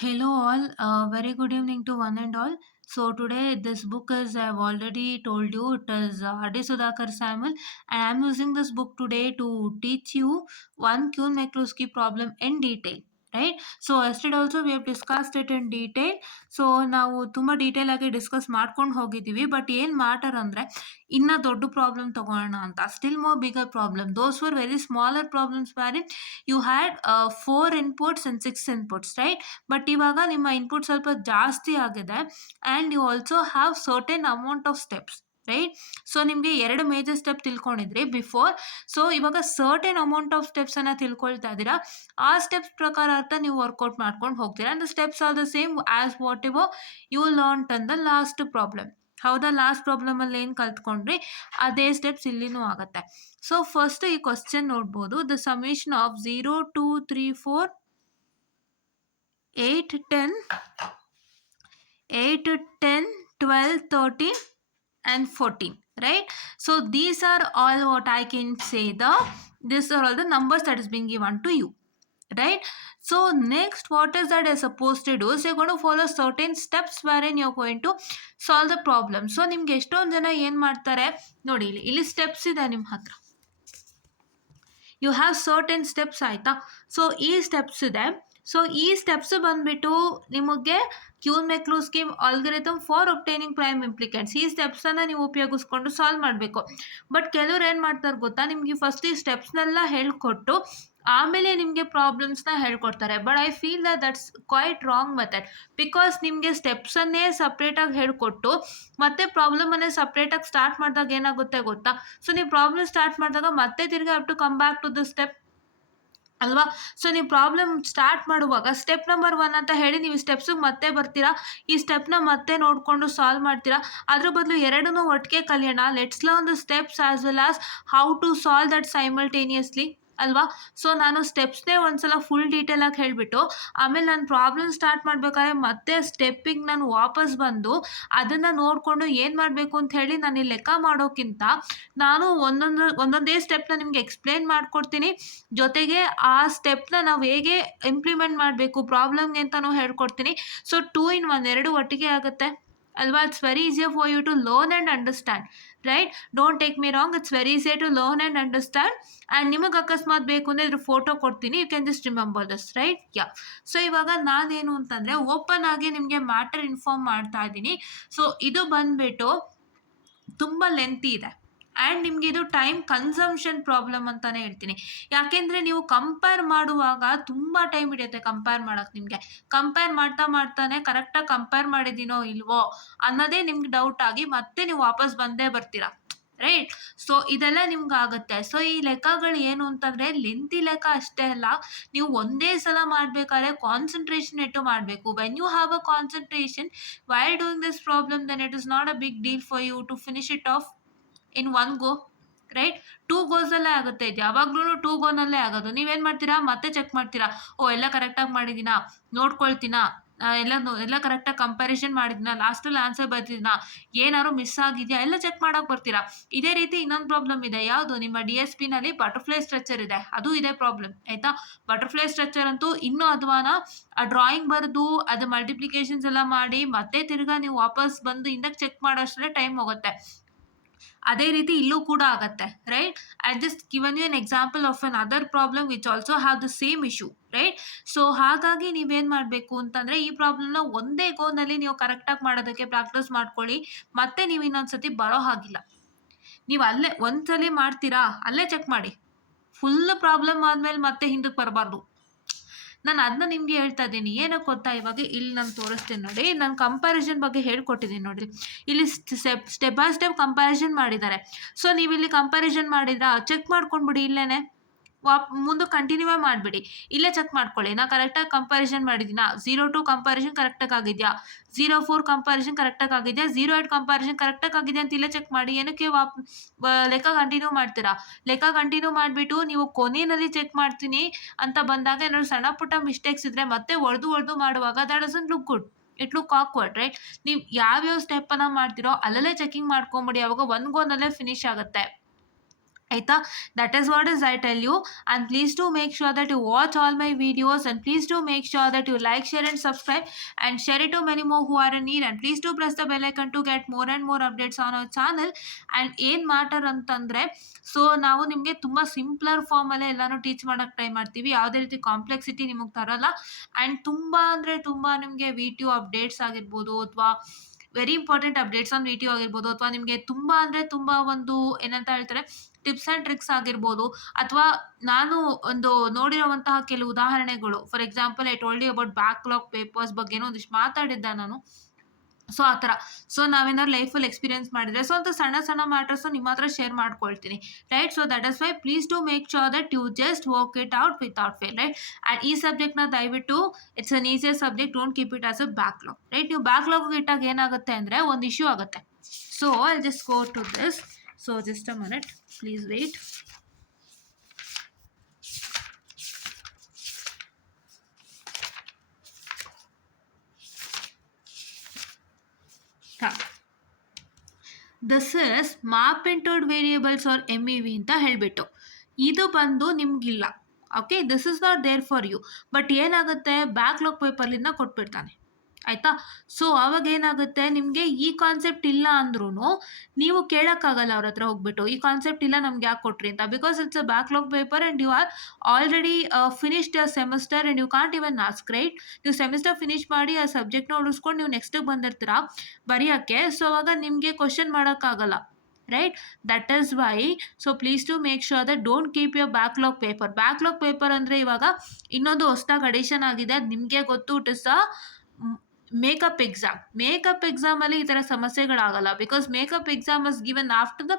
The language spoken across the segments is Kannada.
Hello all, very good evening to one and all. So today this book is I've already told you it is Adi Sudhakar Samuel, and I'm using this book today to teach you one Quine McCluskey problem in detail. Right? So yesterday also we have discussed it in detail. So ನಾವು ತುಂಬ ಡೀಟೇಲ್ ಆಗಿ ಡಿಸ್ಕಸ್ ಮಾಡ್ಕೊಂಡು ಹೋಗಿದ್ದೀವಿ. ಬಟ್ ಏನು ಮ್ಯಾಟರ್ ಅಂದರೆ ಇನ್ನ ದೊಡ್ಡ ಪ್ರಾಬ್ಲಮ್ ತಗೋಣ ಅಂತ, still more bigger problem. Those were very smaller problems where you had 4 inputs and 6 inputs, right? But ಇವಾಗ ನಿಮ್ಮ ಇನ್ಪುಟ್ ಸ್ವಲ್ಪ ಜಾಸ್ತಿ ಆಗಿದೆ and you also have certain amount of steps, right? So ನಿಮಗೆ 2 ಮೇಜರ್ ಸ್ಟೆಪ್ ತಿಳ್ಕೊಂಡಿದ್ರಿ ಬಿಫೋರ್. ಸೊ ಇವಾಗ ಸರ್ಟೆನ್ ಅಮೌಂಟ್ ಆಫ್ ಸ್ಟೆಪ್ಸನ್ನು ತಿಳ್ಕೊಳ್ತಾ ಇದ್ದೀರಾ. ಆ ಸ್ಟೆಪ್ಸ್ ಪ್ರಕಾರ ಅರ್ಥ ನೀವು ವರ್ಕೌಟ್ ಮಾಡ್ಕೊಂಡು ಹೋಗ್ತೀರಾ. And the steps are the same as whatever you learned on the last problem. ಹೌದಾ? ಲಾಸ್ಟ್ ಪ್ರಾಬ್ಲಮಲ್ಲಿ ಏನು ಕಲ್ತ್ಕೊಂಡ್ರಿ ಅದೇ ಸ್ಟೆಪ್ಸ್ ಇಲ್ಲಿನೂ ಆಗುತ್ತೆ. ಸೊ ಫಸ್ಟ್ ಈ ಕ್ವಶನ್ ನೋಡ್ಬೋದು. The summation of 0 2 3 4 8 10 12 13 and 14, right? So these are all what I can say, these are all the numbers that is being given to you, right? So next, what is that you're supposed to do? So you're going to follow certain steps wherein you're going to solve the problem. So ನಿಮ್ಗೆ ಎಷ್ಟೊಂದು ಜನ ಏನು ಮಾಡ್ತಾರೆ ನೋಡಿ, ಇಲ್ಲಿ ಸ್ಟೆಪ್ಸ್ ಇದೆ ನಿಮ್ಮ ಹತ್ರ. ಯು ಹ್ಯಾವ್ ಸರ್ಟೆನ್ ಸ್ಟೆಪ್ಸ್, ಆಯಿತಾ? ಸೊ ಈ ಸ್ಟೆಪ್ಸ್ ಇದೆ. ಸೊ ಈ ಸ್ಟೆಪ್ಸ್ ಬಂದ್ಬಿಟ್ಟು ನಿಮಗೆ ಕ್ಯೂನ್ ಮೆಕ್ಲೂಸ್ಕಿ ಆಲ್ಗರಿಥಮ್ ಫಾರ್ ಒಬ್ಟೈನಿಂಗ್ ಪ್ರೈಮ್ ಇಂಪ್ಲಿಕೆಂಟ್ಸ್, ಈ ಸ್ಟೆಪ್ಸನ್ನು ನೀವು ಉಪಯೋಗಿಸ್ಕೊಂಡು ಸಾಲ್ವ್ ಮಾಡಬೇಕು. ಬಟ್ ಕೆಲವ್ರು ಏನು ಮಾಡ್ತಾರೆ ಗೊತ್ತಾ, ನಿಮಗೆ ಫಸ್ಟ್ ಈ ಸ್ಟೆಪ್ಸ್ನೆಲ್ಲ ಹೇಳ್ಕೊಟ್ಟು ಆಮೇಲೆ ನಿಮಗೆ ಪ್ರಾಬ್ಲಮ್ಸ್ನ ಹೇಳ್ಕೊಡ್ತಾರೆ. But I feel that's quite wrong method. Because ನಿಮಗೆ ಸ್ಟೆಪ್ಸನ್ನೇ ಸಪ್ರೇಟಾಗಿ ಹೇಳ್ಕೊಟ್ಟು ಮತ್ತೆ ಪ್ರಾಬ್ಲಮನ್ನೇ ಸಪ್ರೇಟಾಗಿ ಸ್ಟಾರ್ಟ್ ಮಾಡಿದಾಗ ಏನಾಗುತ್ತೆ ಗೊತ್ತಾ? ಸೊ ನೀವು ಪ್ರಾಬ್ಲಮ್ ಸ್ಟಾರ್ಟ್ ಮಾಡಿದಾಗ ಮತ್ತೆ ತಿರ್ಗಿ have to come back to the step ಅಲ್ವಾ? ಸೊ ನೀವು ಪ್ರಾಬ್ಲಮ್ ಸ್ಟಾರ್ಟ್ ಮಾಡುವಾಗ ಸ್ಟೆಪ್ ನಂಬರ್ 1 ಅಂತ ಹೇಳಿ ನೀವು ಸ್ಟೆಪ್ಸಿಗೆ ಮತ್ತೆ ಬರ್ತೀರಾ, ಈ ಸ್ಟೆಪ್ನ ಮತ್ತೆ ನೋಡಿಕೊಂಡು ಸಾಲ್ವ್ ಮಾಡ್ತೀರಾ. ಅದ್ರ ಬದಲು ಎರಡನ್ನೂ ಒಟ್ಟಿಗೆ ಕಲಿಯೋಣ. Let's learn the steps as well as how to solve that simultaneously, ಅಲ್ವಾ? ಸೊ ನಾನು ಸ್ಟೆಪ್ಸ್ನೇ ಒಂದ್ಸಲ ಫುಲ್ ಡೀಟೇಲಾಗಿ ಹೇಳಿಬಿಟ್ಟು ಆಮೇಲೆ ನಾನು ಪ್ರಾಬ್ಲಮ್ ಸ್ಟಾರ್ಟ್ ಮಾಡಬೇಕಾದ್ರೆ ಮತ್ತೆ ಸ್ಟೆಪ್ಪಿಗೆ ನಾನು ವಾಪಸ್ ಬಂದು ಅದನ್ನು ನೋಡಿಕೊಂಡು ಏನು ಮಾಡಬೇಕು ಅಂತ ಹೇಳಿ ನಾನು ಲೆಕ್ಕ ಮಾಡೋಕ್ಕಿಂತ ನಾನು ಒಂದೊಂದೇ ಸ್ಟೆಪ್ನ ನಿಮಗೆ ಎಕ್ಸ್ಪ್ಲೇನ್ ಮಾಡಿಕೊಡ್ತೀನಿ. ಜೊತೆಗೆ ಆ ಸ್ಟೆಪ್ನ ನಾವು ಹೇಗೆ ಇಂಪ್ಲಿಮೆಂಟ್ ಮಾಡಬೇಕು ಪ್ರಾಬ್ಲಮ್ಗೆ ಅಂತಲೂ ಹೇಳ್ಕೊಡ್ತೀನಿ. ಸೊ 2 in 1, ಎರಡು ಒಟ್ಟಿಗೆ ಆಗುತ್ತೆ ಅಲ್ವಾ? It's very easier for you to learn and understand, right? Don't take me wrong, it's very easier to learn and understand. And ನಿಮಗೆ ಅಕಸ್ಮಾತ್ ಬೇಕು ಅಂದರೆ ಇದ್ರ ಫೋಟೋ ಕೊಡ್ತೀನಿ, you can just remember this, right? Yeah. So ಇವಾಗ ನಾನೇನು ಅಂತಂದರೆ ಓಪನ್ ಆಗಿ ನಿಮಗೆ ಮ್ಯಾಟರ್ ಇನ್ಫಾರ್ಮ್ ಮಾಡ್ತಾ ಇದ್ದೀನಿ. ಸೊ ಇದು ಬಂದುಬಿಟ್ಟು ತುಂಬ ಲೆಂತಿ ಇದೆ ಆ್ಯಂಡ್ ನಿಮಗೆ ಇದು ಟೈಮ್ ಕನ್ಸಂಪ್ಷನ್ ಪ್ರಾಬ್ಲಮ್ ಅಂತಲೇ ಹೇಳ್ತೀನಿ. ಯಾಕೆಂದರೆ ನೀವು ಕಂಪೇರ್ ಮಾಡುವಾಗ ತುಂಬ ಟೈಮ್ ಹಿಡಿಯುತ್ತೆ ಕಂಪೇರ್ ಮಾಡೋಕ್ಕೆ. ನಿಮಗೆ ಕಂಪೇರ್ ಮಾಡ್ತಾನೆ ಕರೆಕ್ಟಾಗಿ ಕಂಪೇರ್ ಮಾಡಿದ್ದೀನೋ ಇಲ್ವೋ ಅನ್ನೋದೇ ನಿಮ್ಗೆ ಡೌಟ್ ಆಗಿ ಮತ್ತೆ ನೀವು ವಾಪಸ್ ಬಂದೇ ಬರ್ತೀರಾ, ರೈಟ್? ಸೊ ಇದೆಲ್ಲ ನಿಮ್ಗೆ ಆಗುತ್ತೆ. ಸೊ ಈ ಲೆಕ್ಕಗಳು ಏನು ಅಂತಂದರೆ ಲೆಂತಿ ಲೆಕ್ಕ ಅಷ್ಟೇ ಅಲ್ಲ, ನೀವು ಒಂದೇ ಸಲ ಮಾಡಬೇಕಾದ್ರೆ ಕಾನ್ಸಂಟ್ರೇಷನ್ ಇಟ್ಟು ಮಾಡಬೇಕು. When you have a concentration while doing this problem, then it is not a big deal for you to finish it off in 1 go, right? 2 goಸಲ್ಲೇ ಆಗುತ್ತೆ. ಇದು ಯಾವಾಗ್ಲೂ 2 goನಲ್ಲೇ ಆಗೋದು. ನೀವೇನು ಮಾಡ್ತೀರಾ, ಮತ್ತೆ ಚೆಕ್ ಮಾಡ್ತೀರಾ, ಓ ಎಲ್ಲ ಕರೆಕ್ಟಾಗಿ ಮಾಡಿದ್ದೀನಾ, ನೋಡ್ಕೊಳ್ತೀನಾ, ಎಲ್ಲ ಕರೆಕ್ಟಾಗಿ ಕಂಪ್ಯಾರಿಸನ್ ಮಾಡಿದ್ದೀನಾ, ಲಾಸ್ಟಲ್ಲಿ ಆನ್ಸರ್ ಬರ್ತಿದ್ದೀನಾ, ಏನಾದ್ರು ಮಿಸ್ ಆಗಿದೆಯಾ ಎಲ್ಲ ಚೆಕ್ ಮಾಡೋಕೆ ಬರ್ತೀರಾ. ಇದೇ ರೀತಿ ಇನ್ನೊಂದು ಪ್ರಾಬ್ಲಮ್ ಇದೆ. ಯಾವುದು? ನಿಮ್ಮ DSPನಲ್ಲಿ ಬಟರ್ಫ್ಲೈ ಸ್ಟ್ರಕ್ಚರ್ ಇದೆ, ಅದು ಇದೇ ಪ್ರಾಬ್ಲಮ್, ಆಯಿತಾ? ಬಟರ್ಫ್ಲೈ ಸ್ಟ್ರಕ್ಚರ್ ಅಂತೂ ಇನ್ನೂ ಅಧ್ವಾನ. ಆ ಡ್ರಾಯಿಂಗ್ ಬರೆದು ಅದು ಮಲ್ಟಿಪ್ಲಿಕೇಶನ್ಸ್ ಎಲ್ಲ ಮಾಡಿ ಮತ್ತೆ ತಿರ್ಗಾ ನೀವು ವಾಪಸ್ ಬಂದು ಹಿಂದಕ್ಕೆ ಚೆಕ್ ಮಾಡೋಷ್ಟರಲ್ಲೇ ಟೈಮ್ ಹೋಗುತ್ತೆ. ಅದೇ ರೀತಿ ಇಲ್ಲೂ ಕೂಡ ಆಗತ್ತೆ, right? I just given U an example of an other problem which also have the same issue, right? So ಹಾಗಾಗಿ ನೀವೇನು ಮಾಡಬೇಕು ಅಂತಂದರೆ ಈ ಪ್ರಾಬ್ಲಮ್ನ ಒಂದೇ ಗೋನಲ್ಲಿ ನೀವು ಕರೆಕ್ಟಾಗಿ ಮಾಡೋದಕ್ಕೆ ಪ್ರಾಕ್ಟೀಸ್ ಮಾಡ್ಕೊಳ್ಳಿ. ಮತ್ತೆ ನೀವು ಇನ್ನೊಂದ್ಸತಿ ಬರೋ ಹಾಗಿಲ್ಲ. ನೀವು ಅಲ್ಲೇ ಒಂದ್ಸಲಿ ಮಾಡ್ತೀರಾ, ಅಲ್ಲೇ ಚೆಕ್ ಮಾಡಿ. ಫುಲ್ ಪ್ರಾಬ್ಲಮ್ ಆದಮೇಲೆ ಮತ್ತೆ ಹಿಂದಕ್ಕೆ ಬರಬಾರ್ದು. ನಾನು ಅದನ್ನ ನಿಮಗೆ ಹೇಳ್ತಾ ಇದ್ದೀನಿ. ಏನಕ್ಕೆ ಗೊತ್ತಾ? ಇವಾಗ ಇಲ್ಲಿ ನಾನು ತೋರಿಸ್ತೀನಿ ನೋಡಿ, ನಾನು ಕಂಪ್ಯಾರಿಸನ್ ಬಗ್ಗೆ ಹೇಳ್ಕೊಟ್ಟಿದ್ದೀನಿ ನೋಡಿ. ಇಲ್ಲಿ ಸ್ಟೆಪ್ ಬೈ ಸ್ಟೆಪ್ ಕಂಪ್ಯಾರಿಸನ್ ಮಾಡಿದ್ದಾರೆ. ಸೊ ನೀವು ಇಲ್ಲಿ ಕಂಪ್ಯಾರಿಸನ್ ಮಾಡಿದ್ರಾ, ಚೆಕ್ ಮಾಡ್ಕೊಂಡ್ಬಿಡಿ ಇಲ್ಲೇನೆ. ಮುಂದೆ ಕಂಟಿನ್ಯೂ ಮಾಡಿಬಿಡಿ, ಇಲ್ಲೇ ಚೆಕ್ ಮಾಡ್ಕೊಳ್ಳಿ. ನಾ ಕರೆಕ್ಟಾಗಿ ಕಂಪ್ಯಾರಿಸನ್ ಮಾಡಿದ್ದೀನಾ, 0 2 ಕಂಪ್ಯಾರಿಸನ್ ಕರೆಕ್ಟಾಗಿ ಆಗಿದೆಯಾ, 0 4 ಕಂಪ್ಯಾರಿಸನ್ ಕರೆಕ್ಟಾಗಿ ಆಗಿದೆಯಾ, 0 8 ಕಂಪ್ಯಾರಿಸನ್ ಕರೆಕ್ಟಾಗಿ ಆಗಿದೆ ಅಂತ ಇಲ್ಲೇ ಚೆಕ್ ಮಾಡಿ. ಏನಕ್ಕೆ ಲೆಕ್ಕ ಕಂಟಿನ್ಯೂ ಮಾಡ್ತೀರಾ? ಲೆಕ್ಕ ಕಂಟಿನ್ಯೂ ಮಾಡಿಬಿಟ್ಟು ನೀವು ಕೊನೆಯಲ್ಲಿ ಚೆಕ್ ಮಾಡ್ತೀನಿ ಅಂತ ಬಂದಾಗ ಏನಾದ್ರು ಸಣ್ಣ ಪುಟ್ಟ ಮಿಸ್ಟೇಕ್ಸ್ ಇದ್ದರೆ ಮತ್ತೆ ಹೊಡೆದು ಮಾಡುವಾಗ that doesn't look good, it look awkward, right? ನೀವು ಯಾವ್ಯಾವ ಸ್ಟೆಪ್ಪನ್ನು ಮಾಡ್ತೀರೋ ಅಲ್ಲಲ್ಲೇ ಚೆಕಿಂಗ್ ಮಾಡ್ಕೊಂಬಿಡಿ. ಅವಾಗ 1 ಗೋನಲ್ಲೇ ಫಿನಿಶ್ ಆಗುತ್ತೆ. ಆಯ್ತಾ? That is what is I tell you. And please to make sure that you watch all my videos, and please to make sure that you like, share and subscribe and share it to many more who are in need, and please to press the bell icon to get more and more updates on our channel. And ಏನು ಮ್ಯಾಟರ್ ಅಂತಂದರೆ, ಸೊ ನಾವು ನಿಮಗೆ ತುಂಬ ಸಿಂಪ್ಲರ್ ಫಾರ್ಮಲ್ಲೇ ಎಲ್ಲನೂ ಟೀಚ್ ಮಾಡೋಕ್ಕೆ ಟ್ರೈ ಮಾಡ್ತೀವಿ. ಯಾವುದೇ ರೀತಿ ಕಾಂಪ್ಲೆಕ್ಸಿಟಿ ನಿಮಗೆ ತರೋಲ್ಲ. ಆ್ಯಂಡ್ ತುಂಬ ಅಂದರೆ ತುಂಬ ನಿಮಗೆ ವಿಡಿಯೋ ಅಪ್ಡೇಟ್ಸ್ ಆಗಿರ್ಬೋದು, ಅಥವಾ very important updates on video ಆಗಿರ್ಬೋದು, ಅಥವಾ ನಿಮಗೆ ತುಂಬ ಅಂದರೆ ತುಂಬ ಒಂದು ಏನಂತ ಹೇಳ್ತಾರೆ ಟಿಪ್ಸ್ ಆ್ಯಂಡ್ ಟ್ರಿಕ್ಸ್ ಆಗಿರ್ಬೋದು, ಅಥವಾ ನಾನು ಒಂದು ನೋಡಿರುವಂತಹ ಕೆಲವು ಉದಾಹರಣೆಗಳು. For example, I told you about backlog papers ಬಗ್ಗೆನೂ ಒಂದಿಷ್ಟು ಮಾತಾಡಿದ್ದೆ ನಾನು. ಸೊ ಆ ಥರ. ಸೊ ನಾವೇನಾದ್ರು ಲೈಫಲ್ಲಿ ಎಕ್ಸ್ಪೀರಿಯನ್ಸ್ ಮಾಡಿದರೆ, ಸೊ ಅಂತ ಸಣ್ಣ ಸಣ್ಣ ಮ್ಯಾಟರ್ಸು ನಿಮ್ಮ ಹತ್ರ ಶೇರ್ ಮಾಡ್ಕೊಳ್ತೀನಿ, right? So that is why please to make sure that you just work it out without fail, right? And ಈ ಸಬ್ಜೆಕ್ಟ್ನ ದಯವಿಟ್ಟು it's an easier subject, don't keep it as a backlog, right? ನೀವು ಬ್ಯಾಕ್ಲಾಗ್ ಇಟ್ಟಾಗ ಏನಾಗುತ್ತೆ ಅಂದರೆ ಒಂದು ಇಶ್ಯೂ ಆಗುತ್ತೆ. So I just go to this. So just a minute, please wait. This is map entered variables are MEV ಅಂತ ಹೇಳಿಬಿಟ್ಟು ಇದು ಬಂದು ನಿಮಗಿಲ್ಲ. Okay, this is not there for you. But ಏನಾಗುತ್ತೆ, ಬ್ಯಾಕ್ಲಾಗ್ ಪೇಪರ್ಲಿಂದ ಕೊಟ್ಬಿಡ್ತಾನೆ, ಆಯಿತಾ? ಸೊ ಅವಾಗ ಏನಾಗುತ್ತೆ, ನಿಮಗೆ ಈ ಕಾನ್ಸೆಪ್ಟ್ ಇಲ್ಲ ಅಂದ್ರೂ ನೀವು ಕೇಳೋಕ್ಕಾಗಲ್ಲ ಅವ್ರ ಹತ್ರ ಹೋಗ್ಬಿಟ್ಟು, ಈ ಕಾನ್ಸೆಪ್ಟ್ ಇಲ್ಲ ನಮ್ಗೆ ಯಾಕೆ ಕೊಟ್ರಿ ಅಂತ. Because it's a backlog paper and you are already finished a semester and you can't even ask, right? ನೀವು ಸೆಮಿಸ್ಟರ್ ಫಿನಿಶ್ ಮಾಡಿ ಆ ಸಬ್ಜೆಕ್ಟ್ನ ಉಳಿಸ್ಕೊಂಡು ನೀವು ನೆಕ್ಸ್ಟಿಗೆ ಬಂದಿರ್ತೀರಾ ಬರೆಯೋಕ್ಕೆ. ಸೊ ಅವಾಗ ನಿಮಗೆ ಕ್ವಶನ್ ಮಾಡೋಕ್ಕಾಗಲ್ಲ, right? That is why, so please to make sure that don't keep your backlog paper. Backlog paper ಅಂದರೆ ಇವಾಗ ಇನ್ನೊಂದು ಹೊಸದಾಗಿ ಅಡಿಷನ್ ಆಗಿದೆ, ಅದು ನಿಮಗೆ ಗೊತ್ತು. It is a makeup exam. Makeup ಎಕ್ಸಾಮಲ್ಲಿ ಈ ಥರ ಸಮಸ್ಯೆಗಳಾಗಲ್ಲ. Because makeup exam is given after the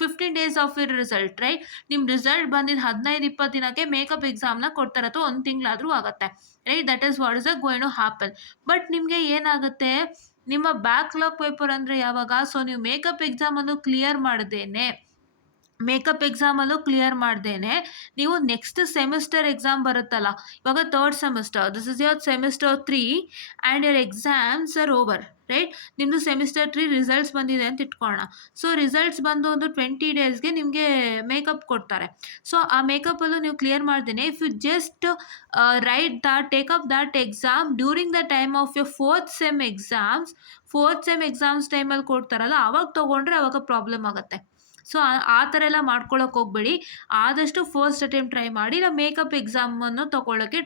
15 days of your result, right? ನಿಮ್ಮ ರಿಸಲ್ಟ್ ಬಂದಿದ್ದು 15-20 ದಿನಕ್ಕೆ ಮೇಕಪ್ ಎಕ್ಸಾಮ್ನ ಕೊಡ್ತಾರೆ, ಅಥವಾ 1 ತಿಂಗಳಾದರೂ ಆಗುತ್ತೆ, right? That is what is a going to happen. But ನಿಮಗೆ ಏನಾಗುತ್ತೆ, ನಿಮ್ಮ ಬ್ಯಾಕ್ಲಾಗ್ ಪೇಪರ್ ಅಂದರೆ ಯಾವಾಗ, ಸೊ ನೀವು ಮೇಕಪ್ ಎಕ್ಸಾಮನ್ನು ಕ್ಲಿಯರ್ ಮಾಡ್ದೇನೆ ನೀವು ನೆಕ್ಸ್ಟ್ ಸೆಮಿಸ್ಟರ್ ಎಕ್ಸಾಮ್ ಬರುತ್ತಲ್ಲ, ಇವಾಗ 3rd semester, this is your semester 3 and your exams are over, right? ನಿಮ್ಮದು ಸೆಮಿಸ್ಟರ್ 3 ರಿಸಲ್ಟ್ಸ್ ಬಂದಿದೆ ಅಂತ ಇಟ್ಕೊಳ್ಳೋಣ. ಸೊ ರಿಸಲ್ಟ್ಸ್ ಬಂದು ಒಂದು 20 daysಗೆ ನಿಮಗೆ ಮೇಕಪ್ ಕೊಡ್ತಾರೆ. ಸೊ ಆ ಮೇಕಪ್ಪಲ್ಲೂ ನೀವು ಕ್ಲಿಯರ್ ಮಾಡ್ದೇನೆ, if you just take up that exam during the time of your 4th sem exams ಟೈಮಲ್ಲಿ ಕೊಡ್ತಾರಲ್ಲ, ಅವಾಗ ತೊಗೊಂಡ್ರೆ ಅವಾಗ ಪ್ರಾಬ್ಲಮ್ ಆಗುತ್ತೆ. ಸೊ ಆ ಥರ ಎಲ್ಲ ಮಾಡ್ಕೊಳ್ಳೋಕೆ ಹೋಗಬೇಡಿ. ಆದಷ್ಟು ಫಸ್ಟ್ ಅಟೆಂಪ್ಟ್ ಟ್ರೈ ಮಾಡಿ. ನಾವು ಮೇಕಪ್ ಎಕ್ಸಾಮನ್ನು ತೊಗೊಳ್ಳೋಕ್ಕೆ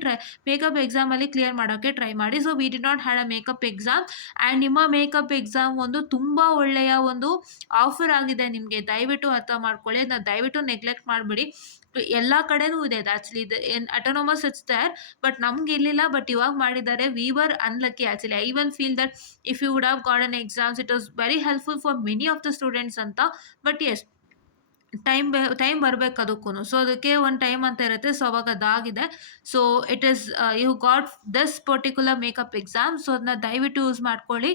ಮೇಕಪ್ ಎಕ್ಸಾಮಲ್ಲಿ ಕ್ಲಿಯರ್ ಮಾಡೋಕ್ಕೆ ಟ್ರೈ ಮಾಡಿ. So we did not had a makeup exam. And ನಿಮ್ಮ ಮೇಕಪ್ ಎಕ್ಸಾಮ್ ಒಂದು ತುಂಬ ಒಳ್ಳೆಯ ಒಂದು ಆಫರ್ ಆಗಿದೆ ನಿಮಗೆ, ದಯವಿಟ್ಟು ಅರ್ಥ ಮಾಡ್ಕೊಳ್ಳಿ. ಅದನ್ನ ದಯವಿಟ್ಟು ನೆಗ್ಲೆಕ್ಟ್ ಮಾಡಬೇಡಿ. ಎಲ್ಲ ಕಡೆನೂ ಇದೆ ಆ್ಯಕ್ಚುಲಿ, ಇದು ಅಟೋನಮಸ್ ಇಟ್ಸ್ ದೇರ್, ಬಟ್ ನಮ್ಗೆ ಇರಲಿಲ್ಲ. ಬಟ್ ಇವಾಗ ಮಾಡಿದ್ದಾರೆ. We were unlucky actually. I even feel that if you would have got an exams, it was very helpful for many of the students ಅಂತ. ಬಟ್ ಎಸ್, ಟೈಮ್ ಬರಬೇಕು ಅದಕ್ಕೂ. ಸೊ ಅದಕ್ಕೆ ಒಂದು ಟೈಮ್ ಅಂತ ಇರುತ್ತೆ. ಸೊ ಅವಾಗ ಅದಾಗಿದೆ. So it is you got this particular makeup exam. So ಅದನ್ನ ದಯವಿಟ್ಟು ಯೂಸ್ ಮಾಡ್ಕೊಳ್ಳಿ.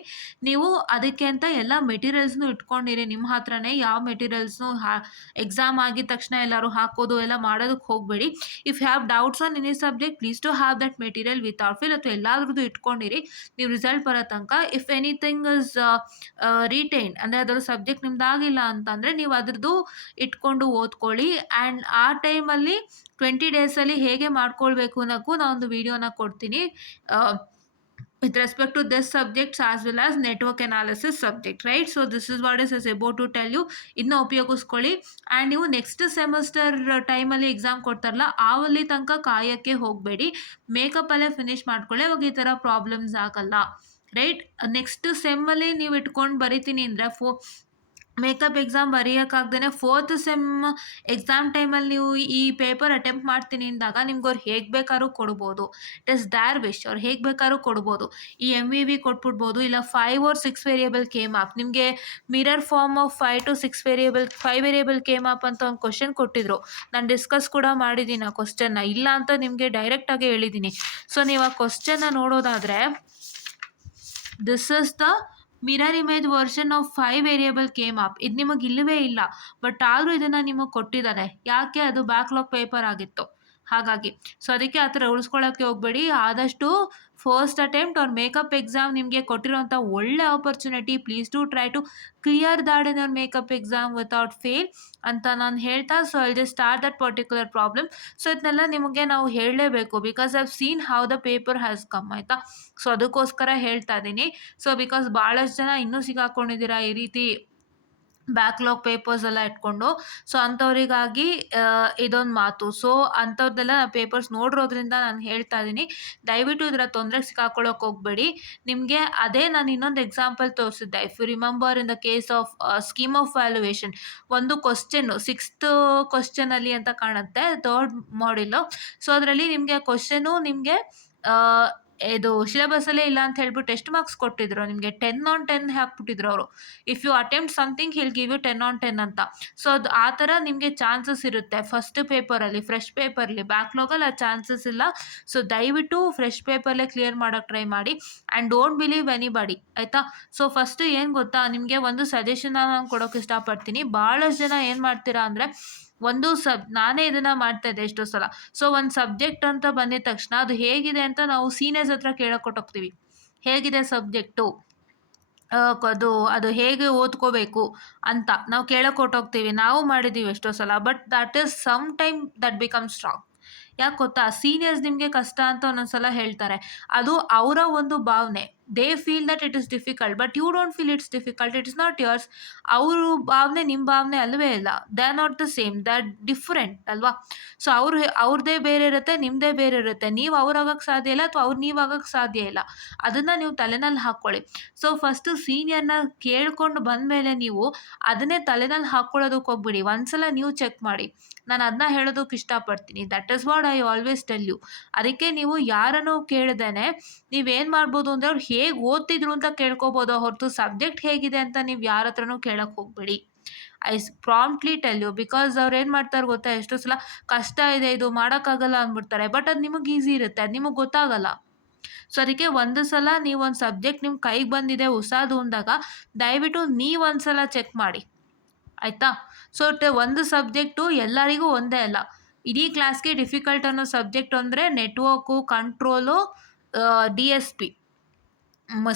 ನೀವು ಅದಕ್ಕೆ ಅಂತ ಎಲ್ಲ ಮೆಟೀರಿಯಲ್ಸ್ನು ಇಟ್ಕೊಂಡಿರಿ ನಿಮ್ಮ ಹತ್ರನೇ. ಯಾವ ಮೆಟೀರಿಯಲ್ಸ್ನು ಎಕ್ಸಾಮ್ ಆಗಿದ ತಕ್ಷಣ ಎಲ್ಲರೂ ಹಾಕೋದು ಎಲ್ಲ ಮಾಡೋದಕ್ಕೆ ಹೋಗಬೇಡಿ. If you have doubts on any subject, please to have that material without fail, ಅಥವಾ ಎಲ್ಲಾದ್ರದ್ದು ಇಟ್ಕೊಂಡಿರಿ ನೀವು ರಿಸಲ್ಟ್ ಬರೋ ತನಕ. ಇಫ್ ಎನಿಥಿಂಗ್ ಇಸ್ ರಿಟೈನ್ ಅಂದರೆ ಅದರ ಸಬ್ಜೆಕ್ಟ್ ನಿಮ್ದಾಗಿಲ್ಲ ಅಂತಂದರೆ ನೀವು ಅದ್ರದ್ದು ಇಟ್ಕೊಂಡು ಓದ್ಕೊಳ್ಳಿ. ಆ್ಯಂಡ್ ಆ ಟೈಮಲ್ಲಿ 20 daysಲ್ಲಿ ಹೇಗೆ ಮಾಡ್ಕೊಳ್ಬೇಕು ಅನ್ನೋಕ್ಕೂ ನಾನೊಂದು ವಿಡಿಯೋನ ಕೊಡ್ತೀನಿ with respect to this subjects as well as network analysis subject, right? So this is what is about to tell you. ಇದನ್ನ ಉಪಯೋಗಿಸ್ಕೊಳ್ಳಿ. ಆ್ಯಂಡ್ ನೀವು ನೆಕ್ಸ್ಟ್ ಸೆಮಿಸ್ಟರ್ ಟೈಮಲ್ಲಿ ಎಕ್ಸಾಮ್ ಕೊಡ್ತಾರಲ್ಲ, ಆವಲ್ಲಿ ತನಕ ಕಾಯೋಕ್ಕೆ ಹೋಗಬೇಡಿ. ಮೇಕಪ್ಪಲ್ಲೇ ಫಿನಿಷ್ ಮಾಡ್ಕೊಳ್ಳಿ, ಅವಾಗ ಈ ಥರ ಪ್ರಾಬ್ಲಮ್ಸ್ ಆಗಲ್ಲ, ರೈಟ್? ನೆಕ್ಸ್ಟ್ ಸೆಮ್ಮಲ್ಲಿ ನೀವು ಇಟ್ಕೊಂಡು ಬರಿತೀನಿ ಅಂದರೆ ಮೇಕಪ್ ಎಕ್ಸಾಮ್ ಬರೆಯೋಕ್ಕಾಗ್ದೇ 4th ಸೆಮ್ ಎಕ್ಸಾಮ್ ಟೈಮಲ್ಲಿ ನೀವು ಈ ಪೇಪರ್ ಅಟೆಂಪ್ಟ್ ಮಾಡ್ತೀನಿ ಅಂದಾಗ ನಿಮ್ಗೆ ಅವ್ರು ಹೇಗೆ ಬೇಕಾದ್ರೂ ಕೊಡ್ಬೋದು. ಇಟ್ ಇಸ್ ದ್ಯಾರ್ ವಿಶ್, ಅವ್ರು ಹೇಗೆ ಬೇಕಾದ್ರೂ ಕೊಡ್ಬೋದು. ಈ MEV ಕೊಟ್ಬಿಡ್ಬೋದು, ಇಲ್ಲ 5 or 6 ವೇರಿಯೇಬಲ್ ಕೆ ಮ್ಯಾಪ್. ನಿಮಗೆ mirror form of 5 to 6 variable K map ಅಂತ ಒಂದು ಕ್ವಶನ್ ಕೊಟ್ಟಿದ್ರು. ನಾನು ಡಿಸ್ಕಸ್ ಕೂಡ ಮಾಡಿದ್ದೀನಿ ಆ ಕ್ವಶನ್ನ, ಇಲ್ಲ ಅಂತ ನಿಮಗೆ ಡೈರೆಕ್ಟಾಗಿ ಹೇಳಿದ್ದೀನಿ. ಸೊ ನೀವು ಆ ಕ್ವಶನ್ನ ನೋಡೋದಾದರೆ, this is the mirror image version of 5 variable K map. ಇದು ನಿಮಗೆ ಇಲ್ಲವೇ ಇಲ್ಲ, ಬಟ್ ಆದರೂ ಇದನ್ನು ನಿಮಗೆ ಕೊಟ್ಟಿದ್ದಾರೆ. ಯಾಕೆ? ಅದು ಬ್ಯಾಕ್ಲಾಗ್ ಪೇಪರ್ ಆಗಿತ್ತು. ಹಾಗಾಗಿ ಸೊ ಅದಕ್ಕೆ ಆ ಥರ ಉಳಿಸ್ಕೊಳ್ಳೋಕ್ಕೆ ಹೋಗಬೇಡಿ. ಆದಷ್ಟು first attempt or makeup exam ನಿಮಗೆ ಕೊಟ್ಟಿರೋಂಥ ಒಳ್ಳೆ opportunity. Please to try to clear that in your makeup exam without fail ಅಂತ ನಾನು ಹೇಳ್ತಾ, so I just start that particular problem. So ಇದನ್ನೆಲ್ಲ ನಿಮಗೆ ನಾವು ಹೇಳಲೇಬೇಕು because I have seen how the paper has come, ಆಯಿತಾ. ಸೊ ಅದಕ್ಕೋಸ್ಕರ ಹೇಳ್ತಾ ಇದ್ದೀನಿ. ಸೊ ಬಿಕಾಸ್ ಭಾಳಷ್ಟು ಜನ ಇನ್ನೂ ಸಿಗಾಕೊಂಡಿದ್ದೀರಾ ಈ ರೀತಿ ಬ್ಯಾಕ್ಲಾಗ್ ಪೇಪರ್ಸ್ ಎಲ್ಲ ಇಟ್ಕೊಂಡು. ಸೊ ಅಂಥವ್ರಿಗಾಗಿ ಇದೊಂದು ಮಾತು. ಸೊ ಅಂಥವ್ರದ್ದೆಲ್ಲ ಪೇಪರ್ಸ್ ನೋಡಿರೋದ್ರಿಂದ ನಾನು ಹೇಳ್ತಾ ಇದ್ದೀನಿ, ದಯವಿಟ್ಟು ಇದರ ತೊಂದರೆಗೆ ಸಿಕ್ಕಾಕೊಳ್ಳೋಕೆ ಹೋಗಬೇಡಿ. ನಿಮಗೆ ಅದೇ ನಾನು ಇನ್ನೊಂದು ಎಕ್ಸಾಂಪಲ್ ತೋರಿಸಿದ್ದೆ. If you remember in the case of scheme of valuation, ಒಂದು ಕ್ವಶ್ಚನ್ನು 6th ಕ್ವಶ್ಚನಲ್ಲಿ ಅಂತ ಕಾಣುತ್ತೆ, 3rd ಮಾಡ್ಯೂಲು. ಸೊ ಅದರಲ್ಲಿ ನಿಮಗೆ ಕ್ವಶ್ಚನು ನಿಮಗೆ ಇದು ಸಿಲೆಬಸ್ಸಲ್ಲೇ ಇಲ್ಲ ಅಂತ ಹೇಳ್ಬಿಟ್ಟು ಎಷ್ಟು ಮಾರ್ಕ್ಸ್ ಕೊಟ್ಟಿದ್ರು ನಿಮಗೆ? 10 on 10 ಹಾಕ್ಬಿಟ್ಟಿದ್ರು ಅವರು. If you attempt something he'll give you 10 on 10 ಅಂತ. ಸೊ ಅದು ಆ ಥರ ನಿಮಗೆ ಚಾನ್ಸಸ್ ಇರುತ್ತೆ ಫಸ್ಟ್ ಪೇಪರಲ್ಲಿ. ಫ್ರೆಶ್ ಪೇಪರ್ಲಿ ಬ್ಯಾಕ್ಲಾಗಲ್ಲಿ ಆ ಚಾನ್ಸಸ್ ಇಲ್ಲ. ಸೊ ದಯವಿಟ್ಟು ಫ್ರೆಶ್ ಪೇಪರ್ಲೇ ಕ್ಲಿಯರ್ ಮಾಡೋಕ್ಕೆ ಟ್ರೈ ಮಾಡಿ ಆ್ಯಂಡ್ ಡೋಂಟ್ ಬಿಲೀವ್ ಎನಿಬಡಿ, ಆಯಿತಾ. ಸೊ ಫಸ್ಟು ಏನು ಗೊತ್ತಾ, ನಿಮಗೆ ಒಂದು ಸಜೆಷನ್ ನಾನು ಕೊಡೋಕ್ಕೆ ಇಷ್ಟಪಡ್ತೀನಿ. ಭಾಳಷ್ಟು ಜನ ಏನು ಮಾಡ್ತೀರಾ ಅಂದರೆ, ನಾನೇ ಇದನ್ನು ಮಾಡ್ತಾಯಿದ್ದೆ ಎಷ್ಟೋ ಸಲ. ಸೊ ಒಂದು ಸಬ್ಜೆಕ್ಟ್ ಅಂತ ಬಂದಿದ ತಕ್ಷಣ ಅದು ಹೇಗಿದೆ ಅಂತ ನಾವು ಸೀನಿಯರ್ಸ್ ಹತ್ರ ಕೇಳೋಕೊಟ್ಟೋಗ್ತೀವಿ. ಹೇಗಿದೆ ಸಬ್ಜೆಕ್ಟು, ಅದು ಹೇಗೆ ಓದ್ಕೋಬೇಕು ಅಂತ ನಾವು ಕೇಳೋಕೊಟ್ಟೋಗ್ತೀವಿ. ನಾವು ಮಾಡಿದ್ದೀವಿ ಎಷ್ಟೋ ಸಲ. But that is some time that becomes strong. ಯಾಕೆ ಗೊತ್ತಾ, ಸೀನಿಯರ್ಸ್ ನಿಮಗೆ ಕಷ್ಟ ಅಂತ ಒಂದೊಂದು ಸಲ ಹೇಳ್ತಾರೆ. ಅದು ಅವರ ಒಂದು ಭಾವನೆ. They feel that it is difficult but you don't feel it's difficult. It is not yours. ಅವರು ಭಾವನೆ ನಿಮ್ಮ ಭಾವನೆ ಅಲ್ಲವೇ ಇಲ್ಲ. They are not the same, they are different ಅಲ್ವಾ. ಸೊ ಅವ್ರದ್ದೇ ಬೇರೆ ಇರುತ್ತೆ, ನಿಮ್ಮದೇ ಬೇರೆ ಇರುತ್ತೆ. ನೀವು ಅವ್ರಾಗಕ್ಕೆ ಸಾಧ್ಯ ಇಲ್ಲ ಅಥವಾ ಅವ್ರು ನೀವಾಗಕ್ಕೆ ಸಾಧ್ಯ ಇಲ್ಲ. ಅದನ್ನು ನೀವು ತಲೆನಲ್ಲಿ ಹಾಕ್ಕೊಳ್ಳಿ. ಸೊ ಫಸ್ಟು ಸೀನಿಯರ್ನ ಕೇಳ್ಕೊಂಡು ಬಂದಮೇಲೆ ನೀವು ಅದನ್ನೇ ತಲೆನಲ್ಲಿ ಹಾಕ್ಕೊಳ್ಳೋದಕ್ಕೆ ಹೋಗ್ಬಿಡಿ. ಒಂದ್ಸಲ ನೀವು ಚೆಕ್ ಮಾಡಿ. ನಾನು ಅದನ್ನ ಹೇಳೋದಕ್ಕೆ ಇಷ್ಟಪಡ್ತೀನಿ. That is what I always tell you. ಅದಕ್ಕೆ ನೀವು ಯಾರನ್ನು ಕೇಳ್ದೇನೆ ನೀವೇನು ಮಾಡ್ಬೋದು ಅಂದರೆ, ಅವ್ರು ಹೇಗೆ ಓದ್ತಿದ್ರು ಅಂತ ಕೇಳ್ಕೊಬೋದು ಹೊರತು ಸಬ್ಜೆಕ್ಟ್ ಹೇಗಿದೆ ಅಂತ ನೀವು ಯಾರ ಹತ್ರನೂ ಕೇಳಕ್ಕೆ ಹೋಗಬೇಡಿ. I promptly tell you. Because ಅವ್ರು ಏನು ಮಾಡ್ತಾರೆ ಗೊತ್ತಾ, ಎಷ್ಟೋ ಸಲ ಕಷ್ಟ ಇದೆ, ಇದು ಮಾಡೋಕ್ಕಾಗಲ್ಲ ಅಂದ್ಬಿಡ್ತಾರೆ. ಬಟ್ ಅದು ನಿಮಗೆ ಈಸಿ ಇರುತ್ತೆ, ಅದು ನಿಮಗೆ ಗೊತ್ತಾಗಲ್ಲ. ಸೊ ಅದಕ್ಕೆ ಒಂದು ಸಲ ನೀವು ಒಂದು ಸಬ್ಜೆಕ್ಟ್ ನಿಮ್ಮ ಕೈಗೆ ಬಂದಿದೆ ಹೊಸದು ಅಂದಾಗ ದಯವಿಟ್ಟು ನೀವು ಒಂದು ಸಲ ಚೆಕ್ ಮಾಡಿ, ಆಯಿತಾ. ಸೊ ಒಂದು ಸಬ್ಜೆಕ್ಟು ಎಲ್ಲರಿಗೂ ಒಂದೇ ಅಲ್ಲ. ಇಡೀ ಕ್ಲಾಸ್ಗೆ ಡಿಫಿಕಲ್ಟ್ ಅನ್ನೋ ಸಬ್ಜೆಕ್ಟ್ ಅಂದರೆ ನೆಟ್ವರ್ಕು, ಕಂಟ್ರೋಲು, DSP,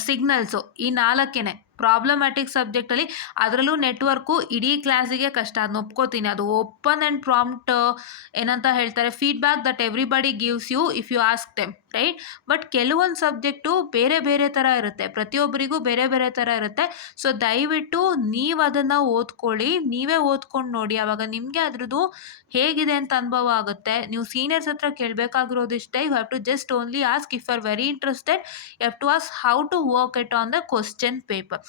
ಸಿಗ್ನಲ್ಸು, ಈ 4 ಪ್ರಾಬ್ಲಮ್ಯಾಟಿಕ್ ಸಬ್ಜೆಕ್ಟಲ್ಲಿ. ಅದರಲ್ಲೂ ನೆಟ್ವರ್ಕು ಇಡೀ ಕ್ಲಾಸಿಗೆ ಕಷ್ಟ, ಅದನ್ನ ಒಪ್ಕೋತೀನಿ. ಅದು ಓಪನ್ ಆ್ಯಂಡ್ ಪ್ರಾಂಪ್ಟ್ ಏನಂತ ಹೇಳ್ತಾರೆ, feedback that everybody gives you if you ask them, right. But ಕೆಲವೊಂದು ಸಬ್ಜೆಕ್ಟು ಬೇರೆ ಬೇರೆ ಥರ ಇರುತ್ತೆ, ಪ್ರತಿಯೊಬ್ಬರಿಗೂ ಬೇರೆ ಬೇರೆ ಥರ ಇರುತ್ತೆ. ಸೊ ದಯವಿಟ್ಟು ನೀವು ಅದನ್ನು ಓದ್ಕೊಳ್ಳಿ, ನೀವೇ ಓದ್ಕೊಂಡು ನೋಡಿ. ಆವಾಗ ನಿಮಗೆ ಅದ್ರದ್ದು ಹೇಗಿದೆ ಅಂತ ಅನುಭವ ಆಗುತ್ತೆ. ನೀವು ಸೀನಿಯರ್ಸ್ ಹತ್ರ ಕೇಳಬೇಕಾಗಿರೋದು ಇಷ್ಟೇ. You have to just only ask if are very interested. You have to ask how to work it on the question paper.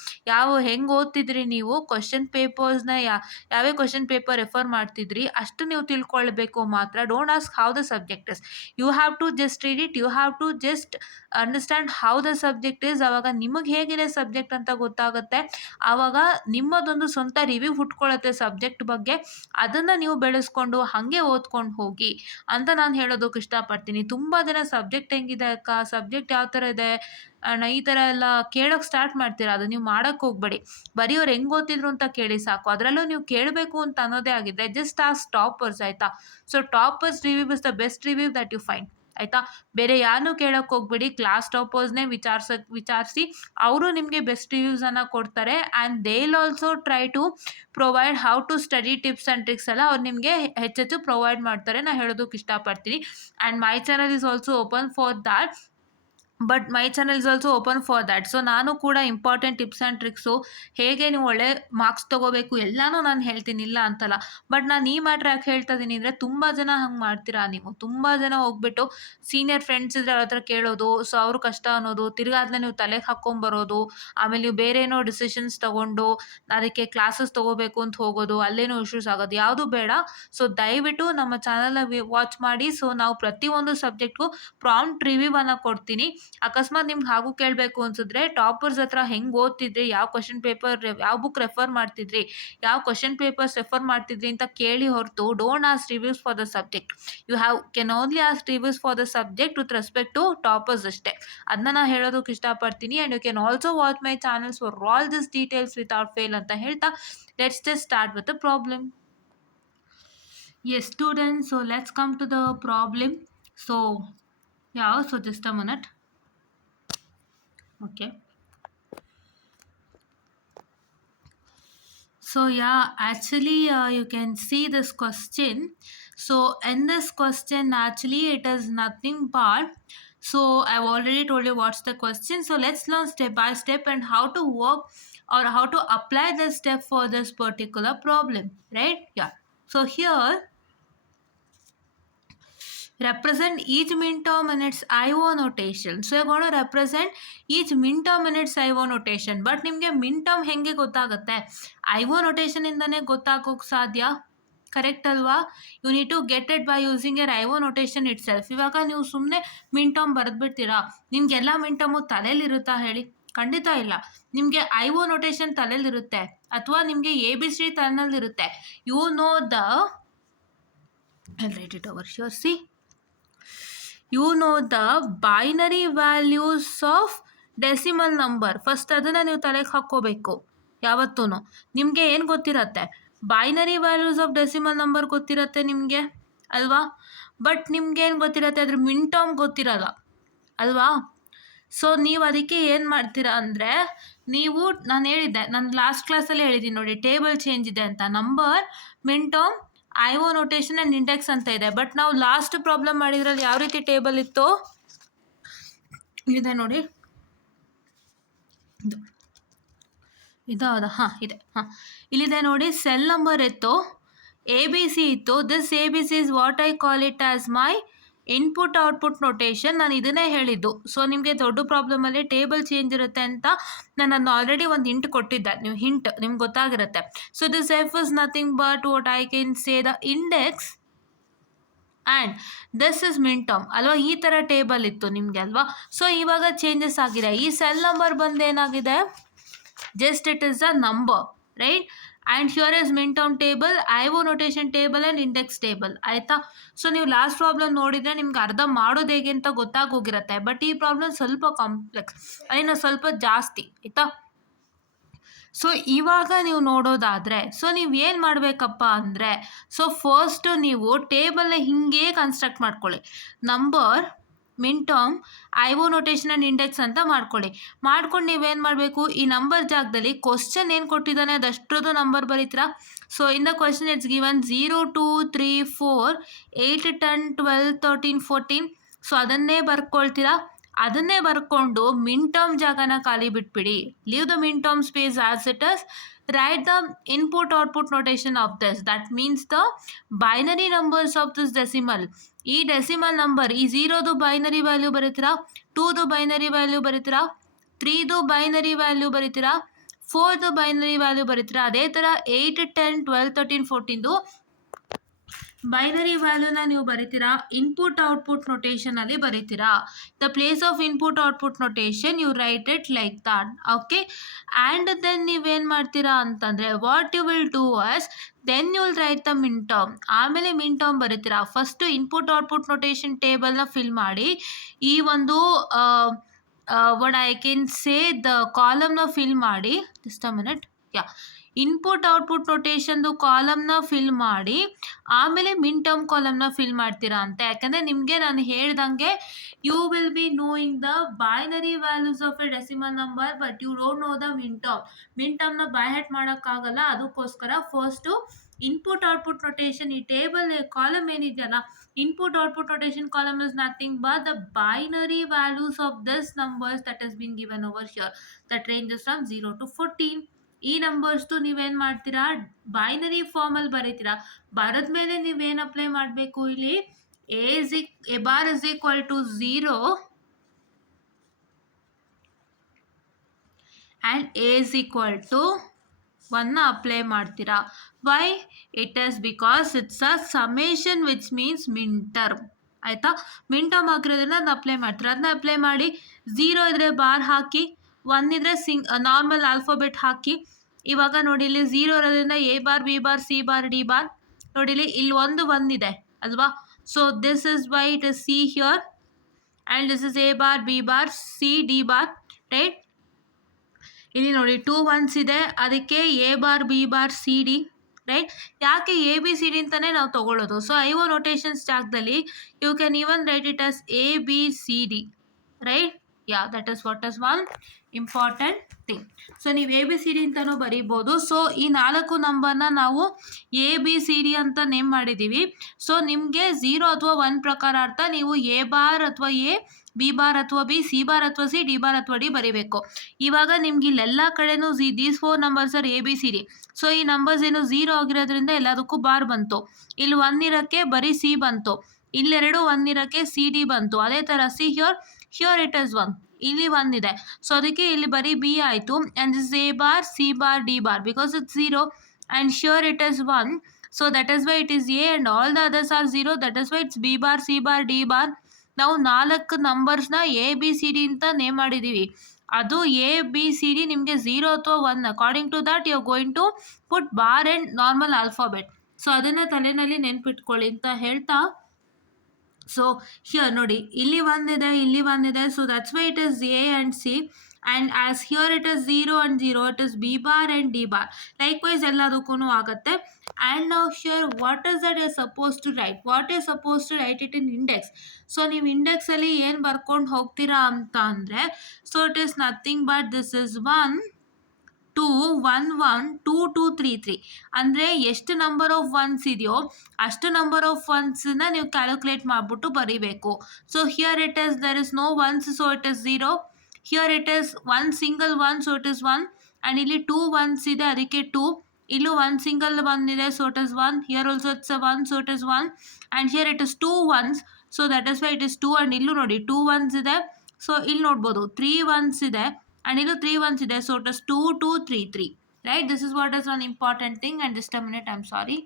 ಹೆಂಗೆ ಓದ್ತಿದ್ರಿ ನೀವು, ಕ್ವಶನ್ ಪೇಪರ್ಸ್ನ ಯಾವ್ಯಾವ ಕ್ವಶನ್ ಪೇಪರ್ ರೆಫರ್ ಮಾಡ್ತಿದ್ರಿ ಅಷ್ಟು ನೀವು ತಿಳ್ಕೊಳ್ಬೇಕು ಮಾತ್ರ. Don't ask how the subject is. You have to just read it. You have to just understand how the subject is. ಆವಾಗ ನಿಮಗೆ ಹೇಗಿದೆ ಸಬ್ಜೆಕ್ಟ್ ಅಂತ ಗೊತ್ತಾಗುತ್ತೆ. ಆವಾಗ ನಿಮ್ಮದೊಂದು ಸ್ವಂತ ರಿವ್ಯೂ ಹುಟ್ಕೊಳ್ಳುತ್ತೆ ಸಬ್ಜೆಕ್ಟ್ ಬಗ್ಗೆ. ಅದನ್ನು ನೀವು ಬೆಳೆಸ್ಕೊಂಡು ಹಾಗೆ ಓದ್ಕೊಂಡು ಹೋಗಿ ಅಂತ ನಾನು ಹೇಳೋದಕ್ಕೆ ಇಷ್ಟಪಡ್ತೀನಿ. ತುಂಬ ಜನ ಸಬ್ಜೆಕ್ಟ್ ಹೆಂಗಿದೆ ಅಕ್ಕ, ಸಬ್ಜೆಕ್ಟ್ ಯಾವ ಥರ ಇದೆ ಈ ಥರ ಎಲ್ಲ ಕೇಳೋಕ್ಕೆ ಸ್ಟಾರ್ಟ್ ಮಾಡ್ತೀರಾ. ಅದು ನೀವು ಮಾಡೋಕ್ಕೆ ಹೋಗಬೇಡಿ. ಬರೀ ಅವ್ರು ಹೆಂಗೆ ಓದ್ತಿದ್ರು ಅಂತ ಕೇಳಿ ಸಾಕು. ಅದರಲ್ಲೂ ನೀವು ಕೇಳಬೇಕು ಅಂತ ಅನ್ನೋದೇ ಆಗಿದೆ, ಜಸ್ಟ್ ಆಸ್ಕ್ ಟಾಪರ್ಸ್, ಆಯಿತಾ. So toppers review is the best review that you find, ಆಯಿತಾ. ಬೇರೆ ಯಾರನ್ನೂ ಕೇಳೋಕ್ಕೆ ಹೋಗ್ಬೇಡಿ. ಕ್ಲಾಸ್ ಟಾಪರ್ಸ್ನೇ ವಿಚಾರಿಸಿ ಅವರು ನಿಮಗೆ ಬೆಸ್ಟ್ ರಿವ್ಯೂಸನ್ನು ಕೊಡ್ತಾರೆ. And they will also try to provide how to study tips and tricks ಎಲ್ಲ ಅವ್ರು ನಿಮಗೆ ಹೆಚ್ಚೆಚ್ಚು ಪ್ರೊವೈಡ್ ಮಾಡ್ತಾರೆ. ನಾನು ಹೇಳೋದಕ್ಕೆ ಇಷ್ಟಪಡ್ತೀನಿ. And my channel is also open for that. So ನಾನು ಕೂಡ ಇಂಪಾರ್ಟೆಂಟ್ ಟಿಪ್ಸ್ ಆ್ಯಂಡ್ ಟ್ರಿಕ್ಸು, ಹೇಗೆ ನೀವು ಒಳ್ಳೆ ಮಾರ್ಕ್ಸ್ ತೊಗೋಬೇಕು ಎಲ್ಲನೂ ನಾನು ಹೇಳ್ತೀನಿ, ಇಲ್ಲ ಅಂತಲ್ಲ. ಬಟ್ ನಾನು ಈ ಮ್ಯಾಟ್ರ್ ಯಾಕೆ ಹೇಳ್ತಾ ಇದ್ದೀನಿ ಅಂದರೆ, ತುಂಬ ಜನ ಹಂಗೆ ಮಾಡ್ತೀರಾ ನೀವು. ತುಂಬ ಜನ ಹೋಗ್ಬಿಟ್ಟು ಸೀನಿಯರ್ ಫ್ರೆಂಡ್ಸ್ ಇದ್ದರೆ ಅವ್ರ ಹತ್ರ ಕೇಳೋದು, ಸೊ ಅವ್ರ ಕಷ್ಟ ಅನ್ನೋದು, ತಿರ್ಗಾ ಅದನ್ನ ನೀವು ತಲೆಗೆ ಹಾಕ್ಕೊಂಬರೋದು, ಆಮೇಲೆ ನೀವು ಬೇರೆ ಏನೋ ಡಿಸಿಷನ್ಸ್ ತೊಗೊಂಡು ಅದಕ್ಕೆ ಕ್ಲಾಸಸ್ ತೊಗೋಬೇಕು ಅಂತ ಹೋಗೋದು, ಅಲ್ಲೇನೋ ಇಶ್ಯೂಸ್ ಆಗೋದು, ಯಾವುದೂ ಬೇಡ. ಸೊ ದಯವಿಟ್ಟು ನಮ್ಮ ಚಾನಲ್ನ ವಾಚ್ ಮಾಡಿ. ಸೊ ನಾವು ಪ್ರತಿಯೊಂದು ಸಬ್ಜೆಕ್ಟ್ಗೂ ಪ್ರಾಂಪ್ಟ್ ರಿವ್ಯೂವನ್ನು ಕೊಡ್ತೀನಿ. ಅಕಸ್ಮಾತ್ ನಿಮ್ಗೆ ಹಾಗೂ ಕೇಳಬೇಕು ಅನ್ಸಿದ್ರೆ, ಟಾಪರ್ಸ್ ಹತ್ರ ಹೆಂಗೆ ಓದ್ತಿದ್ರಿ, ಯಾವ ಕ್ವಶನ್ ಪೇಪರ್, ಯಾವ ಬುಕ್ ರೆಫರ್ ಮಾಡ್ತಿದ್ರಿ, ಯಾವ ಕ್ವಶನ್ ಪೇಪರ್ಸ್ ರೆಫರ್ ಮಾಡ್ತಿದ್ರಿ ಅಂತ ಕೇಳಿ ಹೊರತು don't ask reviews for the subject. You can only ask reviews for the subject with respect to toppers ಅಷ್ಟೇ. ಅದನ್ನ ನಾನು ಹೇಳೋದಕ್ಕೆ ಇಷ್ಟಪಡ್ತೀನಿ. And you can also watch my channels for all this details without fail ಅಂತ ಹೇಳ್ತಾ, let's just start with the problem. Yes, students, so let's come to the problem. So yeah, so just a minute. Okay. So yeah, actually you can see this question. So in this question, actually it is nothing but, so I've already told you what's the question. So let's learn step by step and how to work or how to apply the step for this particular problem, right? Yeah. So here, represent each minterm in its IO notation. So you're going to represent each minterm in its IO notation. But ನಿಮಗೆ minterm ಹೆಂಗೆ ಗೊತ್ತಾಗುತ್ತೆ? IO notation ಇಂದನೇ ಗೊತ್ತಾಗೋಕೆ ಸಾಧ್ಯ. ಕರೆಕ್ಟ್ ಅಲ್ವಾ? You need to get it by using uh IO notation itself. ಇವಾಗ ನೀವು ಸುಮ್ಮನೆ ಮಿಂಟಮ್ ಬರೆದ್ಬಿಡ್ತೀರಾ, ನಿಮ್ಗೆಲ್ಲ ಮಿಂಟಮು ತಲೆಯಲ್ಲಿರುತ್ತಾ ಹೇಳಿ? ಖಂಡಿತ ಇಲ್ಲ. ನಿಮಗೆ ಐಒ ನೋಟೇಶನ್ ತಲೆಯಲ್ಲಿರುತ್ತೆ ಅಥವಾ ನಿಮಗೆ ABC ತಲೆಯಲ್ಲಿರುತ್ತೆ. You know the, I'll write it over here. See, you know the binary values of decimal number. First ಅದನ್ನು ನೀವು ತಲೆಗೆ ಹಾಕ್ಕೋಬೇಕು ಯಾವತ್ತೂ. ನಿಮಗೆ ಏನು ಗೊತ್ತಿರತ್ತೆ? Binary values of decimal number ಗೊತ್ತಿರತ್ತೆ ನಿಮಗೆ ಅಲ್ವಾ? ಬಟ್ ನಿಮ್ಗೆ ಏನು ಗೊತ್ತಿರತ್ತೆ? ಅದ್ರ ಮಿಂಟರ್ಮ್ ಗೊತ್ತಿರಲ್ಲ ಅಲ್ವಾ? ಸೊ ನೀವು ಅದಕ್ಕೆ ಏನು ಮಾಡ್ತೀರಾ ಅಂದರೆ, ನೀವು ನಾನು ಹೇಳಿದ್ದೆ, ನಾನು ಲಾಸ್ಟ್ ಕ್ಲಾಸಲ್ಲಿ ಹೇಳಿದ್ದೀನಿ ನೋಡಿ, ಟೇಬಲ್ ಚೇಂಜ್ ಇದೆ ಅಂತ. Number, minterm, IO notation and index ಅಂತ ಇದೆ. ಬಟ್ ನಾವು ಲಾಸ್ಟ್ ಪ್ರಾಬ್ಲಮ್ ಮಾಡಿದ್ರಲ್ಲಿ ಯಾವ ರೀತಿ ಟೇಬಲ್ ಇತ್ತು ಇದೆ ನೋಡಿ, ಇದಾದ ಹಾಂ ಇದೆ, ಹಾಂ ಇಲ್ಲಿದೆ ನೋಡಿ. ಸೆಲ್ ನಂಬರ್ ಇತ್ತು, ABC ಇತ್ತು. This ABC is what I call it as my input output notation. ನಾನು ಇದನ್ನೇ ಹೇಳಿದ್ದು. ಸೊ ನಿಮಗೆ ದೊಡ್ಡ ಪ್ರಾಬ್ಲಮಲ್ಲಿ ಟೇಬಲ್ ಚೇಂಜ್ ಇರುತ್ತೆ ಅಂತ ನಾನು ಅದನ್ನ ಆಲ್ರೆಡಿ ಒಂದು ಹಿಂಟ್ ಕೊಟ್ಟಿದ್ದೆ. ನೀವು ಹಿಂಟ್ ನಿಮ್ಗೆ ಗೊತ್ತಾಗಿರುತ್ತೆ. So this F is nothing but what I can say the index and this is minterm ಅಲ್ವಾ? ಈ ಥರ ಟೇಬಲ್ ಇತ್ತು ನಿಮಗೆ ಅಲ್ವಾ? ಸೊ ಇವಾಗ ಚೇಂಜಸ್ ಆಗಿದೆ. ಈ ಸೆಲ್ ನಂಬರ್ ಬಂದು ಏನಾಗಿದೆ? Just it is a number, right? And here is minterm table, IO notation table and index table. ಆಯಿತಾ? ಸೊ ನೀವು ಲಾಸ್ಟ್ ಪ್ರಾಬ್ಲಮ್ ನೋಡಿದರೆ ನಿಮ್ಗೆ ಅರ್ಧ ಮಾಡೋದು ಹೇಗೆ ಅಂತ ಗೊತ್ತಾಗೋಗಿರುತ್ತೆ. ಬಟ್ ಈ ಪ್ರಾಬ್ಲಮ್ ಸ್ವಲ್ಪ ಕಾಂಪ್ಲೆಕ್ಸ್, ಅದೇನೋ ಸ್ವಲ್ಪ ಜಾಸ್ತಿ, ಆಯಿತಾ? ಸೊ ಇವಾಗ ನೀವು ನೋಡೋದಾದರೆ, ಸೊ ನೀವು ಏನು ಮಾಡಬೇಕಪ್ಪ ಅಂದರೆ, ಸೊ ಫಸ್ಟು ನೀವು ಟೇಬಲ್ನ ಹಿಂಗೆ ಕನ್ಸ್ಟ್ರಕ್ಟ್ ಮಾಡ್ಕೊಳ್ಳಿ. Number, minterm, IO notation and index ಅಂತ ಮಾಡ್ಕೊಳ್ಳಿ. ಮಾಡ್ಕೊಂಡು ನೀವೇನು ಮಾಡಬೇಕು? ಈ ನಂಬರ್ ಜಾಗದಲ್ಲಿ ಕ್ವಶನ್ ಏನು ಕೊಟ್ಟಿದ್ದಾನೆ ಅದಷ್ಟರದ್ದು ನಂಬರ್ ಬರೀತೀರಾ. So in the question it's given 0, 2, 3, 4, 8, 10, 12, 13, 14. So ಅದನ್ನೇ ಬರ್ಕೊಳ್ತೀರಾ. ಅದನ್ನೇ ಬರ್ಕೊಂಡು ಮಿಂಟರ್ಮ್ ಜಾಗನ ಖಾಲಿ ಬಿಟ್ಬಿಡಿ. Leave the minterm space as it is. Write the input output notation of this. That means the binary numbers of this decimal. ಈ ಡೆಸಿಮಲ್ ನಂಬರ್, ಈ 0ದು ಬೈನರಿ ವ್ಯಾಲ್ಯೂ ಬರೀತೀರಾ, 2ದು ಬೈನರಿ ವ್ಯಾಲ್ಯೂ ಬರೀತೀರಾ, 3ದು ಬೈನರಿ ವ್ಯಾಲ್ಯೂ ಬರೀತೀರಾ, 4ದು ಬೈನರಿ ವ್ಯಾಲ್ಯೂ ಬರೀತೀರಾ. ಅದೇ ಥರ 8, 10, 12, 13, 14ದು ಬೈನರಿ ವ್ಯಾಲ್ಯೂನ ನೀವು ಬರೀತೀರಾ. ಇನ್ಪುಟ್ ಔಟ್ಪುಟ್ ನೋಟೇಶನಲ್ಲಿ ಬರೀತೀರಾ. The place of input output notation you write it like that. Okay. And then ನೀವೇನು ಮಾಡ್ತೀರಾ ಅಂತಂದರೆ, what you will do as, then you will write the minterm. ಆಮೇಲೆ ಮಿಂಟರ್ಮ್ ಬರೀತೀರಾ. ಫಸ್ಟು ಇನ್ಪುಟ್ ಔಟ್ಪುಟ್ ನೋಟೇಶನ್ ಟೇಬಲ್ನ ಫಿಲ್ ಮಾಡಿ, ಈ ಒಂದು what I can say the ಕಾಲಮ್ನ ಫಿಲ್ ಮಾಡಿ. Just a minute. Yeah, input output ನೋಟೇಶನ್ದು ಕಾಲಮ್ನ ಫಿಲ್ ಮಾಡಿ ಆಮೇಲೆ ಮಿಂಟರ್ಮ್ ಕಾಲಮ್ನ ಫಿಲ್ ಮಾಡ್ತೀರಾ ಅಂತ. ಯಾಕಂದರೆ ನಿಮಗೆ ನಾನು ಹೇಳ್ದಂಗೆ you will be knowing the binary values of a decimal number, but you don't know the minterm. ಮಿಂಟರ್ಮ್ನ ಬೈ ಹೆಟ್ ಮಾಡೋಕ್ಕಾಗಲ್ಲ. ಅದಕ್ಕೋಸ್ಕರ ಫಸ್ಟು ಇನ್ಪುಟ್ ಔಟ್ಪುಟ್ ನೋಟೇಶನ್, ಈ ಟೇಬಲ್ ಕಾಲಮ್ ಏನಿದೆಯಲ್ಲ, input output notation column is nothing but the binary values of this numbers that has been given over here, that ranges from 0 to 14. ಈ ನಂಬರ್ಸ್ದು ನೀವೇನು ಮಾಡ್ತೀರಾ? ಬೈನರಿ ಫಾರ್ಮಲ್ಲಿ ಬರೀತೀರಾ. ಬರೆದ್ಮೇಲೆ ನೀವೇನು ಅಪ್ಲೈ ಮಾಡಬೇಕು ಇಲ್ಲಿ? A bar is equal to 0 and A is equal to 1ನ ಅಪ್ಲೈ ಮಾಡ್ತೀರಾ. Why? It is because it's a summation which means minterm. ಆಯಿತಾ? ಮಿಂಟರ್ಮ್ ಆಗಿರೋದ್ರಿಂದ ಅದನ್ನ ಅಪ್ಲೈ ಮಾಡ್ತೀರಾ. ಅದನ್ನ ಅಪ್ಲೈ ಮಾಡಿ, 0 ಇದ್ದರೆ ಬಾರ್ ಹಾಕಿ, 1 ಇದ್ದರೆ ನಾರ್ಮಲ್ ಆಲ್ಫಾಬೆಟ್ ಹಾಕಿ. ಇವಾಗ ನೋಡಿ, ಇಲ್ಲಿ 0 ಇರೋದ್ರಿಂದ A bar, B bar, C bar, D bar. ನೋಡಿಲಿ ಇಲ್ಲಿ 1 ಇದೆ ಅಲ್ವಾ? So this is why it is C here and this is A bar, B bar, C, D bar, right? ಇಲ್ಲಿ ನೋಡಿ 2 1s ಇದೆ, ಅದಕ್ಕೆ A bar, B bar, C, D, right. ಯಾಕೆ ಎ ಬಿ ಸಿ ಡಿ ಅಂತಾನೆ ನಾವು ತಗೊಳ್ಳೋದು. ಸೊ ಐ ಒ ನೊಟೇಷನ್ಸ್ ಜಾಗದಲ್ಲಿ you can even write it as A B C D, right. Yeah, that is what is one important thing. So ನೀವು ಎ ಬಿ ಸಿ ಡಿ ಅಂತಾನೂ ಬರೀಬೋದು. ಸೊ ಈ 4 ನಂಬರ್ನ ನಾವು ಎ ಬಿ ಸಿ ಡಿ ಅಂತ ನೇಮ್ ಮಾಡಿದ್ದೀವಿ. ಸೊ ನಿಮಗೆ 0 ಅಥವಾ 1 ಪ್ರಕಾರ ಅರ್ಥ ನೀವು ಎ ಬಾರ್ ಅಥವಾ ಎ, ಬಿ ಬಾರ್ ಅಥವಾ ಬಿ, ಸಿ ಬಾರ್ ಅಥವಾ ಸಿ, ಡಿ ಬಾರ್ ಅಥವಾ ಡಿ ಬರೀಬೇಕು. ಇವಾಗ ನಿಮ್ಗೆ ಇಲ್ಲೆಲ್ಲ ಕಡೆನೂ these 4 numbers are A B C D. So ಈ ನಂಬರ್ಸ್ ಏನು 0 ಆಗಿರೋದ್ರಿಂದ ಎಲ್ಲದಕ್ಕೂ ಬಾರ್ ಬಂತು. ಇಲ್ಲಿ 1 ಇರೋಕ್ಕೆ ಬರೀ ಸಿ ಬಂತು. ಇಲ್ಲೆರಡು 1 ಇರೋಕ್ಕೆ ಸಿ ಡಿ ಬಂತು. ಅದೇ ಥರ ಸಿ ಹಿಯರ್ ಇಟ್ ಇಸ್ 1, ಇಲ್ಲಿ 1 ಇದೆ. ಸೊ ಅದಕ್ಕೆ ಇಲ್ಲಿ ಬರೀ ಬಿ ಆಯಿತು. And this A bar, C bar, D bar because it's 0 and here it is 1. So that is why it is A and all the others R 0. That is why it's B bar, C bar, D bar. ನಾವು 4 ನಂಬರ್ಸ್ನ ಎ ಬಿ ಸಿ ಡಿ ಅಂತ ನೇಮ್ ಮಾಡಿದ್ದೀವಿ. ಅದು ಎ ಬಿ ಸಿ ಡಿ ನಿಮಗೆ 0 ಅಥವಾ 1 according to that you are going to put bar and normal alphabet. So ಅದನ್ನು ತಲೆಯಲ್ಲಿ ನೆನ್ಪಿಟ್ಕೊಳ್ಳಿ ಅಂತ ಹೇಳ್ತಾ, ಸೊ ಹಿಯರ್ ನೋಡಿ ಇಲ್ಲಿ 1 ಇದೆ, ಇಲ್ಲಿ 1 ಇದೆ. So that's why it is A and C. And as here it is 0 and 0, it is B bar and D bar. Likewise ಎಲ್ಲದಕ್ಕೂ ಆಗುತ್ತೆ. ಆ್ಯಂಡ್ ನಾವು here what is that you suppose to write, what you suppose to write it in index. So ನೀವು ಇಂಡೆಕ್ಸಲ್ಲಿ ಏನು ಬರ್ಕೊಂಡು ಹೋಗ್ತೀರಾ ಅಂತ ಅಂದರೆ, so it is nothing but this is 1 2 1 1 2 2 3 3. ಅಂದರೆ ಎಷ್ಟು ನಂಬರ್ ಆಫ್ ಒನ್ಸ್ ಇದೆಯೋ ಅಷ್ಟು ನಂಬರ್ ಆಫ್ ಒನ್ಸನ್ನ ನೀವು ಕ್ಯಾಲ್ಕುಲೇಟ್ ಮಾಡಿಬಿಟ್ಟು ಬರೀಬೇಕು. So here it is there is no ones, so it is 0. Here it is 1 single 1, so it is 1. And ಇಲ್ಲಿ 2 ಒನ್ಸ್ ಇದೆ, ಅದಕ್ಕೆ 2. ಇಲ್ಲೂ 1 ಸಿಂಗಲ್ 1 ಇದೆ, so it is 1. Here also it's 1, so it is 1. And here it is 2 once, so that is why it is 2. And ಇಲ್ಲೂ ನೋಡಿ 2 ಒನ್ಸ್ ಇದೆ. ಸೊ ಇಲ್ಲಿ ನೋಡ್ಬೋದು 3 ಒನ್ಸ್ ಇದೆ. And ಇದು 3 ones ಇದೆ, so it is 2 2 3 3, right? This is what is one important thing. And just a minute, I'm sorry.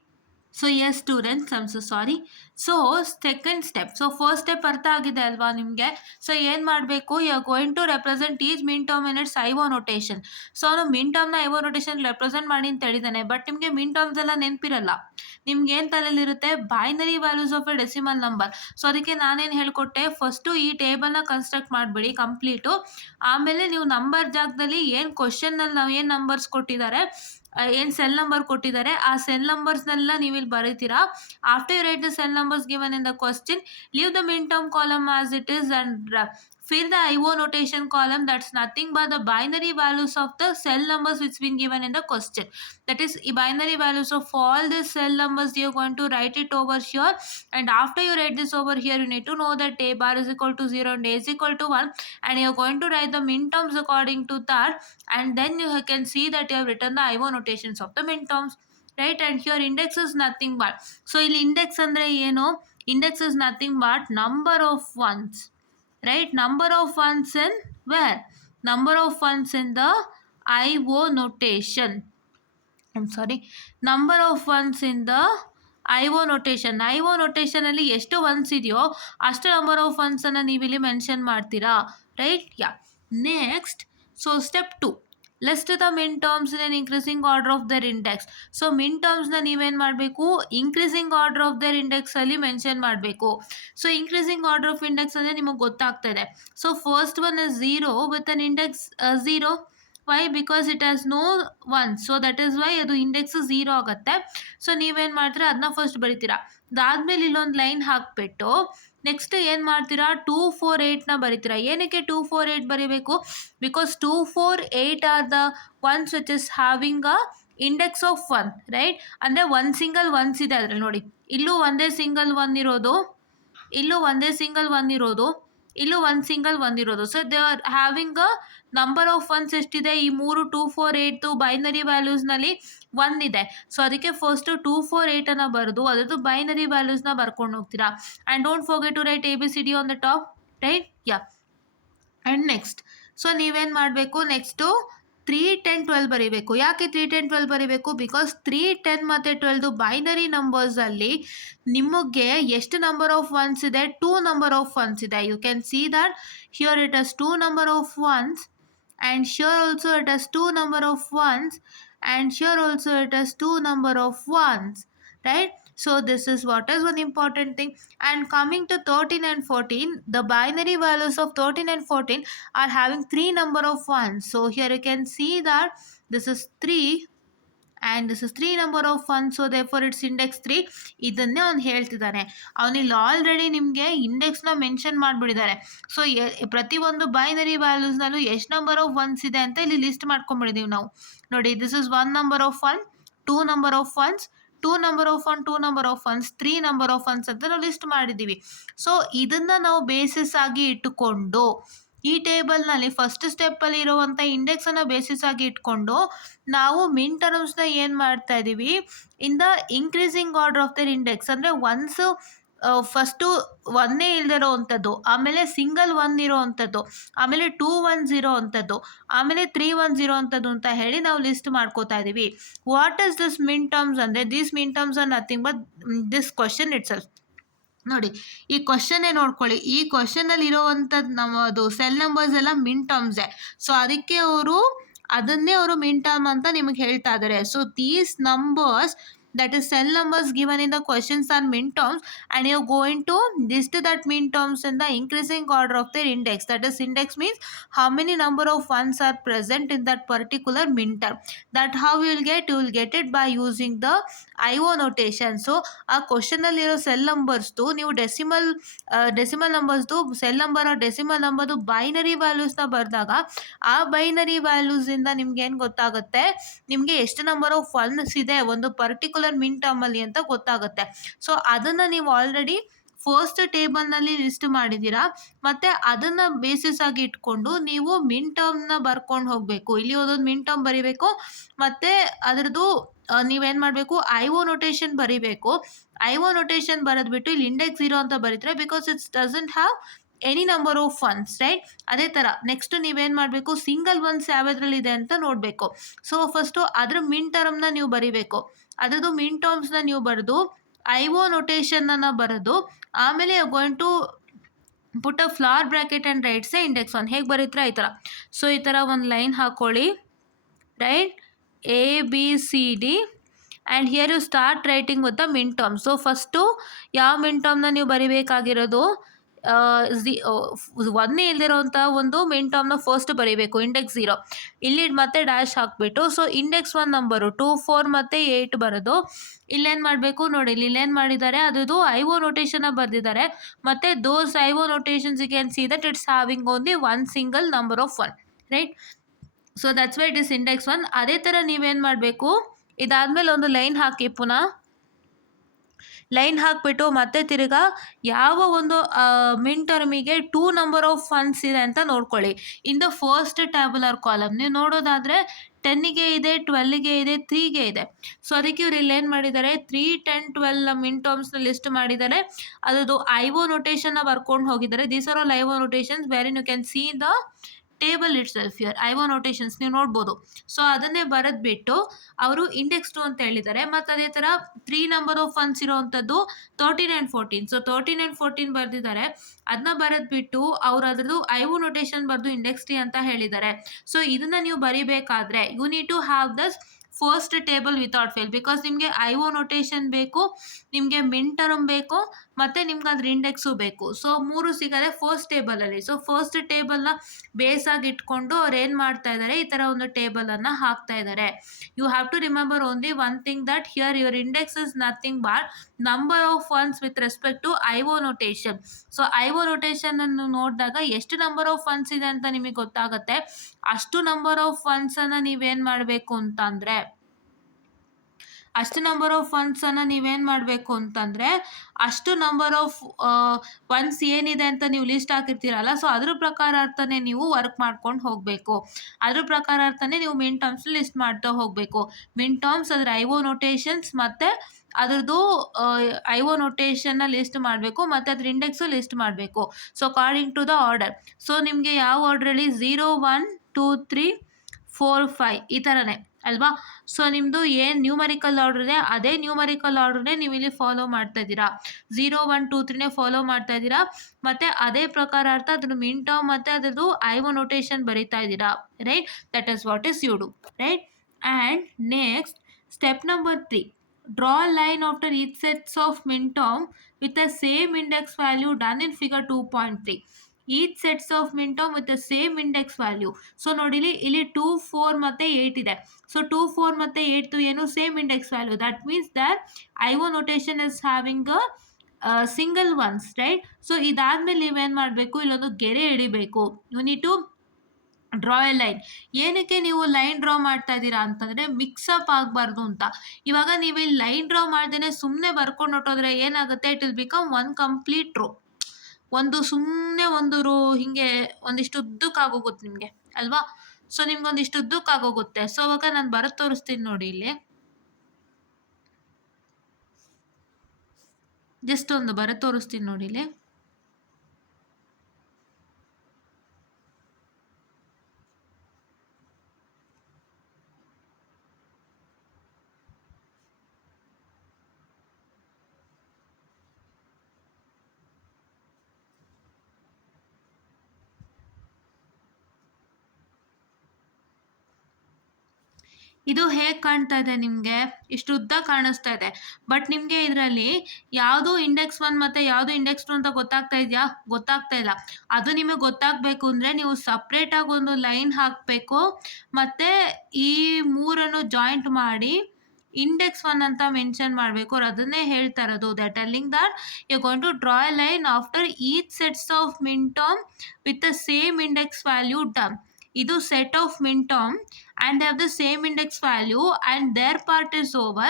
So yes students, I'm so sorry. So second step, so first step ಅರ್ಥ ಆಗಿದೆ ಅಲ್ವಾ ನಿಮಗೆ. ಸೊ ಏನು ಮಾಡಬೇಕು, you are going to represent each min term in its I O notation. So ಅವನು ಮಿನ್ ಟರ್ಮ್ನ ಐ ಒ ನೊಟೇಷನ್ ರೆಪ್ರೆಸೆಂಟ್ ಮಾಡಿ ಅಂತ ಹೇಳಿದ್ದಾನೆ. ಬಟ್ ನಿಮಗೆ ಮಿನ್ ಟರ್ಮ್ಸ್ ಎಲ್ಲ ನೆನಪಿರಲ್ಲ. ನಿಮ್ಗೆ ಏನು ತಲೆಯಲ್ಲಿರುತ್ತೆ, binary values of a decimal number. So ಅದಕ್ಕೆ ನಾನೇನು ಹೇಳ್ಕೊಟ್ಟೆ, ಫಸ್ಟು ಈ ಟೇಬಲ್ನ ಕನ್ಸ್ಟ್ರಕ್ಟ್ ಮಾಡಿಬಿಡಿ ಕಂಪ್ಲೀಟು. ಆಮೇಲೆ ನೀವು ನಂಬರ್ ಜಾಗದಲ್ಲಿ ಏನು ಕ್ವಶನ್ನಲ್ಲಿ ನಾವು ಏನು ನಂಬರ್ಸ್ ಕೊಟ್ಟಿದ್ದಾರೆ, ಏನು ಸೆಲ್ ನಂಬರ್ ಕೊಟ್ಟಿದ್ದಾರೆ, ಆ ಸೆಲ್ ನಂಬರ್ಸ್ನೆಲ್ಲ ನೀವು ಇಲ್ಲಿ ಬರೀತೀರಾ. After you write the cell numbers given in the question, leave the Min term column as it is and fill the IO notation column, that's nothing but the binary values of the cell numbers which been given in the question. That is binary values of all the cell numbers. You are going to write it over here, and after you write this over here, you need to know that a bar is equal to 0 and a is equal to 1, and you are going to write the min terms according to that, and then you can see that you have written the IO notations of the min terms, right? And here index is nothing but, so in index andre eno, index is nothing but number of ones, right? Number of ones in where? Number of ones in the IO notation. I'm sorry. Number of ones in the IO notation. IO notation ಅಲ್ಲಿ ಎಷ್ಟು ಒನ್ಸ್ ಇದೆಯೋ ಅಷ್ಟು ನಂಬರ್ ಆಫ್ ಒನ್ಸನ್ನು ನೀವು ಇಲ್ಲಿ ಮೆನ್ಷನ್ ಮಾಡ್ತೀರಾ, right? Yeah. Next, so step 2, list the minterms in increasing order of their index. So ಮಿನ್ ಟರ್ಮ್ಸ್ನ ನೀವೇನು ಮಾಡಬೇಕು, ಇನ್ಕ್ರೀಸಿಂಗ್ ಆರ್ಡರ್ ಆಫ್ ದರ್ ಇಂಡೆಕ್ಸಲ್ಲಿ ಮೆನ್ಷನ್ ಮಾಡಬೇಕು. So increasing order of index ಅಂದರೆ ನಿಮಗೆ ಗೊತ್ತಾಗ್ತಾ ಇದೆ. So first one is 0 with an index 0. Why? Because it has no one, so that is why ಅದು ಇಂಡೆಕ್ಸ್ 0 ಆಗುತ್ತೆ. ಸೊ ನೀವೇನು ಮಾಡ್ತೀರಾ, ಅದನ್ನ ಫಸ್ಟ್ ಬರಿತೀರಾ. ಅದಾದಮೇಲೆ ಇಲ್ಲೊಂದು ಲೈನ್ ಹಾಕ್ಬಿಟ್ಟು ನೆಕ್ಸ್ಟ್ ಏನು ಮಾಡ್ತೀರಾ, 2 4 8ನ ಬರಿತೀರಾ. ಏನಕ್ಕೆ 2 4 8 ಬರೀಬೇಕು? Because 2 4 8 are the ones which is having a index of 1, right? ಅಂದರೆ ಒಂದು ಸಿಂಗಲ್ ಒನ್ಸ್ ಇದೆ ಅದರಲ್ಲಿ ನೋಡಿ. ಇಲ್ಲೂ ಒಂದೇ ಸಿಂಗಲ್ ಒನ್ ಇರೋದು, ಇಲ್ಲೂ ಒಂದೇ ಸಿಂಗಲ್ ಒನ್ ಇರೋದು, ಇಲ್ಲೂ ಒಂದು ಸಿಂಗಲ್ ಒನ್ ಇರೋದು. So they are having a number of once ಎಷ್ಟಿದೆ, ಈ 3 2 4 8 ಬೈನರಿ ವ್ಯಾಲ್ಯೂಸ್ನಲ್ಲಿ 1 ಇದೆ. ಸೊ ಅದಕ್ಕೆ ಫಸ್ಟು 2 4 8 ಬರೆದು ಅದರದ್ದು ಬೈನರಿ ವ್ಯಾಲ್ಯೂಸ್ನ ಬರ್ಕೊಂಡು ಹೋಗ್ತೀರಾ. And don't forget to write ABCD on the top, right? Yeah. And next, so ನೀವೇನು ಮಾಡಬೇಕು, ನೆಕ್ಸ್ಟು 3 10 12 ಬರೀಬೇಕು. ಯಾಕೆ 3 10 12 ಬರೀಬೇಕು? ಬಿಕಾಸ್ 3 10 ಮತ್ತು 12 ಬೈನರಿ ನಂಬರ್ಸಲ್ಲಿ ನಿಮಗೆ ಎಷ್ಟು ನಂಬರ್ ಆಫ್ ಒನ್ಸ್ ಇದೆ, 2 ನಂಬರ್ ಆಫ್ ಒನ್ಸ್ ಇದೆ. You can see that here it has 2 number of ones, and here also it has 2 number of ones, and here also it has 2 number of ones, right? So this is what is one important thing. And coming to 13 and 14, the binary values of 13 and 14 are having 3 number of ones. So here you can see that this is 3 and this is 3 number of one, so therefore it's index 3. ಇದನ್ನೇ ಅವ್ನು ಹೇಳ್ತಿದ್ದಾನೆ. ಅವನಿಲ್ಲಿ ಆಲ್ರೆಡಿ ನಿಮಗೆ ಇಂಡೆಕ್ಸ್ನ ಮೆನ್ಷನ್ ಮಾಡಿಬಿಟ್ಟಿದ್ದಾರೆ. ಸೊ ಪ್ರತಿಯೊಂದು ಬೈನರಿ ವ್ಯಾಲ್ಯೂಸ್ನಲ್ಲೂ ಎಷ್ಟು ನಂಬರ್ ಆಫ್ ಒನ್ಸ್ ಇದೆ ಅಂತ ಇಲ್ಲಿ ಲಿಸ್ಟ್ ಮಾಡ್ಕೊಂಡ್ಬಿಟ್ಟಿದ್ದೀವಿ ನಾವು. ನೋಡಿ, this is 1 number of one, 2 number of once, 2 number of one, 2 number of once, 3 number of once ಅಂತ ನಾವು ಲಿಸ್ಟ್ ಮಾಡಿದ್ದೀವಿ. ಸೊ ಇದನ್ನು ನಾವು ಬೇಸಿಸ್ ಆಗಿ ಇಟ್ಟುಕೊಂಡು ಈ ಟೇಬಲ್ನಲ್ಲಿ ಫಸ್ಟ್ ಸ್ಟೆಪ್ಪಲ್ಲಿ ಇರುವಂಥ ಇಂಡೆಕ್ಸನ್ನು ಬೇಸಿಸ್ ಆಗಿ ಇಟ್ಕೊಂಡು ನಾವು ಮಿನ್ ಟರ್ಮ್ಸ್ನ ಏನು ಮಾಡ್ತಾ ಇದ್ದೀವಿ, in the increasing order of their index, ಅಂದರೆ ಒನ್ಸು ಫಸ್ಟು ಒನ್ನೇ ಇಲ್ದಿರೋ ಅಂಥದ್ದು, ಆಮೇಲೆ ಸಿಂಗಲ್ ಒನ್ ಇರೋ ಅಂಥದ್ದು, ಆಮೇಲೆ 2 1s ಇರೋ ಅಂಥದ್ದು, ಆಮೇಲೆ 3 1s ಇರೋ ಅಂಥದ್ದು ಅಂತ ಹೇಳಿ ನಾವು ಲಿಸ್ಟ್ ಮಾಡ್ಕೋತಾ ಇದ್ದೀವಿ. What is this minterms ಅಂದರೆ, these minterms are nothing but this question itself. ನೋಡಿ, ಈ ಕ್ವಶನ್ನೇ ನೋಡ್ಕೊಳ್ಳಿ. ಈ ಕ್ವಶನಲ್ಲಿ ಇರೋವಂಥದ್ದು ನಮ್ಮದು ಸೆಲ್ ನಂಬರ್ಸ್ ಎಲ್ಲ ಮಿನ್ ಟರ್ಮ್ಸೇ. ಸೊ ಅದಕ್ಕೆ ಅದನ್ನೇ ಅವರು ಮಿನ್ ಟರ್ಮ್ ಅಂತ ನಿಮಗೆ ಹೇಳ್ತಾ ಇದ್ದಾರೆ. So these numbers, that is cell numbers given in the questions are min terms, and you are going to list that min terms in the increasing order of their index. That is, index means how many number of ones are present in that particular min term. That how you will get it by using the IO notation. So ಆ ಕ್ವಶನ್ ಅಲ್ಲಿರೋ ಸೆಲ್ ನಂಬರ್ಸ್ದು ನೀವು ಡೆಸಿಮಲ್ ನಂಬರ್ಸ್ದು ಸೆಲ್ ನಂಬರ್ ಡೆಸಿಮಲ್ ನಂಬರ್ದು ಬೈನರಿ ವ್ಯಾಲ್ಯೂಸ್ನ ಬರೆದಾಗ ಆ ಬೈನರಿ ವ್ಯಾಲ್ಯೂಸಿಂದ ನಿಮ್ಗೆ ಏನು ಗೊತ್ತಾಗುತ್ತೆ, ನಿಮಗೆ ಎಷ್ಟು ನಂಬರ್ ಆಫ್ ಒನ್ಸ್ ಇದೆ ಒಂದು ಪರ್ಟಿಕ್ಯುಲರ್ ಮಿನ್ ಟರ್ಮಲ್ಲಿ ಅಂತ ಗೊತ್ತಾಗುತ್ತೆ. ಸೊ ಅದನ್ನು ನೀವು ಆಲ್ರೆಡಿ ಫಸ್ಟ್ ಟೇಬಲ್ನಲ್ಲಿ ಲಿಸ್ಟ್ ಮಾಡಿದ್ದೀರಾ, ಮತ್ತು ಅದನ್ನು ಬೇಸಿಸ್ ಆಗಿ ಇಟ್ಕೊಂಡು ನೀವು ಮಿನ್ ಟರ್ಮ್ನ ಬರ್ಕೊಂಡು ಹೋಗಬೇಕು. ಇಲ್ಲಿ ಒಂದೊಂದು ಮಿನ್ ಟರ್ಮ್ ಬರೀಬೇಕು, ಮತ್ತು ಅದರದ್ದು ನೀವೇನು ಮಾಡಬೇಕು, IO ನೊಟೇಷನ್ ಬರೀಬೇಕು. IO ನೊಟೇಷನ್ ಬರೆದ್ಬಿಟ್ಟು ಇಲ್ಲಿ ಇಂಡೆಕ್ಸ್ 0 ಅಂತ ಬರೀತಾರೆ, because it's doesn't have any number of once, right. ಅದೇ ಥರ ನೆಕ್ಸ್ಟ್ ನೀವೇನು ಮಾಡಬೇಕು, ಸಿಂಗಲ್ ಒನ್ಸ್ ಯಾವ್ಯಾವ್ದ್ರಲ್ಲಿದೆ ಅಂತ ನೋಡಬೇಕು. ಸೊ ಫಸ್ಟು ಅದ್ರ ಮಿನ್ ಟರ್ಮ್ನ ನೀವು ಬರೀಬೇಕು, ಅದರದ್ದು ಮಿನ್ ಟರ್ಮ್ಸ್ನ ನೀವು ಬರೆದು IO ನೊಟೇಷನನ್ನು ಬರೆದು ಆಮೇಲೆ going to put a floor bracket and writes index 1 ಹೇಗೆ ಬರೀತೀರಾ ಈ ಥರ. ಸೊ ಈ ಥರ ಒಂದು ಲೈನ್ ಹಾಕ್ಕೊಳ್ಳಿ, right, ABCD, and here you start writing with the Min term. So first ಯಾವ ಮಿನ್ ಟರ್ಮ್ನ ನೀವು ಬರಿಬೇಕಾಗಿರೋದು, ಒಂದೇ ಇಲ್ದಿರೋಂಥ ಒಂದು ಮಿನ್ ಟರ್ಮ್ನ ಫಸ್ಟ್ ಬರೀಬೇಕು, ಇಂಡೆಕ್ಸ್ 0. ಇಲ್ಲಿ ಮತ್ತೆ ಡ್ಯಾಶ್ ಹಾಕಿಬಿಟ್ಟು, ಸೊ ಇಂಡೆಕ್ಸ್ 1 ನಂಬರು 2 4 ಮತ್ತು 8 ಬರೋದು. ಇಲ್ಲೇನು ಮಾಡಬೇಕು ನೋಡಿ, ಇಲ್ಲೇನು ಮಾಡಿದ್ದಾರೆ, ಅದು IO ನೊಟೇಷನ್ನ ಬರೆದಿದ್ದಾರೆ, ಮತ್ತು those IO notations you can see that it's having only one single number of one, right. So that's why it is index 1. ಅದೇ ಥರ ನೀವೇನು ಮಾಡಬೇಕು, ಇದಾದಮೇಲೆ ಒಂದು ಲೈನ್ ಹಾಕಿ, ಪುನಃ ಲೈನ್ ಹಾಕಿಬಿಟ್ಟು ಮತ್ತೆ ತಿರ್ಗಾ ಯಾವ ಒಂದು ಮಿನ್ ಟರ್ಮಿಗೆ 2 ನಂಬರ್ ಆಫ್ ಒನ್ಸ್ ಇದೆ ಅಂತ ನೋಡ್ಕೊಳ್ಳಿ. ಇನ್ ದ ಫಸ್ಟ್ ಟ್ಯಾಬುಲರ್ ಕಾಲಮ್ ನೀವು ನೋಡೋದಾದರೆ 10ಗೆ ಇದೆ, 12ಗೆ ಇದೆ, 3ಗೆ ಇದೆ. ಸೊ ಅದಕ್ಕೆ ಇವ್ರು ಇಲ್ಲಿ ಏನು ಮಾಡಿದ್ದಾರೆ, 3 10 12 ಮಿನ್ ಟರ್ಮ್ಸ್ನ ಲಿಸ್ಟ್ ಮಾಡಿದ್ದಾರೆ. ಅದರದ್ದು IO ನೊಟೇಷನ್ನ ಬರ್ಕೊಂಡು ಹೋಗಿದ್ದಾರೆ. These are all IO notations where you can see the table itself here. IO notations ನೀವು ನೋಡ್ಬೋದು. ಸೊ ಅದನ್ನೇ ಬರೆದ್ಬಿಟ್ಟು ಅವರು ಇಂಡೆಕ್ಸ್ 2 ಅಂತ ಹೇಳಿದ್ದಾರೆ. ಮತ್ತು ಅದೇ ಥರ 3 ನಂಬರ್ ಆಫ್ ಒನ್ಸ್ ಇರೋವಂಥದ್ದು 13 ಆ್ಯಂಡ್ 14. ಸೊ 13 ಆ್ಯಂಡ್ 14 ಬರೆದಿದ್ದಾರೆ. ಅದನ್ನ ಬರೆದ್ಬಿಟ್ಟು ಅವ್ರು ಅದ್ರದ್ದು IO ನೊಟೇಷನ್ ಬರೆದು ಇಂಡೆಕ್ಸ್ 3 ಅಂತ ಹೇಳಿದ್ದಾರೆ. ಸೊ ಇದನ್ನು ನೀವು ಬರಿಬೇಕಾದ್ರೆ you need to have this first table without fail, because ನಿಮಗೆ IO ನೊಟೇಷನ್ ಬೇಕು, ನಿಮಗೆ ಮಿನ್ ಟರ್ಮ್ ಬೇಕು, ಮತ್ತು ನಿಮ್ಗೆ ಅದ್ರ ಇಂಡೆಕ್ಸು ಬೇಕು. ಸೊ 3 ಸಿಗದೆ ಫಸ್ಟ್ ಟೇಬಲಲ್ಲಿ. ಸೊ ಫಸ್ಟ್ ಟೇಬಲ್ನ ಬೇಸಾಗಿ ಇಟ್ಕೊಂಡು ಅವ್ರು ಏನು ಮಾಡ್ತಾ ಇದ್ದಾರೆ, ಈ ಥರ ಒಂದು ಟೇಬಲನ್ನು ಹಾಕ್ತಾ ಇದ್ದಾರೆ. You have to remember only one thing, that here your index is nothing but number of ones with respect to IO notation. So IO ನೊಟೇಷನನ್ನು ನೋಡಿದಾಗ ಎಷ್ಟು ನಂಬರ್ ಆಫ್ ಒನ್ಸ್ ಇದೆ ಅಂತ ನಿಮಗೆ ಗೊತ್ತಾಗುತ್ತೆ. ಅಷ್ಟು ನಂಬರ್ ಆಫ್ ಒನ್ಸನ್ನು ನೀವೇನು ಮಾಡಬೇಕು ಅಂತಂದರೆ, ಅಷ್ಟು ನಂಬರ್ ಆಫ್ ಒನ್ಸನ್ನು ನೀವೇನು ಮಾಡಬೇಕು ಅಂತಂದರೆ, ಅಷ್ಟು ನಂಬರ್ ಆಫ್ ಒನ್ಸ್ ಏನಿದೆ ಅಂತ ನೀವು ಲಿಸ್ಟ್ ಹಾಕಿರ್ತೀರಲ್ಲ, ಸೊ ಅದ್ರ ಪ್ರಕಾರ ಅರ್ಥನೇ ನೀವು ವರ್ಕ್ ಮಾಡ್ಕೊಂಡು ಹೋಗಬೇಕು. ಅದ್ರ ಪ್ರಕಾರ ಅರ್ಥನೇ ನೀವು ಮಿನ್ ಟರ್ಮ್ಸ್ ಲಿಸ್ಟ್ ಮಾಡ್ತಾ ಹೋಗಬೇಕು. ಮಿನ್ ಟರ್ಮ್ಸ್ ಅದರ IO ನೊಟೇಷನ್ಸ್ ಮತ್ತು ಅದ್ರದ್ದು IO ನೊಟೇಷನ್ನ ಲಿಸ್ಟ್ ಮಾಡಬೇಕು, ಮತ್ತು ಅದ್ರ ಇಂಡೆಕ್ಸು ಲಿಸ್ಟ್ ಮಾಡಬೇಕು. So according to the order. So ನಿಮಗೆ ಯಾವ ಆರ್ಡ್ರಲ್ಲಿ 0 1 2 3 4 5 ಈ ಥರನೇ ಅಲ್ವಾ. ಸೊ ನಿಮ್ಮದು ಏನು ನ್ಯೂಮರಿಕಲ್ ಆರ್ಡರ್ ಇದೆ ಅದೇ ನ್ಯೂಮರಿಕಲ್ ಆರ್ಡರ್ನೇ ನೀವು ಇಲ್ಲಿ ಫಾಲೋ ಮಾಡ್ತಾ ಇದ್ದೀರಾ. 0 1 2 3ನೇ ಫಾಲೋ ಮಾಡ್ತಾ ಇದ್ದೀರಾ, ಮತ್ತು ಅದೇ ಪ್ರಕಾರ ಅರ್ಥ ಅದ್ರ ಮಿನ್ ಟರ್ಮ್ ಮತ್ತು ಅದ್ರದ್ದು IO ನೊಟೇಷನ್ ಬರೀತಾ ಇದ್ದೀರಾ, right. That is what is you do, right. And next step number 3, draw a line after each sets of min term with the same index value done in figure 2.3. Each sets of minterm with the same index value. So ನೋಡಿಲಿ ಇಲ್ಲಿ 2, 4 ಮತ್ತೆ 8 ಇದೆ. ಸೊ 2, 4 ಮತ್ತೆ 8 ಏನು same index value. That means that IO notation is having single ones, right. So ಇದಾದ್ಮೇಲೆ ನೀವೇನ್ ಮಾಡಬೇಕು, ಇಲ್ಲೊಂದು ಗೆರೆ ಹಿಡಿಬೇಕು. You need to draw a line. ಏನಕ್ಕೆ ನೀವು ಲೈನ್ ಡ್ರಾ ಮಾಡ್ತಾ ಇದ್ದೀರಾ ಅಂತಂದರೆ ಮಿಕ್ಸಪ್ ಆಗಬಾರ್ದು ಅಂತ. ಇವಾಗ ನೀವು ಇಲ್ಲಿ ಲೈನ್ ಡ್ರಾ ಮಾಡ್ದೇನೆ ಸುಮ್ಮನೆ ಬರ್ಕೊಂಡು ಹೊಟ್ಟೋದ್ರೆ ಏನಾಗುತ್ತೆ, it will become one complete row. ಒಂದು ಸುಮ್ಮನೆ ಒಂದು ರೋ ಹಿಂಗೆ ಒಂದಿಷ್ಟು ಉದ್ದಕ್ಕಾಗೋಗುತ್ತೆ ನಿಮಗೆ ಅಲ್ವಾ. ಸೊ ನಿಮ್ಗೆ ಒಂದಿಷ್ಟು ಉದ್ದಕ್ಕಾಗೋಗುತ್ತೆ. ಸೊ ಅವಾಗ ನಾನು ಬರೋದು ತೋರಿಸ್ತೀನಿ ನೋಡಿ. ಇಲ್ಲಿ ಜಸ್ಟ್ ಒಂದು ಬರೋದು ತೋರಿಸ್ತೀನಿ ನೋಡಿ. ಇಲ್ಲಿ ಇದು ಹೇಗೆ ಕಾಣ್ತಾ ಇದೆ ನಿಮಗೆ, ಇಷ್ಟು ಉದ್ದ ಕಾಣಿಸ್ತಾ ಇದೆ. ಬಟ್ ನಿಮಗೆ ಇದರಲ್ಲಿ ಯಾವುದು ಇಂಡೆಕ್ಸ್ 1 ಮತ್ತು ಯಾವುದು ಇಂಡೆಕ್ಸ್ 2 ಅಂತ ಗೊತ್ತಾಗ್ತಾ ಇದೆಯಾ? ಗೊತ್ತಾಗ್ತಾ ಇಲ್ಲ. ಅದು ನಿಮಗೆ ಗೊತ್ತಾಗಬೇಕು ಅಂದರೆ ನೀವು ಸಪ್ರೇಟಾಗಿ ಒಂದು ಲೈನ್ ಹಾಕಬೇಕು ಮತ್ತು ಈ ಮೂರನ್ನು ಜಾಯಿಂಟ್ ಮಾಡಿ ಇಂಡೆಕ್ಸ್ 1 ಅಂತ ಮೆನ್ಷನ್ ಮಾಡಬೇಕು. ಅವ್ರು ಅದನ್ನೇ ಹೇಳ್ತಾ ಇರೋದು. They are telling that you are going to draw a line after each sets of minterm with the same index value done. ಇದು set of minterm and they have the same index value and their part is over.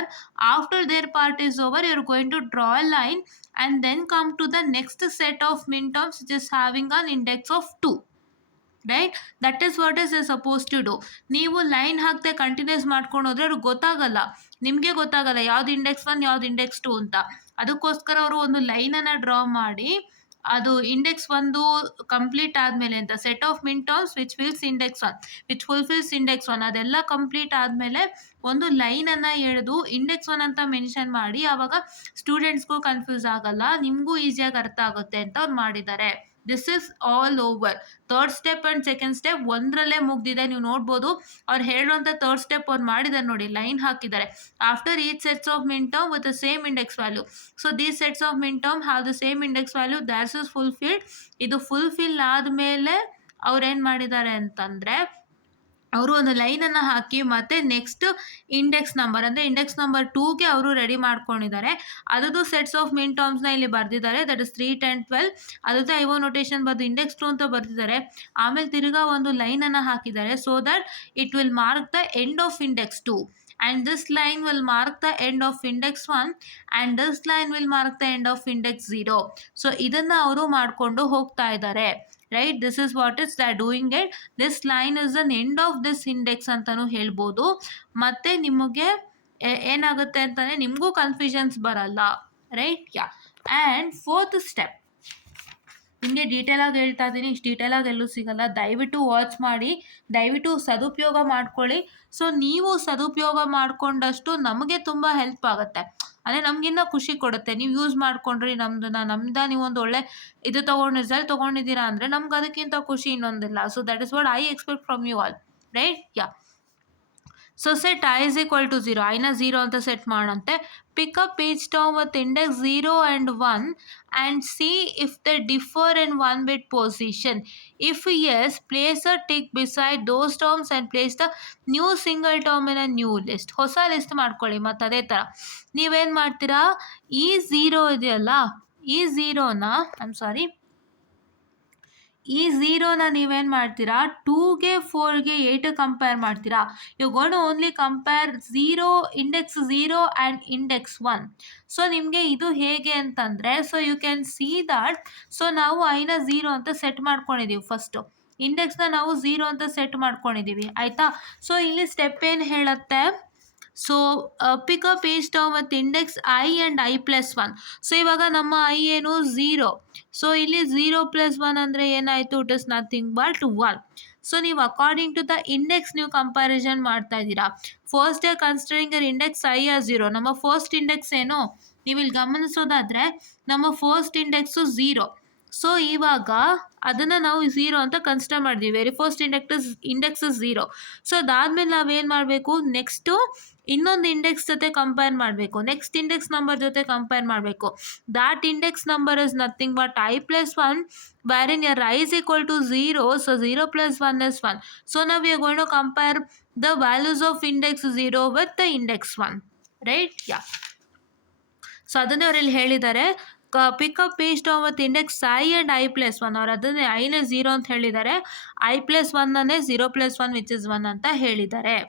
After their part is over, you are going to draw a line and then come to the next set of minterms which is having an index of 2. Right, that is what is suppose to do. ನೀವು ಲೈನ್ ಹಾಕ್ತೆ ಕಂಟಿನ್ಯೂಸ್ ಮಾಡ್ಕೊಂಡು ಹೋದ್ರೆ ಅವ್ರಿಗೆ ಗೊತ್ತಾಗಲ್ಲ, ನಿಮಗೆ ಗೊತ್ತಾಗಲ್ಲ ಯಾವ್ದು ಇಂಡೆಕ್ಸ್ 1 ಯಾವ್ದು ಇಂಡೆಕ್ಸ್ 2 ಅಂತ. ಅದಕ್ಕೋಸ್ಕರ ಅವರು ಒಂದು ಲೈನನ್ನು ಡ್ರಾ ಮಾಡಿ ಅದು ಇಂಡೆಕ್ಸ್ 1 ಕಂಪ್ಲೀಟ್ ಆದಮೇಲೆ ಅಂತ set of minterms which fills index 1 which fulfils index 1 ಅದೆಲ್ಲ ಕಂಪ್ಲೀಟ್ ಆದಮೇಲೆ ಒಂದು ಲೈನನ್ನು ಎಳೆದು ಇಂಡೆಕ್ಸ್ 1 ಅಂತ ಮೆನ್ಷನ್ ಮಾಡಿ ಆವಾಗ ಸ್ಟೂಡೆಂಟ್ಸ್ಗೂ ಕನ್ಫ್ಯೂಸ್ ಆಗಲ್ಲ, ನಿಮಗೂ ಈಸಿಯಾಗಿ ಅರ್ಥ ಆಗುತ್ತೆ ಅಂತ ಅವ್ರು ಮಾಡಿದ್ದಾರೆ. This is all over. Third step and second step ಒಂದರಲ್ಲೇ ಮುಗ್ದಿದೆ. ನೀವು ನೋಡ್ಬೋದು ಅವ್ರು ಹೇಳುವಂಥ ಥರ್ಡ್ ಸ್ಟೆಪ್ ಅವ್ರು ಮಾಡಿದ್ದಾರೆ ನೋಡಿ, ಲೈನ್ ಹಾಕಿದ್ದಾರೆ. After each sets of minterm with the same index value. So these sets of minterm have the same index value, that's is fulfilled. ಇದು ಫುಲ್ಫಿಲ್ ಆದಮೇಲೆ ಅವ್ರು ಏನು ಮಾಡಿದ್ದಾರೆ ಅಂತಂದರೆ ಅವರು ಒಂದು ಲೈನನ್ನು ಹಾಕಿ ಮತ್ತೆ ನೆಕ್ಸ್ಟ್ ಇಂಡೆಕ್ಸ್ ನಂಬರ್ ಅಂದರೆ ಇಂಡೆಕ್ಸ್ ನಂಬರ್ 2ಗೆ ಅವರು ರೆಡಿ ಮಾಡ್ಕೊಂಡಿದ್ದಾರೆ. ಅದರದ್ದು ಸೆಟ್ಸ್ ಆಫ್ ಮಿಂಟರ್ಮ್ಸ್ನ ಇಲ್ಲಿ ಬರೆದಿದ್ದಾರೆ. That is 3, 10, 12. ಅದರದ್ದು ಐಒ ನೋಟೇಶನ್ ಬರೆದು ಇಂಡೆಕ್ಸ್ 2 ಅಂತ ಬರೆದಿದ್ದಾರೆ. ಆಮೇಲೆ ತಿರ್ಗಾ ಒಂದು ಲೈನನ್ನು ಹಾಕಿದ್ದಾರೆ so that it will mark the end of index 2 and this line will mark the end of index 1 and this line will mark the end of index 0. So ಇದನ್ನು ಅವರು ಮಾಡಿಕೊಂಡು ಹೋಗ್ತಾ ಇದ್ದಾರೆ. Right, this is what is they are doing it. This line is an end of this index ಅಂತಲೂ ಹೇಳ್ಬೋದು. ಮತ್ತು ನಿಮಗೆ ಏನಾಗುತ್ತೆ ಅಂತಂದರೆ ನಿಮಗೂ ಕನ್ಫ್ಯೂಷನ್ಸ್ ಬರಲ್ಲ. Right, yeah. And fourth step ನಿಮಗೆ ಡೀಟೇಲಾಗಿ ಹೇಳ್ತಾ ಇದ್ದೀನಿ, ಇಷ್ಟು ಡೀಟೇಲಾಗಿ ಎಲ್ಲೂ ಸಿಗಲ್ಲ. ದಯವಿಟ್ಟು ವಾಚ್ ಮಾಡಿ, ದಯವಿಟ್ಟು ಸದುಪಯೋಗ ಮಾಡ್ಕೊಳ್ಳಿ. ಸೊ ನೀವು ಸದುಪಯೋಗ ಮಾಡಿಕೊಂಡಷ್ಟು ನಮಗೆ ತುಂಬ ಹೆಲ್ಪ್ ಆಗುತ್ತೆ, ಅಂದರೆ ನಮಗಿನ್ನ ಖುಷಿ ಕೊಡುತ್ತೆ. ನೀವು ಯೂಸ್ ಮಾಡಿಕೊಂಡ್ರಿ ನಮ್ದು ನೀವು ಒಂದು ಒಳ್ಳೆ ಇದು ರಿಸಲ್ಟ್ ತೊಗೊಂಡಿದ್ದೀರಾ ಅಂದರೆ ನಮ್ಗೆ ಅದಕ್ಕಿಂತ ಖುಷಿ ಇನ್ನೊಂದಿಲ್ಲ. So that is what I expect from you all. Right, yeah. So set I is equal to 0, ಐನ 0 ಅಂತ ಸೆಟ್ ಮಾಡಂತೆ. Pick up each term with index 0 and 1 and see if they differ in 1 bit position. If yes, place a tick beside those terms and place the new single term in a new list. ಹೊಸ ಲಿಸ್ಟ್ ಮಾಡ್ಕೊಳ್ಳಿ. ಮತ್ತು ಅದೇ ಥರ ನೀವೇನು ಮಾಡ್ತೀರಾ, ಈ 0 ಇದೆಯಲ್ಲ, ಈ 0ನ ಈ 0ನ ನೀವೇನು ಮಾಡ್ತೀರಾ 2ಗೆ 4ಗೆ 8 ಕಂಪೇರ್ ಮಾಡ್ತೀರಾ. You gonna only compare 0 index 0 and index 1. So ನಿಮಗೆ ಇದು ಹೇಗೆ ಅಂತಂದರೆ, so you can see that. So ನಾವು ಐನ 0 ಅಂತ ಸೆಟ್ ಮಾಡ್ಕೊಂಡಿದ್ದೀವಿ. ಫಸ್ಟು ಇಂಡೆಕ್ಸ್ನ ನಾವು 0 ಅಂತ ಸೆಟ್ ಮಾಡ್ಕೊಂಡಿದ್ದೀವಿ, ಆಯಿತಾ. ಸೊ ಇಲ್ಲಿ ಸ್ಟೆಪ್ ಏನು ಹೇಳುತ್ತೆ, so pick up each term with index I and I plus 1. So ಇವಾಗ ನಮ್ಮ ಐ ಏನು 0. ಸೊ ಇಲ್ಲಿ 0 + 1 ಅಂದರೆ ಏನಾಯಿತು, it is nothing but 1. So ನೀವು ಅಕಾರ್ಡಿಂಗ್ ಟು ದ ಇಂಡೆಕ್ಸ್ ನೀವು ಕಂಪ್ಯಾರಿಸನ್ ಮಾಡ್ತಾ ಇದ್ದೀರಾ. First considering your index I or 0. ನಮ್ಮ ಫಸ್ಟ್ ಇಂಡೆಕ್ಸ್ ಏನು ನೀವು ಇಲ್ಲಿ ಗಮನಿಸೋದಾದರೆ ನಮ್ಮ ಫಸ್ಟ್ ಇಂಡೆಕ್ಸು 0. ಸೊ ಇವಾಗ ಅದನ್ನು ನಾವು 0 ಅಂತ ಕನ್ಸಿಡರ್ ಮಾಡಿದ್ವಿ. Very first index 0. ಸೊ ಅದಾದಮೇಲೆ ನಾವೇನು ಮಾಡಬೇಕು, ನೆಕ್ಸ್ಟು ಇನ್ನೊಂದು ಇಂಡೆಕ್ಸ್ ಜೊತೆ ಕಂಪೇರ್ ಮಾಡಬೇಕು, ನೆಕ್ಸ್ಟ್ ಇಂಡೆಕ್ಸ್ ನಂಬರ್ ಜೊತೆ ಕಂಪೇರ್ ಮಾಡಬೇಕು. That index number is nothing but I+1 wherein your I is equal to 0. So 0 plus 1 is 1. So now we are going to compare the values of index 0 with the index 1. Right? Yeah. So ಅದನ್ನೇ ಅವರಲ್ಲಿ ಹೇಳಿದ್ದಾರೆ, pickup paste with index I and I+1. ಅವ್ರು ಅದನ್ನೇ ಐನೇ 0 ಅಂತ ಹೇಳಿದ್ದಾರೆ, I+1ಅನ್ನೇ 0+1 ವಿಚ್ ಇಸ್ 1 ಅಂತ ಹೇಳಿದ್ದಾರೆ.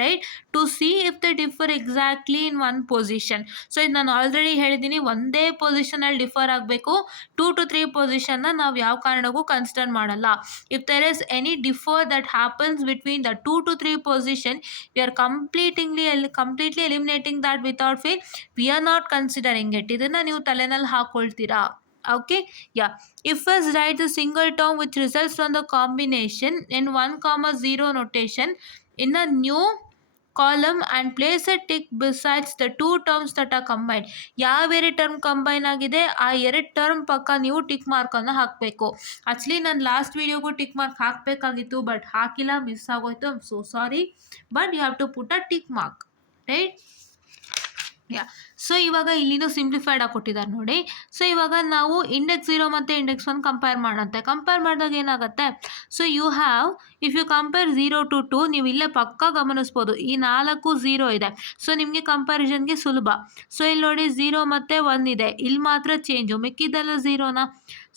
Right, to see if they differ exactly in one position. So ಇದು ನಾನು ಆಲ್ರೆಡಿ ಹೇಳಿದ್ದೀನಿ, ಒಂದೇ ಪೊಸಿಷನಲ್ಲಿ ಡಿಫರ್ ಆಗಬೇಕು. 2 to 3 ಪೊಸಿಷನ್ನ ನಾವು ಯಾವ ಕಾರಣಕ್ಕೂ ಕನ್ಸಿಡರ್ ಮಾಡಲ್ಲ. If there is any differ that happens between the 2 to 3 position, we are completely eliminating that without fail. V are not considering it. ಇದನ್ನು ನೀವು ತಲೆನಲ್ಲಿ ಹಾಕ್ಕೊಳ್ತೀರಾ. Okay, yeah. If first write the single term which results from the combination in 1,0 notation in a new column and place a tick besides the two terms that are combined. ಯಾವ ಎರಡು ಟರ್ಮ್ ಕಂಬೈನ್ ಆಗಿದೆ ಆ ಎರಡು ಟರ್ಮ್ ಪಕ್ಕ ನೀವು ಟಿಕ್ ಮಾರ್ಕನ್ನು ಹಾಕಬೇಕು. ಆ್ಯಕ್ಚುಲಿ ನಾನು ಲಾಸ್ಟ್ ವೀಡಿಯೋಗೂ ಟಿಕ್ ಮಾರ್ಕ್ ಹಾಕಬೇಕಾಗಿತ್ತು, ಬಟ್ ಹಾಕಿಲ್ಲ, ಮಿಸ್ ಆಗೋಯ್ತು. I am so sorry, but you have to put a tick mark. Right, yeah. So ಇವಾಗ ಇಲ್ಲಿನೂ ಸಿಂಪ್ಲಿಫೈಡ್ ಆಗಿ ಕೊಟ್ಟಿದ್ದಾರೆ ನೋಡಿ. ಸೊ ಇವಾಗ ನಾವು ಇಂಡೆಕ್ಸ್ 0 ಮತ್ತು ಇಂಡೆಕ್ಸ್ 1 ಕಂಪೇರ್ ಮಾಡಂತೆ. ಕಂಪೇರ್ ಮಾಡಿದಾಗ ಏನಾಗುತ್ತೆ, so you have, if you compare 0 to 2, ನೀವು ಇಲ್ಲೇ ಪಕ್ಕ ಗಮನಿಸ್ಬೋದು, ಈ 4 0 ಇದೆ. ಸೊ ನಿಮಗೆ ಕಂಪ್ಯಾರಿಸನ್ಗೆ ಸುಲಭ. ಸೊ ಇಲ್ಲಿ ನೋಡಿ 0 ಮತ್ತು 1 ಇದೆ, ಇಲ್ಲಿ ಮಾತ್ರ ಚೇಂಜು, ಮಿಕ್ಕಿದೆಲ್ಲ 0ನಾ.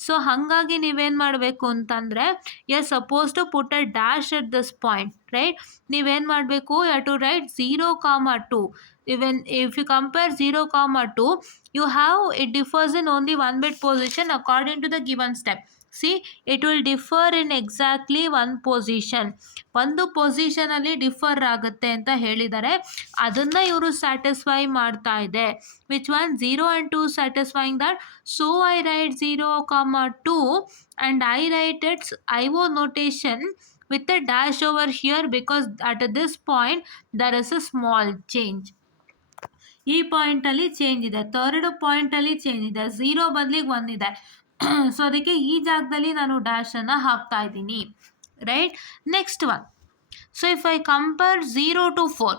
ಸೊ ಹಾಗಾಗಿ ನೀವೇನು ಮಾಡಬೇಕು ಅಂತಂದರೆ, you are suppose to put a dash at this point. Right, ನೀವೇನು ಮಾಡಬೇಕು, you have to write 0,2. Even if you compare 0,2, you have it differs in only one bit position according to the given step. See, it will differ in exactly one position. ಒಂದು ಪೊಸಿಷನಲ್ಲಿ ಡಿಫರ್ ಆಗುತ್ತೆ ಅಂತ ಹೇಳಿದ್ದಾರೆ, ಅದನ್ನು ಇವರು ಸ್ಯಾಟಿಸ್ಫೈ ಮಾಡ್ತಾ ಇದೆ. Which one, 0 and 2 satisfying that. So I right 0,2 and I write its IO notation with a dash over here because at this point there is a small change. ಈ ಪಾಯಿಂಟಲ್ಲಿ ಚೇಂಜ್ ಇದೆ, ಥರ್ಡ್ ಪಾಯಿಂಟಲ್ಲಿ ಚೇಂಜ್ ಇದೆ, 0 ಬದಲಿಗೆ 1 ಇದೆ. ಸೊ ಅದಕ್ಕೆ ಈ ಜಾಗದಲ್ಲಿ ನಾನು ಡ್ಯಾಶನ್ನು ಹಾಕ್ತಾ ಇದ್ದೀನಿ. Right, next one. So if I compare 0 to 4,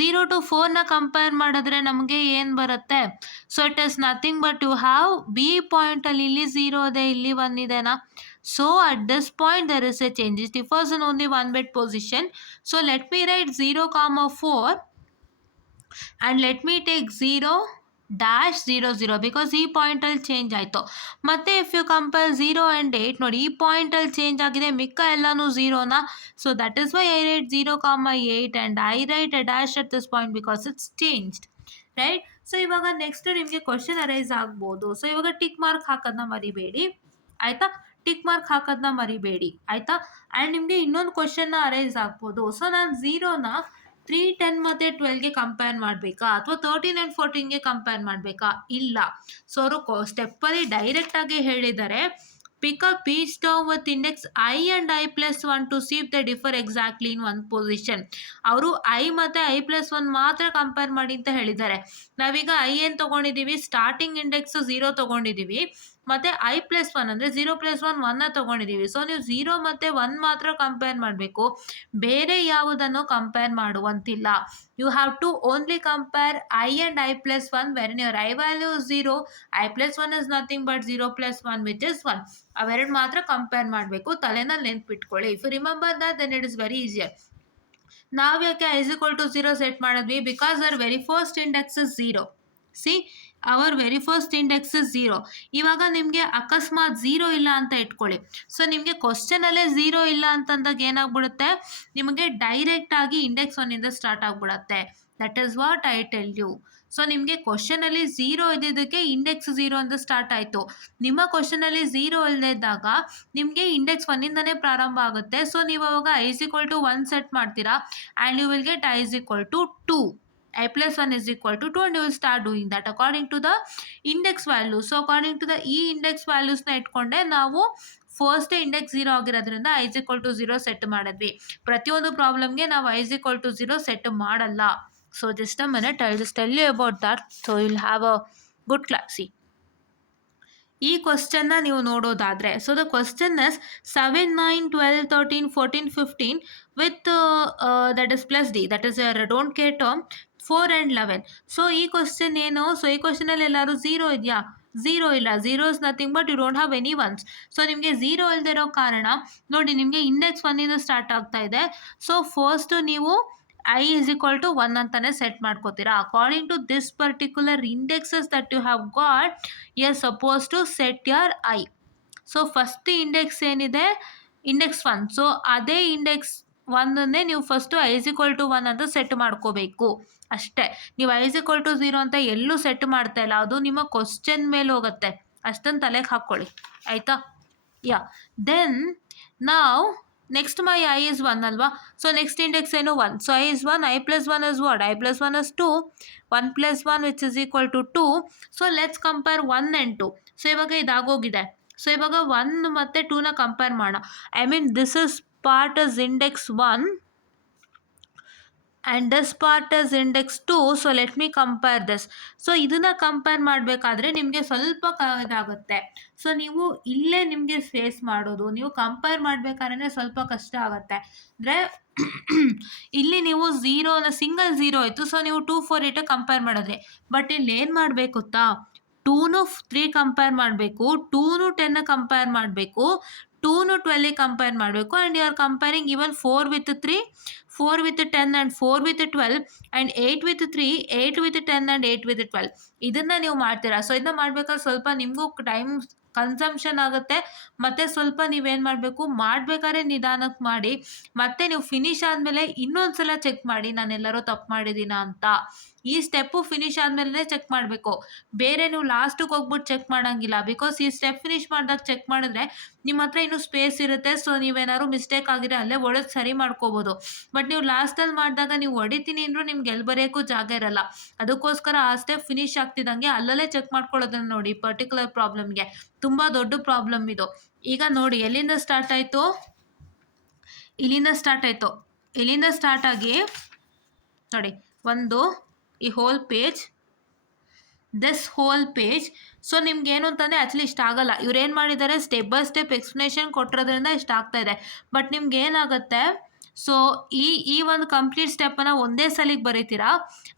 0 to 4ನ ಕಂಪೇರ್ ಮಾಡಿದ್ರೆ ನಮಗೆ ಏನು ಬರುತ್ತೆ. So it is nothing but you have be ಪಾಯಿಂಟಲ್ಲಿ ಇಲ್ಲಿ 0 ಇದೆ, ಇಲ್ಲಿ 1 ಇದೆನಾ. So at this point there is a change. It differs in only one bit position. So let me write 0,4 and let me take 0,00 because ಈ ಪಾಯಿಂಟಲ್ಲಿ ಚೇಂಜ್ ಆಯಿತು. ಮತ್ತು ಇಫ್ ಯು ಕಂಪೇರ್ 0 and 8, ನೋಡಿ ಈ ಪಾಯಿಂಟಲ್ಲಿ ಚೇಂಜ್ ಆಗಿದೆ, ಮಿಕ್ಕ ಎಲ್ಲನೂ 0ನಾ. So that is why I write 0,8 and I write a dash at this point because it's changed. Right, so ಇವಾಗ ನೆಕ್ಸ್ಟ್ ನಿಮಗೆ ಕ್ವಶನ್ ಅರೈಸ್ ಆಗ್ಬೋದು. ಸೊ ಇವಾಗ ಟಿಕ್ ಮಾರ್ಕ್ ಹಾಕೋದನ್ನ ಮರಿಬೇಡಿ, ಆಯಿತಾ. ಟಿಕ್ ಮಾರ್ಕ್ ಹಾಕೋದನ್ನ ಮರಿಬೇಡಿ, ಆಯಿತಾ. ಆ್ಯಂಡ್ ನಿಮಗೆ ಇನ್ನೊಂದು ಕ್ವಶನ್ನ ಅರೈಸ್ ಆಗ್ಬೋದು. ಸೊ ನಾನು 0ನ 3, 10 ಮತ್ತು 12ಗೆ ಕಂಪೇರ್ ಮಾಡಬೇಕಾ, ಅಥವಾ 13 and 14ಗೆ ಕಂಪೇರ್ ಮಾಡಬೇಕಾ? ಇಲ್ಲ. ಸೊ ಅವರು ಸ್ಟೆಪ್ಪಲ್ಲಿ ಡೈರೆಕ್ಟಾಗಿ ಹೇಳಿದ್ದಾರೆ, pick up each term with index I and I+1 to see if they differ exactly in one position. ಅವರು I ಮತ್ತು I+1 ಮಾತ್ರ ಕಂಪೇರ್ ಮಾಡಿ ಅಂತ ಹೇಳಿದ್ದಾರೆ. ನಾವೀಗ I ಏನು ತೊಗೊಂಡಿದ್ದೀವಿ, ಸ್ಟಾರ್ಟಿಂಗ್ ಇಂಡೆಕ್ಸ್ 0 ತೊಗೊಂಡಿದ್ದೀವಿ, ಮತ್ತು I+1 ಅಂದರೆ 0+1 1ನ ತೊಗೊಂಡಿದ್ದೀವಿ. ಸೊ ನೀವು 0 ಮತ್ತು 1 ಮಾತ್ರ ಕಂಪೇರ್ ಮಾಡಬೇಕು, ಬೇರೆ ಯಾವುದನ್ನು ಕಂಪೇರ್ ಮಾಡುವಂತಿಲ್ಲ. You have to only compare I and I+1 when your I value 0, I+1 is nothing but 0+1 which is 1. ಅವೆರಡು ಮಾತ್ರ ಕಂಪೇರ್ ಮಾಡಬೇಕು. ತಲೆನಲ್ಲಿ ನೆನ್ಪಿಟ್ಕೊಳ್ಳಿ. If you remember that then it is very easier. ನಾವು ಯಾಕೆ I is equal to 0 set ಮಾಡಿದ್ವಿ, because our very first index is 0. See, our very first index is 0. ಇವಾಗ ನಿಮಗೆ ಅಕಸ್ಮಾತ್ 0 ಇಲ್ಲ ಅಂತ ಇಟ್ಕೊಳ್ಳಿ. ಸೊ ನಿಮಗೆ ಕ್ವಶನಲ್ಲೇ 0 ಇಲ್ಲ ಅಂತಂದಾಗ ಏನಾಗ್ಬಿಡುತ್ತೆ, ನಿಮಗೆ ಡೈರೆಕ್ಟಾಗಿ ಇಂಡೆಕ್ಸ್ 1ಇಂದ ಸ್ಟಾರ್ಟ್ ಆಗಿಬಿಡುತ್ತೆ. That is what I tell you. So ನಿಮಗೆ ಕ್ವಶನಲ್ಲಿ 0 ಇದ್ದಿದ್ದಕ್ಕೆ ಇಂಡೆಕ್ಸ್ 0 ಅಂತ ಸ್ಟಾರ್ಟ್ ಆಯಿತು. ನಿಮ್ಮ ಕ್ವಶನಲ್ಲಿ 0 ಇಲ್ಲದೇ ಇದ್ದಾಗ ನಿಮಗೆ ಇಂಡೆಕ್ಸ್ 1ಇಂದನೇ ಪ್ರಾರಂಭ ಆಗುತ್ತೆ. ಸೊ ನೀವು ಅವಾಗ I is equal to 1 set ಮಾಡ್ತೀರಾ and you will get I is equal to 2. I+1 is equal to 2 and you will start doing that according to the index value. So according to the ಈ ಇಂಡೆಕ್ಸ್ ವ್ಯಾಲ್ಯೂಸ್ನ ಇಟ್ಕೊಂಡೆ ನಾವು ಫಸ್ಟ್ ಇಂಡೆಕ್ಸ್ 0 ಆಗಿರೋದ್ರಿಂದ I is equal to 0 set ಮಾಡಿದ್ವಿ. ಪ್ರತಿಯೊಂದು ಪ್ರಾಬ್ಲಮ್ಗೆ ನಾವು I is equal to 0 set ಮಾಡಲ್ಲ. So just a minute, I'll just tell you about that so you'll have a good class. See, ಈ ಕ್ವಶನ್ನ ನೀವು ನೋಡೋದಾದರೆ, so the question is 7, 9, 12, 13, 14, 15 with that is plus D, that is your don't care term 4 and 11. So ಈ ಕ್ವಶನ್ ಏನು? ಸೊ ಈ ಕ್ವಶನಲ್ಲಿ ಎಲ್ಲರೂ ಝೀರೋ ಇದೆಯಾ? ಝೀರೋ ಇಲ್ಲ. Zero is nothing but you don't have any ones. So ನಿಮಗೆ ಝೀರೋ ಇಲ್ಲದೆ ಇರೋ ಕಾರಣ ನೋಡಿ, ನಿಮಗೆ ಇಂಡೆಕ್ಸ್ 1 ಸ್ಟಾರ್ಟ್ ಆಗ್ತಾ ಇದೆ. ಸೊ ಫಸ್ಟ್ ನೀವು I is equal to 1 ಅಂತಾನೆ ಸೆಟ್ ಮಾಡ್ಕೋತೀರಾ. According to this particular indexes that you have got, you are suppose to set your I. So first index ಏನಿದೆ, ಇಂಡೆಕ್ಸ್ 1. ಸೊ ಅದೇ ಇಂಡೆಕ್ಸ್ 1 ನೀವು first I is equal to 1 ಅಂತ ಸೆಟ್ ಮಾಡ್ಕೋಬೇಕು ಅಷ್ಟೇ. ನೀವು I is equal to 0 ಅಂತ ಎಲ್ಲೂ ಸೆಟ್ ಮಾಡ್ತಾ ಇಲ್ಲ, ಅದು ನಿಮ್ಮ ಕ್ವಶನ್ ಮೇಲೆ ಹೋಗುತ್ತೆ. ಅಷ್ಟನ್ನು ತಲೆಗೆ ಹಾಕ್ಕೊಳ್ಳಿ, ಆಯಿತಾ? ಯಾ, ದೆನ್ ನಾವು ನೆಕ್ಸ್ಟ್ ಮೈ I is 1 ಅಲ್ವಾ? ಸೊ ನೆಕ್ಸ್ಟ್ ಇಂಡೆಕ್ಸ್ ಏನು? 1. So I is 1, I plus 1 is what? I plus 1 is 2. 1 plus 1 which is equal to 2. So let's compare 1 and 2. So ಇವಾಗ ಇದಾಗೋಗಿದೆ. ಸೊ ಇವಾಗ 1 ಮತ್ತು 2ನ ಕಂಪೇರ್ ಮಾಡೋಣ. I mean this is part is index 1 and this part is index 2. so let me compare this. So ಇದನ್ನ ಕಂಪೇರ್ ಮಾಡಬೇಕಾದ್ರೆ ನಿಮಗೆ ಸ್ವಲ್ಪ ಇದಾಗುತ್ತೆ. ಸೊ ನೀವು ಇಲ್ಲೇ ನಿಮಗೆ ಫೇಸ್ ಮಾಡೋದು, ನೀವು ಕಂಪೇರ್ ಮಾಡಬೇಕಾದ್ರೆ ಸ್ವಲ್ಪ ಕಷ್ಟ ಆಗುತ್ತೆ. ಅಂದರೆ ಇಲ್ಲಿ ನೀವು ಝೀರೋನ ಸಿಂಗಲ್ ಝೀರೋ ಆಯಿತು, ಸೊ ನೀವು 2, 4, 8 ಕಂಪೇರ್ ಮಾಡಿದ್ರಿ. ಬಟ್ ಇಲ್ಲಿ ಏನು ಮಾಡಬೇಕು ಗೊತ್ತಾ? 2ನು 3 ಕಂಪೇರ್ ಮಾಡಬೇಕು, 2ನು 10 ಕಂಪೇರ್ ಮಾಡಬೇಕು, 2ನು 12 ಕಂಪೇರ್ ಮಾಡಬೇಕು. And you are comparing even 4 with 3, 4 with 10 and 4 with 12 and 8 with 3, 8 with 10 and 8 with 12. ಇದನ್ನು ನೀವು ಮಾಡ್ತೀರಾ. ಸೊ ಇದನ್ನ ಮಾಡ್ಬೇಕಾದ್ರೆ ಸ್ವಲ್ಪ ನಿಮಗೂ ಟೈಮ್ ಕನ್ಸಂಪ್ಷನ್ ಆಗುತ್ತೆ. ಮತ್ತು ಸ್ವಲ್ಪ ನೀವೇನು ಮಾಡಬೇಕು, ಮಾಡಬೇಕಾದ್ರೆ ನಿಧಾನಕ್ಕೆ ಮಾಡಿ. ಮತ್ತು ನೀವು ಫಿನಿಶ್ ಆದಮೇಲೆ ಇನ್ನೊಂದು ಸಲ ಚೆಕ್ ಮಾಡಿ, ನಾನೆಲ್ಲರೂ ತಪ್ಪು ಮಾಡಿದ್ದೀನ ಅಂತ. ಈ ಸ್ಟೆಪ್ಪು ಫಿನಿಶ್ ಆದಮೇಲೆ ಚೆಕ್ ಮಾಡಬೇಕು. ಬೇರೆ ನೀವು ಲಾಸ್ಟಿಗೆ ಹೋಗ್ಬಿಟ್ಟು ಚೆಕ್ ಮಾಡೋಂಗಿಲ್ಲ. ಬಿಕಾಸ್ ಈ ಸ್ಟೆಪ್ ಫಿನಿಶ್ ಮಾಡಿದಾಗ ಚೆಕ್ ಮಾಡಿದ್ರೆ ನಿಮ್ಮ ಹತ್ರ ಇನ್ನೂ ಸ್ಪೇಸ್ ಇರುತ್ತೆ. ಸೊ ನೀವೇನಾದ್ರು ಮಿಸ್ಟೇಕ್ ಆಗಿದೆ ಅಲ್ಲೇ ಹೊಡೆದು ಸರಿ ಮಾಡ್ಕೋಬೋದು. ಬಟ್ ನೀವು ಲಾಸ್ಟಲ್ಲಿ ಮಾಡಿದಾಗ ನೀವು ಹೊಡಿತೀನಿ ಅಂದರೂ ನಿಮ್ಗೆ ಎಲ್ಲಿ ಬರೆಯೋಕ್ಕೂ ಜಾಗ ಇರಲ್ಲ. ಅದಕ್ಕೋಸ್ಕರ ಆ ಸ್ಟೆಪ್ ಫಿನಿಶ್ ಆಗ್ತಿದ್ದಂಗೆ ಅಲ್ಲಲ್ಲೇ ಚೆಕ್ ಮಾಡ್ಕೊಳ್ಳೋದನ್ನು ನೋಡಿ. ಪರ್ಟಿಕ್ಯುಲರ್ ಪ್ರಾಬ್ಲಮ್ಗೆ ತುಂಬ ದೊಡ್ಡ ಪ್ರಾಬ್ಲಮ್ ಇದು. ಈಗ ನೋಡಿ, ಎಲ್ಲಿಂದ ಸ್ಟಾರ್ಟ್ ಆಯಿತು? ಇಲ್ಲಿಂದ ಸ್ಟಾರ್ಟ್ ಆಯಿತು. ಇಲ್ಲಿಂದ ಸ್ಟಾರ್ಟ್ ಆಗಿ ನೋಡಿ, ಒಂದು ಈ whole page, this whole page. So ನಿಮ್ಗೆ ಏನು ಅಂತಂದರೆ ಆ್ಯಕ್ಚುಲಿ ಇಷ್ಟ ಆಗಲ್ಲ. ಇವ್ರು ಏನು ಮಾಡಿದ್ದಾರೆ, ಸ್ಟೆಪ್ ಬೈ ಸ್ಟೆಪ್ ಎಕ್ಸ್ಪ್ಲನೇಷನ್ ಕೊಟ್ಟಿರೋದ್ರಿಂದ ಇಷ್ಟ ಆಗ್ತಾ ಇದೆ. ಬಟ್ ನಿಮ್ಗೆ ಏನಾಗುತ್ತೆ, ಸೊ ಈ ಒಂದು ಕಂಪ್ಲೀಟ್ ಸ್ಟೆಪ್ಪನ್ನು ಒಂದೇ ಸಲಿಗೆ ಬರೀತೀರಾ.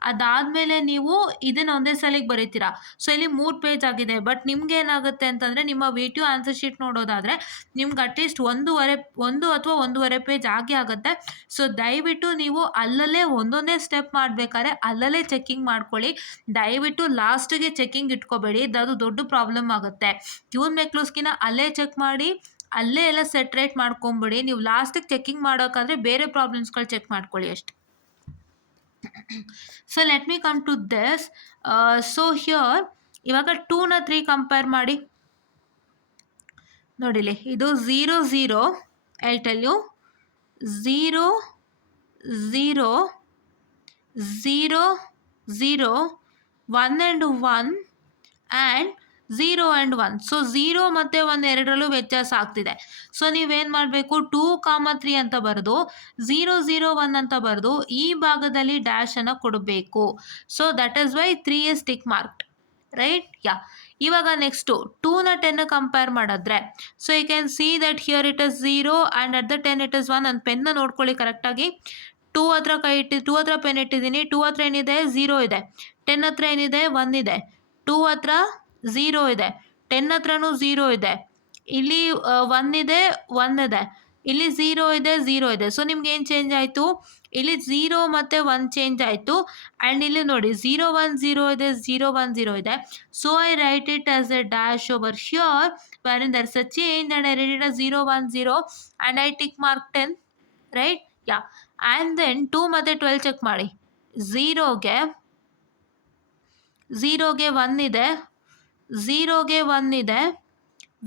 ಅದಾದಮೇಲೆ ನೀವು ಇದನ್ನು ಒಂದೇ ಸಲಿಗೆ ಬರೀತೀರಾ. ಸೊ ಇಲ್ಲಿ 3 ಪೇಜ್ ಆಗಿದೆ. ಬಟ್ ನಿಮ್ಗೆ ಏನಾಗುತ್ತೆ ಅಂತಂದರೆ, ನಿಮ್ಮ ವಿಡಿಯೋ ಆನ್ಸರ್ ಶೀಟ್ ನೋಡೋದಾದರೆ ನಿಮ್ಗೆ ಅಟ್ಲೀಸ್ಟ್ 1 ಅಥವಾ 1.5 ಪೇಜ್ ಆಗುತ್ತೆ. ಸೊ ದಯವಿಟ್ಟು ನೀವು ಅಲ್ಲಲ್ಲೇ ಒಂದೊಂದೇ ಸ್ಟೆಪ್ ಮಾಡಬೇಕಾದ್ರೆ ಅಲ್ಲಲ್ಲೇ ಚೆಕಿಂಗ್ ಮಾಡ್ಕೊಳ್ಳಿ. ದಯವಿಟ್ಟು ಲಾಸ್ಟಿಗೆ ಚೆಕಿಂಗ್ ಇಟ್ಕೋಬೇಡಿ, ಅದು ದೊಡ್ಡ ಪ್ರಾಬ್ಲಮ್ ಆಗುತ್ತೆ. ಕ್ಯೂನ್ ಮೆಕ್ಲುಸ್ಕಿನ ಅಲ್ಲೇ ಚೆಕ್ ಮಾಡಿ, ಅಲ್ಲೇ ಎಲ್ಲ ಸೆಟ್ರೇಟ್ ಮಾಡ್ಕೊಂಬಿಡಿ. ನೀವು ಲಾಸ್ಟಿಗೆ ಚೆಕಿಂಗ್ ಮಾಡೋಕ್ಕಾದ್ರೆ ಬೇರೆ ಪ್ರಾಬ್ಲಮ್ಸ್ಗಳು ಚೆಕ್ ಮಾಡ್ಕೊಳ್ಳಿ ಅಷ್ಟೆ. So let me come to this. So here ಇವಾಗ 2ನ 3 ಕಂಪೇರ್ ಮಾಡಿ. ನೋಡಿಲಿ, ಇದು 0, 0, I tell you, 0, 0, 0, 0, 1 and 1 and 0 and 1. So 0 ಮತ್ತು 1 ಎರಡರಲ್ಲೂ ವ್ಯತ್ಯಾಸ ಆಗ್ತಿದೆ. ಸೊ ನೀವೇನು ಮಾಡಬೇಕು, 2, 3 ಅಂತ ಬರೆದು 0, 0, 1 ಅಂತ ಬರೆದು ಈ ಭಾಗದಲ್ಲಿ ಡ್ಯಾಶನ್ನು ಕೊಡಬೇಕು. So that is why 3 is tick marked, right? Yeah. ಇವಾಗ ನೆಕ್ಸ್ಟು 2ನ 10 ಕಂಪೇರ್ ಮಾಡಿದ್ರೆ, so you can see that here it is 0 and at the 10 it is 1. ನನ್ನ ಪೆನ್ನ ನೋಡ್ಕೊಳ್ಳಿ ಕರೆಕ್ಟಾಗಿ. 2 ಹತ್ರ 2 ಹತ್ರ ಪೆನ್ ಇಟ್ಟಿದ್ದೀನಿ. 2 ಹತ್ರ ಏನಿದೆ, 0 ಇದೆ. 10 ಹತ್ರ ಏನಿದೆ, 1 ಇದೆ. 2 ಹತ್ರ 0 ಇದೆ. 10 ಹತ್ರನೂ 0 ಇದೆ. ಇಲ್ಲಿ 1 ಇದೆ, 1 ಇದೆ. ಇಲ್ಲಿ 0 ಇದೆ, 0 ಇದೆ. ಸೊ ನಿಮ್ಗೆ ಏನು ಚೇಂಜ್ ಆಯಿತು? ಇಲ್ಲಿ 0 ಮತ್ತು 1 ಚೇಂಜ್ ಆಯಿತು. ಆ್ಯಂಡ್ ಇಲ್ಲಿ ನೋಡಿ, 0, 1, 0 ಇದೆ, 0, 1, 0 ಇದೆ. So I right it as A dash over here wherein there is a change and I write it as 0, 1, 0 and I tick mark 10, right? Yeah. And then 2 ಮತ್ತು 12 ಚೆಕ್ ಮಾಡಿ. 0ಗೆ 1 ಇದೆ, 0ಗೆ 1 ಇದೆ,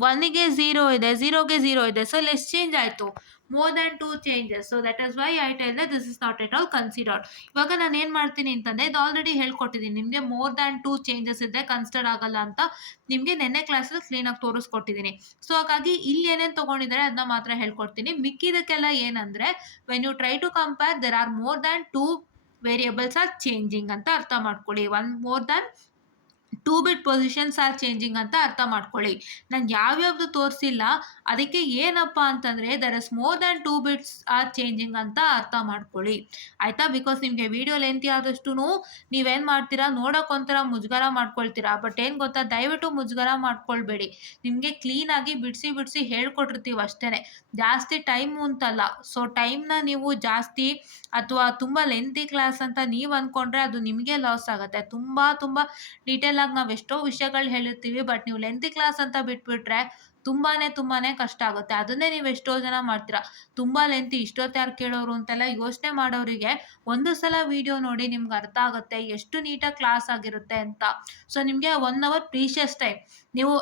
1ಗೆ 0 ಇದೆ, 0ಗೆ 0 ಇದೆ. ಸೊ ಲೆಸ್ ಚೇಂಜ್ ಆಯಿತು, more than 2 changes. So that is why I tell that this is not at all considered. ಇವಾಗ ನಾನು ಏನು ಮಾಡ್ತೀನಿ ಅಂತಂದರೆ, ಇದು ಆಲ್ರೆಡಿ ಹೇಳ್ಕೊಟ್ಟಿದ್ದೀನಿ ನಿಮಗೆ. ಮೋರ್ ದ್ಯಾನ್ 2 ಚೇಂಜಸ್ ಇದ್ದರೆ ಕನ್ಸಿಡರ್ ಆಗಲ್ಲ ಅಂತ ನಿಮಗೆ ನೆನ್ನೆ ಕ್ಲಾಸಲ್ಲಿ ಕ್ಲೀನಾಗಿ ತೋರಿಸ್ಕೊಟ್ಟಿದ್ದೀನಿ. ಸೊ ಹಾಗಾಗಿ ಇಲ್ಲಿ ಏನೇನು ತೊಗೊಂಡಿದ್ದಾರೆ ಅದನ್ನ ಮಾತ್ರ ಹೇಳ್ಕೊಡ್ತೀನಿ. ಮಿಕ್ಕಿದಕ್ಕೆಲ್ಲ ಏನಂದರೆ, when you try to compare there are more than 2 variables are changing ಅಂತ ಅರ್ಥ ಮಾಡ್ಕೊಳ್ಳಿ. 1 more than 2 bit positions are changing ಅಂತ ಅರ್ಥ ಮಾಡ್ಕೊಳ್ಳಿ. ನಾನು ಯಾವ್ಯಾವ್ದು ತೋರಿಸಿಲ್ಲ ಅದಕ್ಕೆ ಏನಪ್ಪ ಅಂತಂದರೆ there is more than 2 bits are changing ಅಂತ ಅರ್ಥ ಮಾಡ್ಕೊಳ್ಳಿ ಆಯಿತಾ. ಬಿಕಾಸ್ ನಿಮಗೆ ವಿಡಿಯೋ ಲೆಂತಿ ಆದಷ್ಟು ನೀವೇನು ಮಾಡ್ತೀರಾ ನೋಡೋಕ್ಕೊಂಥರ ಮುಜುಗರ ಮಾಡ್ಕೊಳ್ತೀರಾ. ಬಟ್ ಏನು ಗೊತ್ತಾ, ದಯವಿಟ್ಟು ಮುಜುಗರ ಮಾಡ್ಕೊಳ್ಬೇಡಿ. ನಿಮಗೆ ಕ್ಲೀನಾಗಿ ಬಿಡಿಸಿ ಹೇಳ್ಕೊಟ್ಟಿರ್ತೀವಿ ಅಷ್ಟೇ, ಜಾಸ್ತಿ ಟೈಮು ಅಂತಲ್ಲ. ಸೊ ಟೈಮ್ನ ನೀವು ಜಾಸ್ತಿ ಅಥವಾ ತುಂಬ ಲೆಂತಿ ಕ್ಲಾಸ್ ಅಂತ ನೀವು ಅಂದ್ಕೊಂಡ್ರೆ ಅದು ನಿಮಗೆ ಲಾಸ್ ಆಗುತ್ತೆ. ತುಂಬ ಡೀಟೇಲಾಗಿ ನಾವು ಎಷ್ಟೋ ವಿಷಯಗಳು ಹೇಳಿರ್ತೀವಿ, ಬಟ್ ನೀವು ಲೆಂತಿ ಕ್ಲಾಸ್ ಅಂತ ಬಿಟ್ಬಿಟ್ರೆ ತುಂಬಾ ಕಷ್ಟ ಆಗುತ್ತೆ. ಅದನ್ನೇ ನೀವು ಎಷ್ಟೋ ಜನ ಮಾಡ್ತೀರಾ, ತುಂಬ ಲೆಂತಿ ಇಷ್ಟೊತ್ತು ಯಾರು ಕೇಳೋರು ಅಂತೆಲ್ಲ ಯೋಚನೆ ಮಾಡೋರಿಗೆ ಒಂದು ಸಲ ವಿಡಿಯೋ ನೋಡಿ ನಿಮ್ಗೆ ಅರ್ಥ ಆಗುತ್ತೆ ಎಷ್ಟು ನೀಟಾಗಿ ಕ್ಲಾಸ್ ಆಗಿರುತ್ತೆ ಅಂತ. ಸೊ ನಿಮಗೆ 1 ಅವರ್ ಪ್ರೀಷಿಯಸ್ ಟೈಮ್. ನೀವು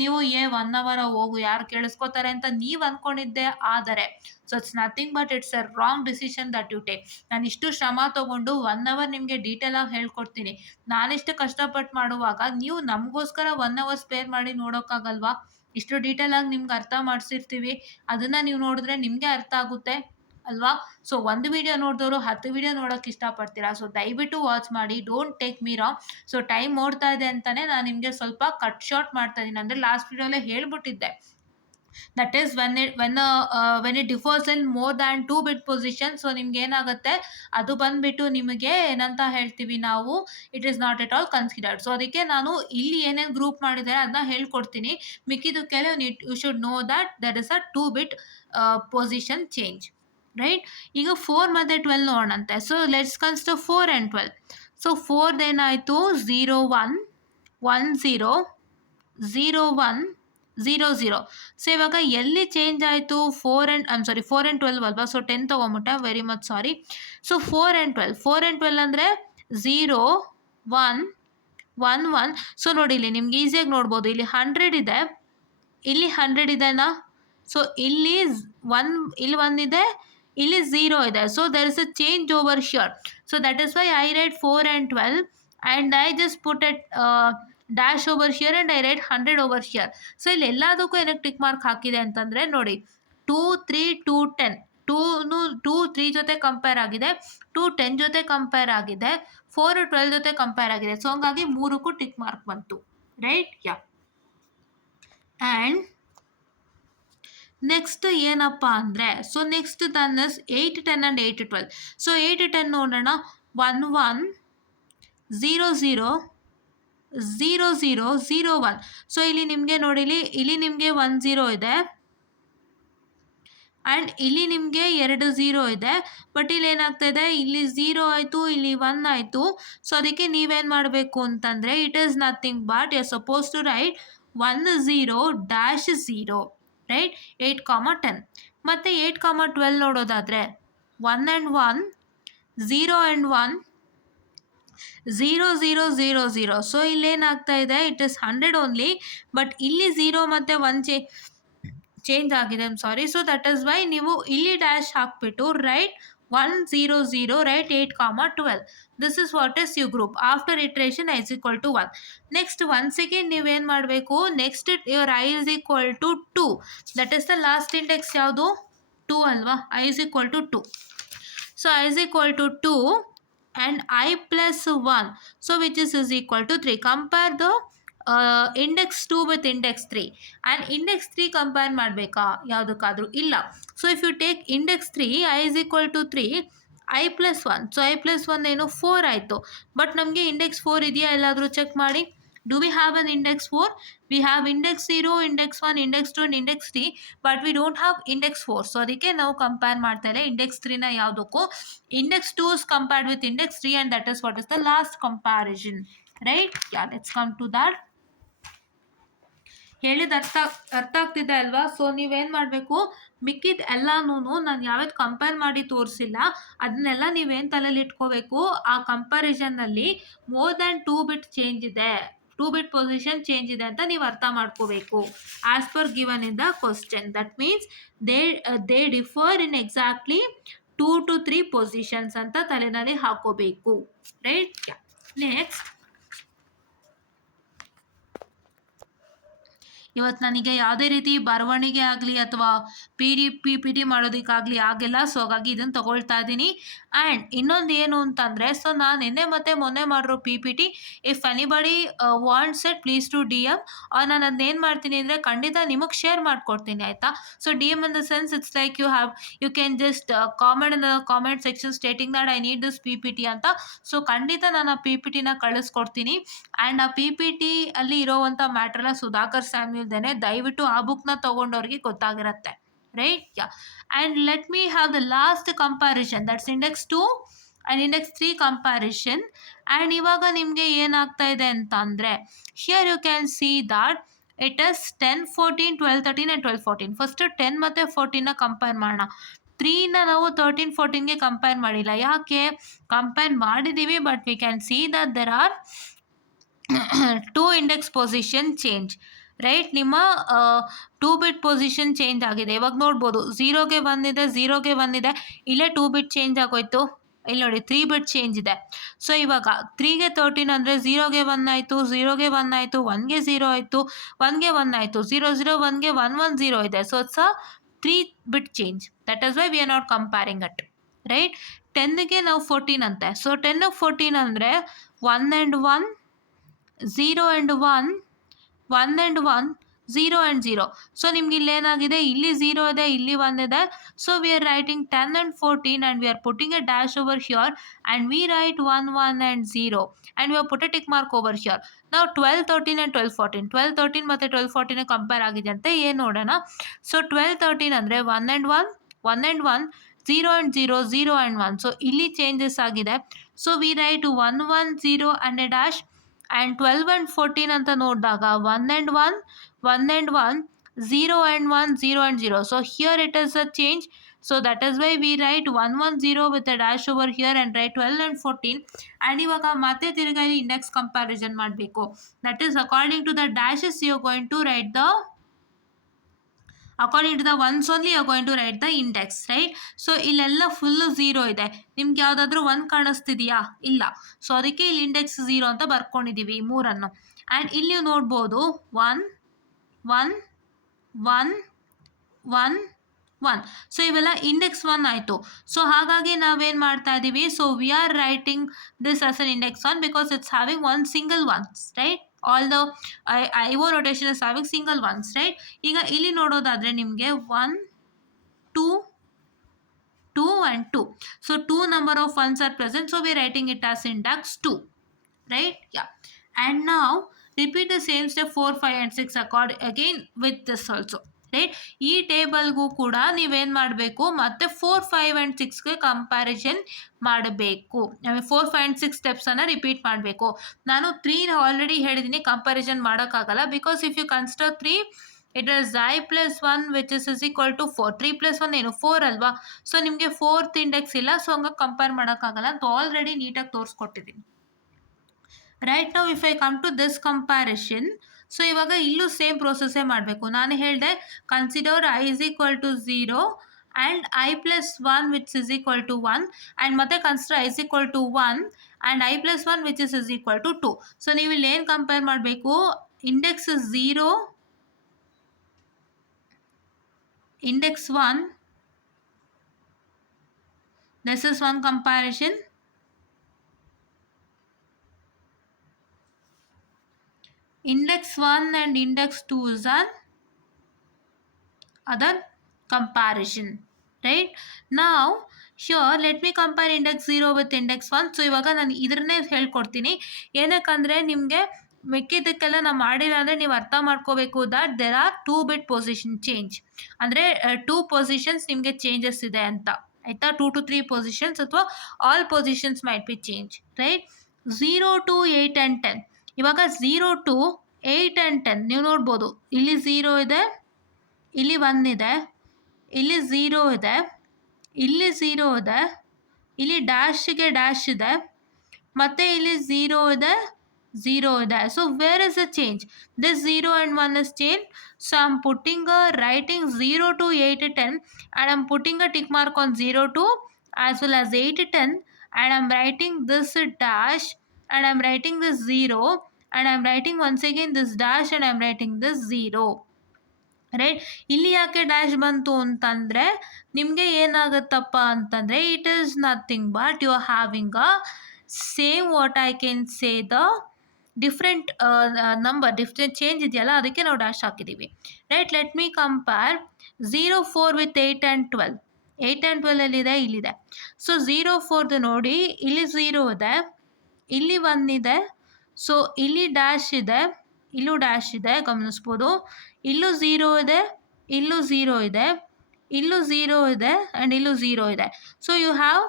ನೀವು 1 ಅವರ್ ಹೋಗು ಯಾರು ಕೇಳಿಸ್ಕೋತಾರೆ ಅಂತ ನೀವು ಅಂದ್ಕೊಂಡಿದ್ದೆ ಆದರೆ so it's nothing but it's a wrong decision that you take. ನಾನು ಇಷ್ಟು ಶ್ರಮ ತೊಗೊಂಡು 1 ಅವರ್ ನಿಮಗೆ ಡೀಟೇಲಾಗಿ ಹೇಳ್ಕೊಡ್ತೀನಿ. ನಾನಿಷ್ಟು ಕಷ್ಟಪಟ್ಟು ಮಾಡುವಾಗ ನೀವು ನಮಗೋಸ್ಕರ 1 ಅವರ್ ಸ್ಪೇರ್ ಮಾಡಿ ನೋಡೋಕ್ಕಾಗಲ್ವಾ? ಇಷ್ಟು ಡೀಟೇಲಾಗಿ ನಿಮ್ಗೆ ಅರ್ಥ ಮಾಡಿಸಿರ್ತೀವಿ, ಅದನ್ನು ನೀವು ನೋಡಿದ್ರೆ ನಿಮಗೆ ಅರ್ಥ ಆಗುತ್ತೆ ಅಲ್ವಾ? ಸೊ ಒಂದು ವಿಡಿಯೋ ನೋಡಿದವರು 10 ವಿಡಿಯೋ ನೋಡೋಕೆ ಇಷ್ಟಪಡ್ತೀರಾ. ಸೊ ದಯವಿಟ್ಟು ವಾಚ್ ಮಾಡಿ, don't take me wrong. So time ಓಡ್ತಾ ಇದೆ ಅಂತಲೇ ನಾನು ನಿಮಗೆ ಸ್ವಲ್ಪ ಕಟ್ ಶಾರ್ಟ್ ಮಾಡ್ತಾ ಇದ್ದೀನಿ. ಅಂದರೆ ಲಾಸ್ಟ್ ವಿಡಿಯೋಲ್ಲೇ ಹೇಳ್ಬಿಟ್ಟಿದ್ದೆ, that is when it differs in more than 2 bit position. So ನಿಮ್ಗೆ ಏನಾಗುತ್ತೆ, ಅದು ಬಂದುಬಿಟ್ಟು ನಿಮಗೆ ಏನಂತ ಹೇಳ್ತೀವಿ ನಾವು, it is not at all considered. So ಅದಕ್ಕೆ ನಾನು ಇಲ್ಲಿ ಏನೇನು ಗ್ರೂಪ್ ಮಾಡಿದ್ದಾರೆ ಅದನ್ನ ಹೇಳ್ಕೊಡ್ತೀನಿ. ಮಿಕ್ಕಿದಕ್ಕೆಲ್ಲ you should know that that is a 2 bit position change, right. ಈಗ 4 ಮತ್ತು 12 ನೋಡೋಣಂತೆ. So let's consider 4 and 12. So 4 ಏನಾಯಿತು, 0 1 1 0 0 1 0 0. ಸೊ ಇವಾಗ ಎಲ್ಲಿ ಚೇಂಜ್ ಆಯಿತು, 4 and 12 ಅಲ್ವಾ? ಸೊ 10 ತೊಗೊಂಬಿಟ್ಟೆ, very much sorry. So 4 and 12 ಅಂದರೆ 0 1 1 1. ಸೊ ನೋಡಿ ಇಲ್ಲಿ ನಿಮ್ಗೆ ಈಸಿಯಾಗಿ ನೋಡ್ಬೋದು, ಇಲ್ಲಿ 100 ಇದೆ, ಇಲ್ಲಿ 100 ಇದೆನಾ? ಸೊ ಇಲ್ಲಿ 1 ಇದೆ, ಇಲ್ಲಿ 0 ಇದೆ. So there is a change over here. So that is why I write 4 and 12 and I just put a dash over here and I write 100 over here. So ಇಲ್ಲಿ ಎಲ್ಲದಕ್ಕೂ ಏನಕ್ಕೆ ಟಿಕ್ ಮಾರ್ಕ್ ಹಾಕಿದೆ ಅಂತಂದರೆ ನೋಡಿ, 2 3 2 10, 2 3 ಜೊತೆ ಕಂಪೇರ್ ಆಗಿದೆ, 2 10 ಜೊತೆ ಕಂಪೇರ್ ಆಗಿದೆ, 4 12 ಜೊತೆ ಕಂಪೇರ್ ಆಗಿದೆ. ಸೊ ಹಂಗಾಗಿ 3ಕ್ಕೂ ಟಿಕ್ ಮಾರ್ಕ್ ಬಂತು, ರೈಟ್? ಯಾ. ಆ್ಯಂಡ್ ನೆಕ್ಸ್ಟ್ ಏನಪ್ಪ ಅಂದರೆ, so next then is 8 10 and 8 12. So 8 10 ನೋಡೋಣ, 1 1 0 0 0 0 0 1. ಸೊ ಇಲ್ಲಿ ನಿಮಗೆ ನೋಡಿ, ಇಲ್ಲಿ ನಿಮಗೆ 1 0 ಇದೆ ಆ್ಯಂಡ್ ಇಲ್ಲಿ ನಿಮಗೆ 2 0 ಇದೆ. ಬಟ್ ಇಲ್ಲಿ ಏನಾಗ್ತಾ ಇದೆ, ಇಲ್ಲಿ 0 ಆಯಿತು, ಇಲ್ಲಿ 1 ಆಯಿತು. ಸೊ ಅದಕ್ಕೆ ನೀವೇನು ಮಾಡಬೇಕು ಅಂತಂದರೆ, it is nothing but you are suppose to write 1 0 dash 0, right? 8 10. ಮತ್ತು 8 12 ನೋಡೋದಾದರೆ 1 and 1 0 and 1 0 0 0 0. ಸೊ ಇಲ್ಲೇನಾಗ್ತಾ ಇದೆ, ಇಟ್ ಇಸ್ 100 ಓನ್ಲಿ, ಬಟ್ ಇಲ್ಲಿ 0 ಮತ್ತು 1 ಚೇಂಜ್ ಆಗಿದೆ, sorry. So that is why ನೀವು ಇಲ್ಲಿ ಡ್ಯಾಶ್ ಹಾಕ್ಬಿಟ್ಟು write 1 0 0, right 8 12. This is what is you group. After iteration i is equal to 1. Next once again ನೀವೇನು ಮಾಡಬೇಕು, next your i is equal to 2. That is the last index ಯಾವುದು, 2 ಅಲ್ವಾ? i is equal to 2. So i is equal to 2 and I plus 1. So which is equal to 3. Compare the index 2 with index 3. and index 3 compare ಮಾಡಬೇಕಾ ಯಾವುದಕ್ಕಾದರೂ? ಇಲ್ಲ. So if you take index 3, i is equal to 3, i plus 1. So i plus 1 ಏನು 4 ಆಯಿತು. ಬಟ್ ನಮಗೆ ಇಂಡೆಕ್ಸ್ 4 ಇದೆಯಾ ಎಲ್ಲಾದರೂ ಚೆಕ್ ಮಾಡಿ. Do we have an index 4? We have index 0, index 1, index 2 and index 3, but we don't have index 4. So ಅದಕ್ಕೆ ನಾವು ಕಂಪೇರ್ ಮಾಡ್ತಾ ಇಲ್ಲ ಇಂಡೆಕ್ಸ್ 3ನ ಯಾವುದಕ್ಕೂ. Index 2 is compared with index 3 and that is what is the last comparison, right? Yeah, let's come to that. ಹೇಳಿದ ಅರ್ಥ ಆಗ್ತಿದೆ ಅಲ್ವಾ? ಸೊ ನೀವೇನು ಮಾಡಬೇಕು, ಮಿಕ್ಕಿದ ಎಲ್ಲನೂ ನಾನು ಯಾವ್ದು ಕಂಪೇರ್ ಮಾಡಿ ತೋರಿಸಿಲ್ಲ ಅದನ್ನೆಲ್ಲ ನೀವೇನು ತಲೆಯಲ್ಲಿ ಇಟ್ಕೋಬೇಕು, ಆ ಕಂಪ್ಯಾರಿಸನ್ನಲ್ಲಿ ಮೋರ್ ದ್ಯಾನ್ 2 ಬಿಟ್ ಚೇಂಜ್ ಇದೆ, 2 ಬಿಟ್ ಪೊಸಿಷನ್ ಚೇಂಜ್ ಇದೆ ಅಂತ ನೀವು ಅರ್ಥ ಮಾಡ್ಕೋಬೇಕು. As per given in the question, that means they differ in exactly 2 to 3 positions ಅಂತ ತಲೆನಲ್ಲಿ ಹಾಕೋಬೇಕು, ರೈಟ್? ನೆಕ್ಸ್ಟ್, ಇವತ್ತು ನನಗೆ ಯಾವುದೇ ರೀತಿ ಬರವಣಿಗೆ ಆಗಲಿ ಅಥವಾ ಪಿ ಡಿ ಮಾಡೋದಕ್ಕಾಗಲಿ ಆಗಿಲ್ಲ. ಸೊ ಹಾಗಾಗಿ ಇದನ್ನು ತೊಗೊಳ್ತಾ ಇದ್ದೀನಿ. ಆ್ಯಂಡ್ ಇನ್ನೊಂದು ಏನು ಅಂತಂದರೆ, ಸೊ ನಾನು ನಿನ್ನೆ ಮತ್ತೆ ಮೊನ್ನೆ ಮಾಡಿರೋ PPT, if anybody wants it please to DM, ನಾನು ಅದನ್ನೇನು ಮಾಡ್ತೀನಿ ಅಂದರೆ ಖಂಡಿತ ನಿಮಗೆ ಶೇರ್ ಮಾಡಿಕೊಡ್ತೀನಿ ಆಯಿತಾ. So DM in the sense it's like you can just comment in the comment section stating that I need this PPT ಅಂತ. ಸೊ ಖಂಡಿತ ನಾನು ಆ PPTನ ಕಳಿಸ್ಕೊಡ್ತೀನಿ. ಆ್ಯಂಡ್ ಆ PPT ಅಲ್ಲಿ ಇರೋವಂಥ ಮ್ಯಾಟ್ರೆಲ್ಲ ಸುಧಾಕರ್ ಸ್ಯಾಮ್ಯುಲ್ದೇನೆ, ದಯವಿಟ್ಟು ಆ ಬುಕ್ನ ತೊಗೊಂಡವ್ರಿಗೆ ಗೊತ್ತಾಗಿರುತ್ತೆ. Right? Yeah. And let me have the last comparison, that's index 2 and index 3 comparison. And ಇವಾಗ ನಿಮಗೆ ಏನಾಗ್ತಾ ಇದೆ ಅಂತ ಅಂದರೆ, here you can see that it is 10, 14, 12, 13 and 12, 14. First 10 ಮತ್ತು 14ನ ಕಂಪೇರ್ ಮಾಡೋಣ. 3ನ ನಾವು 13, 14ಗೆ ಕಂಪೇರ್ ಮಾಡಿಲ್ಲ. ಯಾಕೆ ಕಂಪೇರ್ ಮಾಡಿದ್ದೀವಿ, but we can see that there are 2 index position change. Right, ನಿಮ್ಮ 2 ಬಿಟ್ ಪೊಸಿಷನ್ ಚೇಂಜ್ ಆಗಿದೆ. ಇವಾಗ ನೋಡ್ಬೋದು 0ಗೆ 1 ಇದೆ, 0ಗೆ 1 ಇದೆ, ಇಲ್ಲೇ 2 ಬಿಟ್ ಚೇಂಜ್ ಆಗೋಯ್ತು. ಇಲ್ಲಿ ನೋಡಿ 3 ಬಿಟ್ ಚೇಂಜ್ ಇದೆ. ಸೊ ಇವಾಗ 3ಗೆ 13 ಅಂದರೆ 0ಗೆ 1 ಆಯಿತು, 0ಗೆ 1 ಆಯಿತು, 1ಗೆ 0 ಆಯಿತು, 1ಗೆ 1 ಆಯಿತು, 0 0 1ಗೆ 1 1 0 ಇದೆ. So it's a 3 bit change. That is why we are not comparing it. Right, 10ಗೆ ನಾವು 14 ಅಂತೆ. ಸೊ 10ಗೆ 14 ಅಂದರೆ 1 and 1, 0 and 1, 1 and 1, 0 and 0. So ನಿಮ್ಗೆ ಇಲ್ಲಿ ಏನಾಗಿದೆ, ಇಲ್ಲಿ 0 ಇದೆ, ಇಲ್ಲಿ 1 ಇದೆ. So we are writing 10 and 14 and we are putting a dash over here and we write 1 1 and 0 and we have put a tick mark over here. Now 12 13 and 12 14, 12 13 ಮತ್ತು 12 14 ಕಂಪೇರ್ ಆಗಿದೆ ಅಂತ ಏನು ನೋಡೋಣ. ಸೊ 12 13 ಅಂದರೆ 1 and 1, 1 and 1, 0 and 0, 0 and 1. So ಇಲ್ಲಿ ಚೇಂಜಸ್ ಆಗಿದೆ. So we right 1 1 0 and a dash. And 12 and 14 ಅಂತ ನೋಡಿದಾಗ 1 and 1, 1 and 1, 0 and 1, 0 and 0. So here it is a change. So that is why we write 1 1 0 with a dash over here and write 12 and 14. And ಇವಾಗ ಮತ್ತೆ ತಿರುಗಿ ಇಂಡೆಕ್ಸ್ ಕಂಪ್ಯಾರಿಸನ್ ಮಾಡಬೇಕು. That is according to the dashes you are going to write the according to the ones only you are going to write the index. Right, so ಇಲ್ಲೆಲ್ಲ ಫುಲ್ಲು 0 ಇದೆ. ನಿಮ್ಗೆ ಯಾವುದಾದ್ರೂ 1 ಕಾಣಿಸ್ತಿದೆಯಾ? ಇಲ್ಲ. ಸೊ ಅದಕ್ಕೆ ಇಲ್ಲಿ ಇಂಡೆಕ್ಸ್ 0 ಅಂತ ಬರ್ಕೊಂಡಿದ್ದೀವಿ ಈ ಮೂರನ್ನು. ಆ್ಯಂಡ್ ಇಲ್ಲಿ ನೋಡ್ಬೋದು 1 1 1 1 1. ಸೊ ಇವೆಲ್ಲ ಇಂಡೆಕ್ಸ್ 1 ಆಯಿತು. ಸೊ ಹಾಗಾಗಿ ನಾವೇನು ಮಾಡ್ತಾ ಇದ್ದೀವಿ, so we are writing this as an index 1 because it's having one single ones. Right, all the IO notation is having single ones. Right, ಈಗ ಇಲ್ಲಿ ನೋಡೋದಾದರೆ ನಿಮಗೆ 1 2 2 and 2. So 2 number of ones are present, so we are writing it as index 2. Right, yeah. And now repeat the same step 4 5 and 6 again with this also. Right, ಈ ಟೇಬಲ್ಗೂ ಕೂಡ ನೀವೇನು ಮಾಡಬೇಕು, ಮತ್ತು 4 5 and 6ಗೆ ಕಂಪ್ಯಾರಿಸನ್ ಮಾಡಬೇಕು. 4 5 and 6 ಸ್ಟೆಪ್ಸನ್ನು ರಿಪೀಟ್ ಮಾಡಬೇಕು. ನಾನು 3 ಆಲ್ರೆಡಿ ಹೇಳಿದ್ದೀನಿ, ಕಂಪ್ಯಾರಿಸನ್ ಮಾಡೋಕ್ಕಾಗಲ್ಲ. Because if you consider 3, it is I plus 1 which is equal to 4. 3 plus 1 ಏನು 4 ಅಲ್ವಾ. ಸೊ ನಿಮಗೆ 4th ಇಂಡೆಕ್ಸ್ ಇಲ್ಲ, ಸೊ ಹಂಗಾಗಿ ಕಂಪೇರ್ ಮಾಡೋಕ್ಕಾಗಲ್ಲ ಅಂತ ಆಲ್ರೆಡಿ ನೀಟಾಗಿ ತೋರಿಸ್ಕೊಟ್ಟಿದ್ದೀನಿ. ರೈಟ್, ನಾವು if I come to this comparison, so ಇವಾಗ ಇಲ್ಲೂ ಸೇಮ್ ಪ್ರೋಸೆಸ್ಸೇ ಮಾಡಬೇಕು. ನಾನು ಹೇಳಿದೆ consider I is equal to 0 and I plus 1 which is equal to 1 and ಮತ್ತೆ consider I is equal to 1 and I plus 1 which is equal to 2. So ನೀವು ಇಲ್ಲಿ ಏನು ಕಂಪೇರ್ ಮಾಡಬೇಕು, index 0, index 1, this is one comparison. Index 1 and index 2 is an other comparison. Right, now here let me compare index 0 with index 1. So ಇವಾಗ ನಾನು ಇದನ್ನೇ ಹೇಳ್ಕೊಡ್ತೀನಿ. ಏನಕ್ಕಂದರೆ ನಿಮಗೆ ಮಿಕ್ಕಿದ್ದಕ್ಕೆಲ್ಲ ನಾವು ಮಾಡಿಲ್ಲ ಅಂದರೆ ನೀವು ಅರ್ಥ ಮಾಡ್ಕೋಬೇಕು that there are 2 bit position change. ಅಂದರೆ 2 ಪೊಸಿಷನ್ಸ್ ನಿಮಗೆ ಚೇಂಜಸ್ ಇದೆ ಅಂತ, ಆಯಿತಾ. 2 to 3 ಪೊಸಿಷನ್ಸ್ ಅಥವಾ all positions might be change. Right, 0 to 8 and 10. ಇವಾಗ 0 to 8 and 10 ನೀವು ನೋಡ್ಬೋದು, ಇಲ್ಲಿ 0 ಇದೆ, ಇಲ್ಲಿ 1 ಇದೆ, ಇಲ್ಲಿ 0 ಇದೆ, ಇಲ್ಲಿ 0 ಇದೆ, ಇಲ್ಲಿ ಡ್ಯಾಶ್ಗೆ ಡ್ಯಾಶ್ ಇದೆ, ಮತ್ತು ಇಲ್ಲಿ 0 ಇದೆ, 0 ಇದೆ. So where is the change? This 0 and 1 is change. So I am putting a writing 0 to 8 to 10 and I am putting a tick mark on 0 to as well as 8 to 10 and I am writing this dash and I am writing this 0 and I am writing once again this dash and I am writing this 0. Right. ಇಲ್ಲಿ ಯಾಕೆ ಡ್ಯಾಶ್ ಬಂತು ಅಂತಂದರೆ ನಿಮಗೆ ಏನಾಗುತ್ತಪ್ಪ ಅಂತಂದರೆ it is nothing but you are having a same what I can say the different number different change ಇದೆಯಲ್ಲ ಅದಕ್ಕೆ ನಾವು ಡ್ಯಾಶ್ ಹಾಕಿದ್ದೀವಿ. Right. Let me compare 0 4 with 8 and 12. 8 and 12 ಎಲ್ಲಿದೆ? ಇಲ್ಲಿದೆ. ಸೊ 0 4 ನೋಡಿ, ಇಲ್ಲಿ 0 ಇದೆ, ಇಲ್ಲಿ 1 ಇದೆ, ಸೊ ಇಲ್ಲಿ ಡ್ಯಾಶ್ ಇದೆ, ಇಲ್ಲೂ ಡ್ಯಾಶ್ ಇದೆ ಗಮನಿಸ್ಬೋದು, ಇಲ್ಲೂ 0 ಇದೆ, ಇಲ್ಲೂ 0 ಇದೆ, ಇಲ್ಲೂ 0 ಇದೆ ಆ್ಯಂಡ್ ಇಲ್ಲೂ 0 ಇದೆ. So you have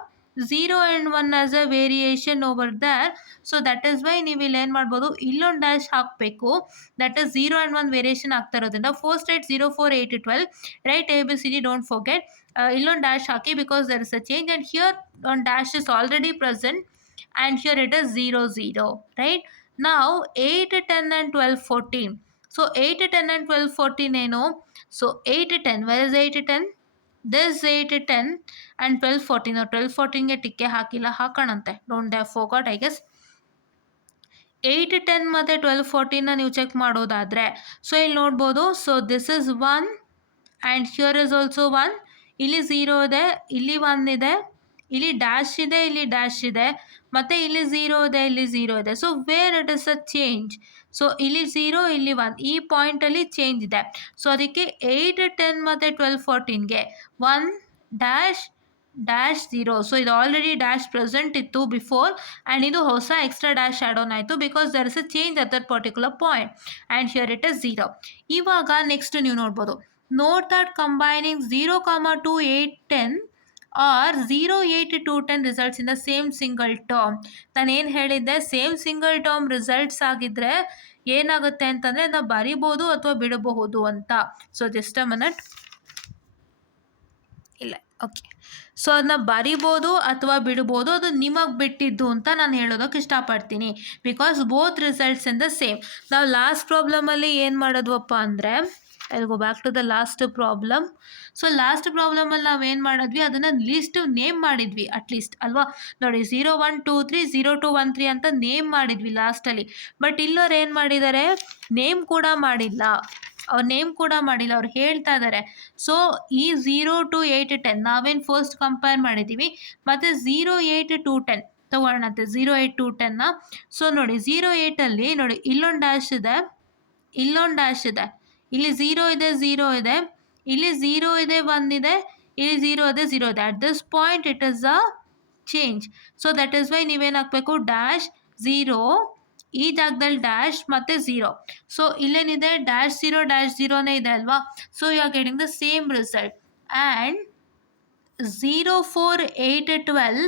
0 and 1 as a variation over there. So that is why ನೀವು ಇಲ್ಲಿ ಏನು ಮಾಡ್ಬೋದು, ಇಲ್ಲೊಂದು ಡ್ಯಾಶ್ ಹಾಕಬೇಕು. ದಟ್ ಈಸ್ 0 ಆ್ಯಂಡ್ 1 ವೇರಿಯೇಷನ್ ಆಗ್ತಾ ಇರೋದ್ರಿಂದ first write 0 4 8 12 write ABCD don't forget. ಇಲ್ಲೊಂದು ಡ್ಯಾಶ್ ಹಾಕಿ because there is a change and here one dash is already present and here it is 0 0, right? Now 8 10 and 12 14. So 8 10 and 12 14 ಏನು? So 8 10, where is 8 10? This 8 10 and 12 14. 12 14 ಗೆ ಟಿಕ್ಕೆ ಹಾಕಿಲ್ಲ, ಹಾಕೋಣಂತೆ, don't have Phogat I guess. 8 10 ಮತ್ತು 12 14 ನೀವು ಚೆಕ್ ಮಾಡೋದಾದರೆ ಸೊ ಇಲ್ಲಿ ನೋಡ್ಬೋದು. So this is 1 and here is also 1. ಇಲ್ಲಿ 0 ಇದೆ, ಇಲ್ಲಿ 1 ಇದೆ, ಇಲ್ಲಿ ಡ್ಯಾಶ್ ಇದೆ, ಇಲ್ಲಿ ಡ್ಯಾಶ್ ಇದೆ, ಮತ್ತು ಇಲ್ಲಿ 0 ಇದೆ, ಇಲ್ಲಿ 0 ಇದೆ. So where it is a change? So ಇಲ್ಲಿ 0 ಇಲ್ಲಿ 1 ಈ ಪಾಯಿಂಟಲ್ಲಿ ಚೇಂಜ್ ಇದೆ. ಸೊ ಅದಕ್ಕೆ 8 10 ಮತ್ತು 12 14ಗೆ 1 ಡ್ಯಾಶ್ ಡ್ಯಾಶ್ 0. ಸೊ ಇದು ಆಲ್ರೆಡಿ ಡ್ಯಾಶ್ ಪ್ರೆಸೆಂಟ್ ಇತ್ತು ಬಿಫೋರ್ ಆ್ಯಂಡ್ ಇದು ಹೊಸ ಎಕ್ಸ್ಟ್ರಾ ಡ್ಯಾಶ್ ಆ್ಯಡ್ ಆನ್ ಆಯಿತು because there is a change at that particular point and here it is 0. ಇವಾಗ ನೆಕ್ಸ್ಟ್ ನೀವು ನೋಡ್ಬೋದು, note that combining 0, 2, 8, 10 or 0, 8, 2, 10 results in the same single term. ನಾನು ಏನು ಹೇಳಿದ್ದೆ, ಸೇಮ್ ಸಿಂಗಲ್ ಟರ್ಮ್ ರಿಸಲ್ಟ್ಸ್ ಆಗಿದ್ದರೆ ಏನಾಗುತ್ತೆ ಅಂತಂದರೆ ನಾವು ಬರಿಬೋದು ಅಥವಾ ಬಿಡಬಹುದು ಅಂತ. ಸೊ ಜಸ್ಟ್ ಅ ಮಿನಿಟ್, ಇಲ್ಲ, ಓಕೆ. ಸೊ ಅದನ್ನ ಬರಿಬೋದು ಅಥವಾ ಬಿಡ್ಬೋದು, ಅದು ನಿಮಗೆ ಬಿಟ್ಟಿದ್ದು ಅಂತ ನಾನು ಹೇಳೋದಕ್ಕೆ ಇಷ್ಟಪಡ್ತೀನಿ because both results in the same. ನಾವು ಲಾಸ್ಟ್ ಪ್ರಾಬ್ಲಮಲ್ಲಿ ಏನು ಮಾಡಿದ್ವಪ್ಪ ಅಂದರೆ, I will go back to the last problem. So last ಪ್ರಾಬ್ಲಮಲ್ಲಿ ನಾವು ಏನು ಮಾಡಿದ್ವಿ, ಅದನ್ನು ಲೀಸ್ಟ್ ನೇಮ್ ಮಾಡಿದ್ವಿ ಅಟ್ಲೀಸ್ಟ್ ಅಲ್ವಾ. ನೋಡಿ 0 1 2 3 0 2 1 3 ಅಂತ ನೇಮ್ ಮಾಡಿದ್ವಿ ಲಾಸ್ಟಲ್ಲಿ. ಬಟ್ ಇಲ್ಲವ್ರು ಏನು ಮಾಡಿದ್ದಾರೆ, ನೇಮ್ ಕೂಡ ಮಾಡಿಲ್ಲ, ಅವ್ರು ಹೇಳ್ತಾ ಇದ್ದಾರೆ. ಸೊ ಈ 0 to 8 10 ನಾವೇನು ಫಸ್ಟ್ ಕಂಪೇರ್ ಮಾಡಿದ್ದೀವಿ, ಮತ್ತು 0 8 2 10 ತೊಗೊಳ್ಳೋಣಂತೆ. 0 8 2 10ನ ಸೊ ನೋಡಿ 0 8ಅಲ್ಲಿ ನೋಡಿ ಇಲ್ಲೊಂದು ಡ್ಯಾಶ್ ಇದೆ, ಇಲ್ಲೊಂದು ಡ್ಯಾಶ್ ಇದೆ, ಇಲ್ಲಿ 0 ಇದೆ, 0 ಇದೆ, ಇಲ್ಲಿ 0 ಇದೆ, 1 ಇದೆ, ಇಲ್ಲಿ 0 ಇದೆ, 0 ಇದೆ. At this point it is a change. So that is why ನೀವೇನು ಹಾಕಬೇಕು, ಡ್ಯಾಶ್ 0 ಈ ಜಾಗದಲ್ಲಿ ಡ್ಯಾಶ್ ಮತ್ತು 0. ಸೊ ಇಲ್ಲೇನಿದೆ, ಡ್ಯಾಶ್ 0 ಇದೆ ಅಲ್ವಾ. So you are getting the same result. And 0 4 8 12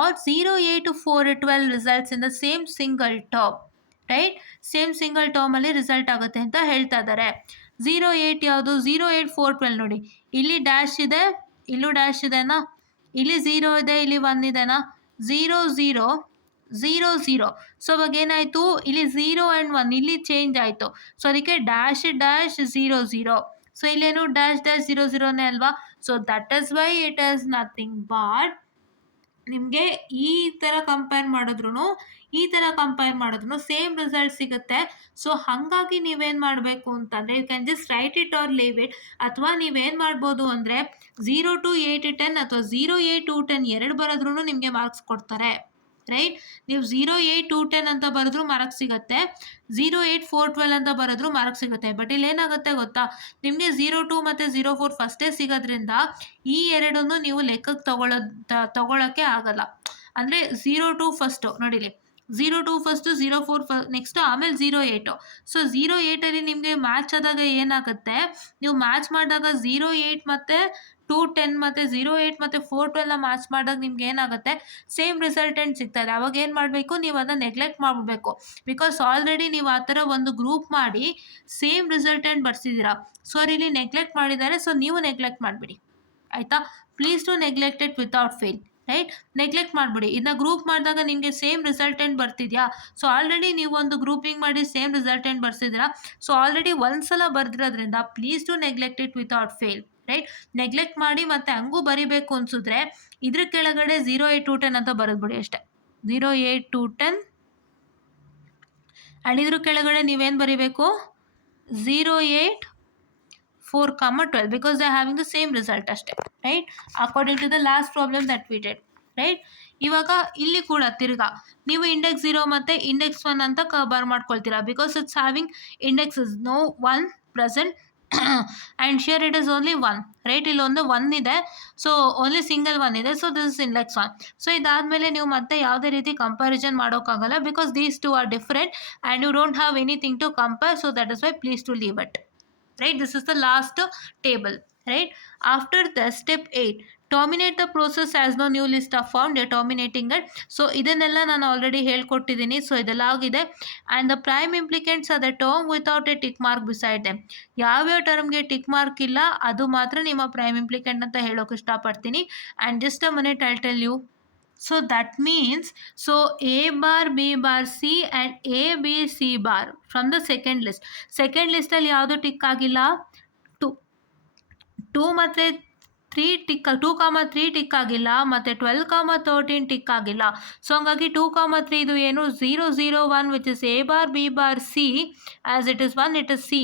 or 0 8 4 12 results in the same single term, ರೈಟ್. ಸೇಮ್ ಸಿಂಗಲ್ ಟರ್ಮಲ್ಲಿ ರಿಸಲ್ಟ್ ಆಗುತ್ತೆ ಅಂತ ಹೇಳ್ತಾ ಇದ್ದಾರೆ. 0 8 ಯಾವುದು, 0 8 4 12 ನೋಡಿ, ಇಲ್ಲಿ ಡ್ಯಾಶ್ ಇದೆ, ಇಲ್ಲೂ ಡ್ಯಾಶ್ ಇದೆನಾ, ಇಲ್ಲಿ 0 ಇದೆ, ಇಲ್ಲಿ 1 ಇದೆನಾ, 0 0 0 0. ಸೊ ಅವಾಗ ಏನಾಯಿತು, ಇಲ್ಲಿ 0 ಆ್ಯಂಡ್ 1 ಇಲ್ಲಿ ಚೇಂಜ್ ಆಯಿತು. ಸೊ ಅದಕ್ಕೆ ಡ್ಯಾಶ್ ಡ್ಯಾಶ್ 0 0. ಸೊ ಇಲ್ಲೇನು ಡ್ಯಾಶ್ ಡ್ಯಾಶ್ 0 0ನೇ ಅಲ್ವಾ. So that is Y it is nothing but ನಿಮಗೆ ಈ ಥರ ಕಂಪೇರ್ ಮಾಡಿದ್ರು ಸೇಮ್ ರಿಸಲ್ಟ್ ಸಿಗುತ್ತೆ. ಸೊ ಹಾಗಾಗಿ ನೀವೇನು ಮಾಡಬೇಕು ಅಂತಂದರೆ, you can just write it or leave it. ಅಥವಾ ನೀವೇನು ಮಾಡ್ಬೋದು ಅಂದರೆ 0 to 8 10 ಅಥವಾ 0 8 2 10 ಎರಡು ಬರೆದ್ರೂ ನಿಮಗೆ ಮಾರ್ಕ್ಸ್ ಕೊಡ್ತಾರೆ, ರೈಟ್. ನೀವು 0 8 2 10 ಅಂತ ಬರೆದ್ರೂ ಮಾರ್ಕ್ಸ್ ಸಿಗುತ್ತೆ, 0 8 4 12 ಅಂತ ಬರೆದ್ರೂ ಮಾರ್ಕ್ಸ್ ಸಿಗುತ್ತೆ. ಬಟ್ ಇಲ್ಲಿ ಏನಾಗುತ್ತೆ ಗೊತ್ತಾ, ನಿಮಗೆ 0 2 ಮತ್ತು 0 4 ಫಸ್ಟೇ ಸಿಗೋದ್ರಿಂದ ಈ ಎರಡನ್ನು ನೀವು ಲೆಕ್ಕಕ್ಕೆ ತಗೊಳ್ಳೋಕ್ಕೆ ಆಗಲ್ಲ. ಅಂದರೆ 0 2 ಫಸ್ಟು ನೋಡಿಲಿ, 0 2 ಫಸ್ಟು, 0 4 ನೆಕ್ಸ್ಟು, ಆಮೇಲೆ 0 8. ಸೊ 0 8ಅಲ್ಲಿ ನಿಮಗೆ ಮ್ಯಾಚ್ ಆದಾಗ ಏನಾಗುತ್ತೆ, ನೀವು ಮ್ಯಾಚ್ ಮಾಡಿದಾಗ 0 8 ಮತ್ತು 2 10 ಮತ್ತು 0 8 ಮತ್ತು 4 12ನ ಮ್ಯಾಚ್ ಮಾಡಿದಾಗ ನಿಮ್ಗೆ ಏನಾಗುತ್ತೆ, ಸೇಮ್ ರಿಸಲ್ಟೆಂಟ್ ಸಿಗ್ತದೆ. ಅವಾಗ ಏನು ಮಾಡಬೇಕು, ನೀವು ಅದನ್ನು ನೆಗ್ಲೆಕ್ಟ್ ಮಾಡಿಬಿಡ್ಬೇಕು ಬಿಕಾಸ್ ಆಲ್ರೆಡಿ ನೀವು ಆ ಥರ ಒಂದು ಗ್ರೂಪ್ ಮಾಡಿ ಸೇಮ್ ರಿಸಲ್ಟೆಂಟ್ ಬರ್ಸಿದ್ದೀರಾ. ಸೊ ಇಲ್ಲಿ ನೆಗ್ಲೆಕ್ಟ್ ಮಾಡಿದ್ದಾರೆ, ಸೊ ನೀವು ನೆಗ್ಲೆಕ್ಟ್ ಮಾಡಿಬಿಡಿ, ಆಯಿತಾ. Please to neglect it without fail, right. Neglect ಮಾಡಿಬಿಡಿ. ಇದನ್ನ ಗ್ರೂಪ್ ಮಾಡಿದಾಗ ನಿಮಗೆ ಸೇಮ್ ರಿಸಲ್ಟೆಂಟ್ ಬರ್ತಿದೆಯಾ, ಸೊ ಆಲ್ರೆಡಿ ನೀವು ಒಂದು ಗ್ರೂಪಿಂಗ್ ಮಾಡಿ ಸೇಮ್ ರಿಸಲ್ಟೆಂಟ್ ಬರ್ಸಿದ್ದೀರಾ. ಸೊ ಆಲ್ರೆಡಿ ಒಂದ್ಸಲ ಬರ್ದಿರೋದ್ರಿಂದ please to neglect it without fail, right. Neglect ಮಾಡಿ ಮತ್ತೆ ಹಂಗೂ ಬರಿಬೇಕು ಅನಿಸಿದ್ರೆ ಇದ್ರ ಕೆಳಗಡೆ 0 8 2 10 ಅಂತ ಬರೆದ್ಬಿಡಿ ಅಷ್ಟೇ. 0 8 2 10 ಆ್ಯಂಡ್ ಇದ್ರ ಕೆಳಗಡೆ ನೀವೇನು ಬರಿಬೇಕು, 0 8 4, 12 because they are having the same result ಅಷ್ಟೇ, right? According to the last problem that we did, right? ಇವಾಗ ಇಲ್ಲಿ ಕೂಡ ತಿರ್ಗಾ ನೀವು ಇಂಡೆಕ್ಸ್ 0 ಮತ್ತು ಇಂಡೆಕ್ಸ್ 1 ಅಂತ ಮಾಡ್ಕೊಳ್ತೀರಾ because it's having index is no 1 present and here it is only 1, right? ಇಲ್ಲೊಂದು 1 ಇದೆ, ಸೊ ಓನ್ಲಿ ಸಿಂಗಲ್ 1 ಇದೆ, so this is index 1. So ಇದಾದಮೇಲೆ ನೀವು ಮತ್ತೆ ಯಾವುದೇ ರೀತಿ ಕಂಪ್ಯಾರಿಸನ್ ಮಾಡೋಕ್ಕಾಗಲ್ಲ because these two are different and you don't have anything to compare, so that is why please to leave it, right? This is the last table, right? After the step 8, terminate the process as no new list are found. You're terminating it. So ಇದನ್ನೆಲ್ಲ ನಾನು ಆಲ್ರೆಡಿ ಹೇಳ್ಕೊಟ್ಟಿದ್ದೀನಿ, ಸೊ ಇದೆಲ್ಲ ಆಗಿದೆ. And the prime implicants are the term without A tick mark beside them. ಯಾವ್ಯಾವ ಟರ್ಮ್ಗೆ ಟಿಕ್ ಮಾರ್ಕ್ ಇಲ್ಲ ಅದು ಮಾತ್ರ ನಿಮ್ಮ ಪ್ರೈಮ್ ಇಂಪ್ಲಿಕೆಂಟ್ ಅಂತ ಹೇಳೋಕೆ ಇಷ್ಟಪಡ್ತೀನಿ. And just a minute I tell you. So that means, so A bar, B bar, C and A, B, C bar from the second list. Second list ಅಲ್ಲಿ ಯಾವುದು ಟಿಕ್ ಆಗಿಲ್ಲ, 2 ಮತ್ತು 3 ಟಿಕ್, 2, 3 ಟಿಕ್ ಆಗಿಲ್ಲ, ಮತ್ತು 12, 13 ಟಿಕ್ ಆಗಿಲ್ಲ. ಸೊ ಹಂಗಾಗಿ 2, 3 ಇದು ಏನು 0, 0, 1 which is A bar, B bar, C, as it is 1 it is C,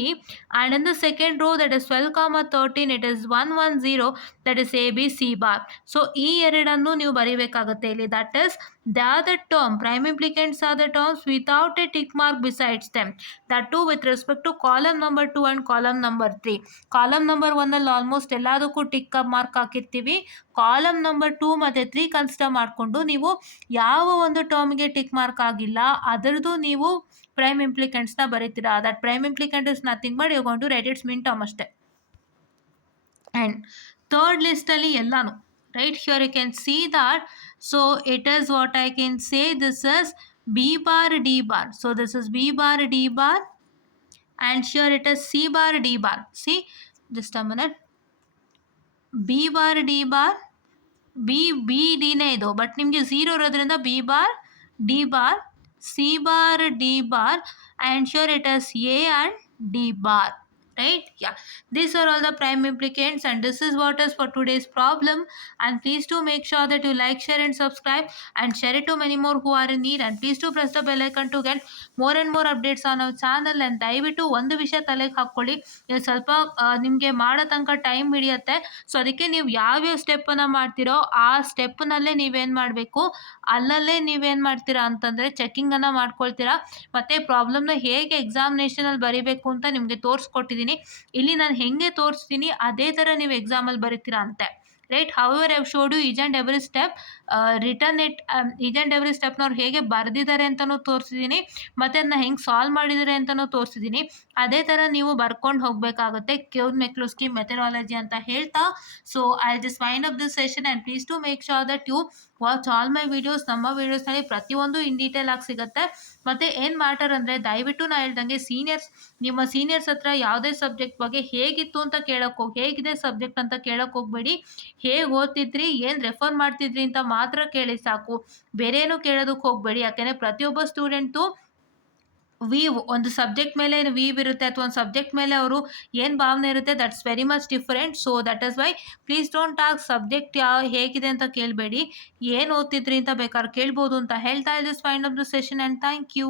and in the second row that is 12, 13 it is 1, 1, 0 that is A, B, C bar. So ಈ ಎರಡನ್ನು ನೀವು ಬರೀಬೇಕಾಗುತ್ತೆ ಇಲ್ಲಿ. That is they are the term, prime implicants are the terms without a tick mark besides them, that too with respect to column number 2 and column number 3. Column number 1 ಅಲ್ಲಿ ಆಲ್ಮೋಸ್ಟ್ ಎಲ್ಲದಕ್ಕೂ ಟಿಕ್ ಮಾರ್ಕ್ ಹಾಕಿರ್ತೀವಿ. ಕಾಲಮ್ ನಂಬರ್ 2 ಮತ್ತು 3 ಕನ್ಸಿಡರ್ ಮಾಡಿಕೊಂಡು ನೀವು ಯಾವ ಒಂದು ಟರ್ಮ್ಗೆ ಟಿಕ್ ಮಾರ್ಕ್ ಆಗಿಲ್ಲ ಅದರದ್ದು ನೀವು ಪ್ರೈಮ್ ಇಂಪ್ಲಿಕೆಂಟ್ಸ್ನ ಬರೀತೀರಾ. That prime implicant is nothing but you going to write its minterm ಅಷ್ಟೇ. ಆ್ಯಂಡ್ ಥರ್ಡ್ ಲಿಸ್ಟಲ್ಲಿ ಎಲ್ಲಾನು, right? Here you can see that, so it is what I can say, this is B bar, D bar. So this is B bar, D bar, and here it is C bar, D bar. See, just a minute. B bar, D bar, B D ನೇ ಇದು, ಬಟ್ ನಿಮಗೆ 0 ಇರೋದ್ರಿಂದ B bar, D bar, C bar, D bar, and here it is A and D bar. Right? Yeah, these are all the prime implicants, and this is what is for today's problem. And please do make sure that you like, share and subscribe, and share it to many more who are in need. And please do press the bell icon to get more and more updates on our channel. And ದಯವಿಟ್ಟು ಒಂದು ವಿಷಯ ತಲೆಗೆ ಹಾಕ್ಕೊಳ್ಳಿ, ಇದು ಸ್ವಲ್ಪ ನಿಮಗೆ ಮಾಡೋ ತನಕ ಟೈಮ್ ಹಿಡಿಯುತ್ತೆ. ಸೊ ಅದಕ್ಕೆ ನೀವು ಯಾವ್ಯಾವ ಸ್ಟೆಪ್ಪನ್ನು ಮಾಡ್ತೀರೋ ಆ ಸ್ಟೆಪ್ನಲ್ಲೇ ನೀವೇನು ಮಾಡಬೇಕು, ಅಲ್ಲಲ್ಲೇ ನೀವೇನು ಮಾಡ್ತೀರಾ ಅಂತಂದರೆ ಚೆಕ್ಕಿಂಗನ್ನು ಮಾಡ್ಕೊಳ್ತೀರಾ, ಮತ್ತು ಪ್ರಾಬ್ಲಮ್ನ ಹೇಗೆ ಎಕ್ಸಾಮಿನೇಷನಲ್ಲಿ ಬರೀಬೇಕು ಅಂತ ನಿಮಗೆ ತೋರಿಸ್ಕೊಟ್ಟಿದ್ದೀನಿ. ಇಲ್ಲಿ ನಾನು ಹೆಂಗೆ ತೋರಿಸ್ತೀನಿ ಅದೇ ಥರ ನೀವು ಎಕ್ಸಾಮಲ್ಲಿ ಬರೀತೀರಾ ಅಂತೆ, right? However I have showed you each and every step, return it, each and every ಸ್ಟೆಪ್ನವ್ರು ಹೇಗೆ ಬರೆದಿದ್ದಾರೆ ಅಂತಲೂ ತೋರಿಸಿದ್ದೀನಿ, ಮತ್ತು ಅದನ್ನ ಹೆಂಗೆ ಸಾಲ್ವ್ ಮಾಡಿದ್ದಾರೆ ಅಂತಲೂ ತೋರಿಸಿದ್ದೀನಿ. ಅದೇ ಥರ ನೀವು ಬರ್ಕೊಂಡು ಹೋಗಬೇಕಾಗುತ್ತೆ, ಕ್ವೈನ್ ಮೆಕ್ಲುಸ್ಕಿ ಮೆಥಡಾಲಜಿ ಅಂತ ಹೇಳ್ತಾ. So I just wind up this session and please to make sure that you watch all my videos. ನಮ್ಮ ವೀಡಿಯೋಸ್ನಲ್ಲಿ ಪ್ರತಿಯೊಂದು ಇನ್ ಡೀಟೇಲ್ ಆಗಿ ಸಿಗುತ್ತೆ. ಮತ್ತು ಏನು ಮ್ಯಾಟರ್ ಅಂದರೆ ದಯವಿಟ್ಟು ನಾ ಹೇಳ್ದಂಗೆ ನಿಮ್ಮ ಸೀನಿಯರ್ಸ್ ಹತ್ರ ಯಾವುದೇ ಸಬ್ಜೆಕ್ಟ್ ಬಗ್ಗೆ ಹೇಗಿತ್ತು ಅಂತ ಹೇಗಿದೆ ಸಬ್ಜೆಕ್ಟ್ ಅಂತ ಕೇಳೋಕ್ಕೆ ಹೋಗಬೇಡಿ. ಹೇಗೆ ಓದ್ತಿದ್ರಿ, ಏನು ರೆಫರ್ ಮಾಡ್ತಿದ್ರಿ ಅಂತ ಮಾತ್ರ ಕೇಳಿ ಸಾಕು, ಬೇರೆ ಏನೂ ಕೇಳೋದಕ್ಕೆ ಹೋಗಬೇಡಿ. ಯಾಕೆಂದರೆ ಪ್ರತಿಯೊಬ್ಬ ಸ್ಟೂಡೆಂಟು ಒಂದು ಸಬ್ಜೆಕ್ಟ್ ಮೇಲೆ ವೀವ್ ಇರುತ್ತೆ, ಅಥವಾ ಒಂದು ಸಬ್ಜೆಕ್ಟ್ ಮೇಲೆ ಅವರು ಏನು ಭಾವನೆ ಇರುತ್ತೆ, that's very much different. So that is why please don't talk subject ಹೇಗಿದೆ ಅಂತ ಕೇಳಬೇಡಿ, ಏನು ಓದ್ತಿದ್ರಿ ಅಂತ ಬೇಕಾದ್ರೆ ಕೇಳ್ಬೋದು ಅಂತ ಹೇಳ್ತಾ, this find of the session and thank you.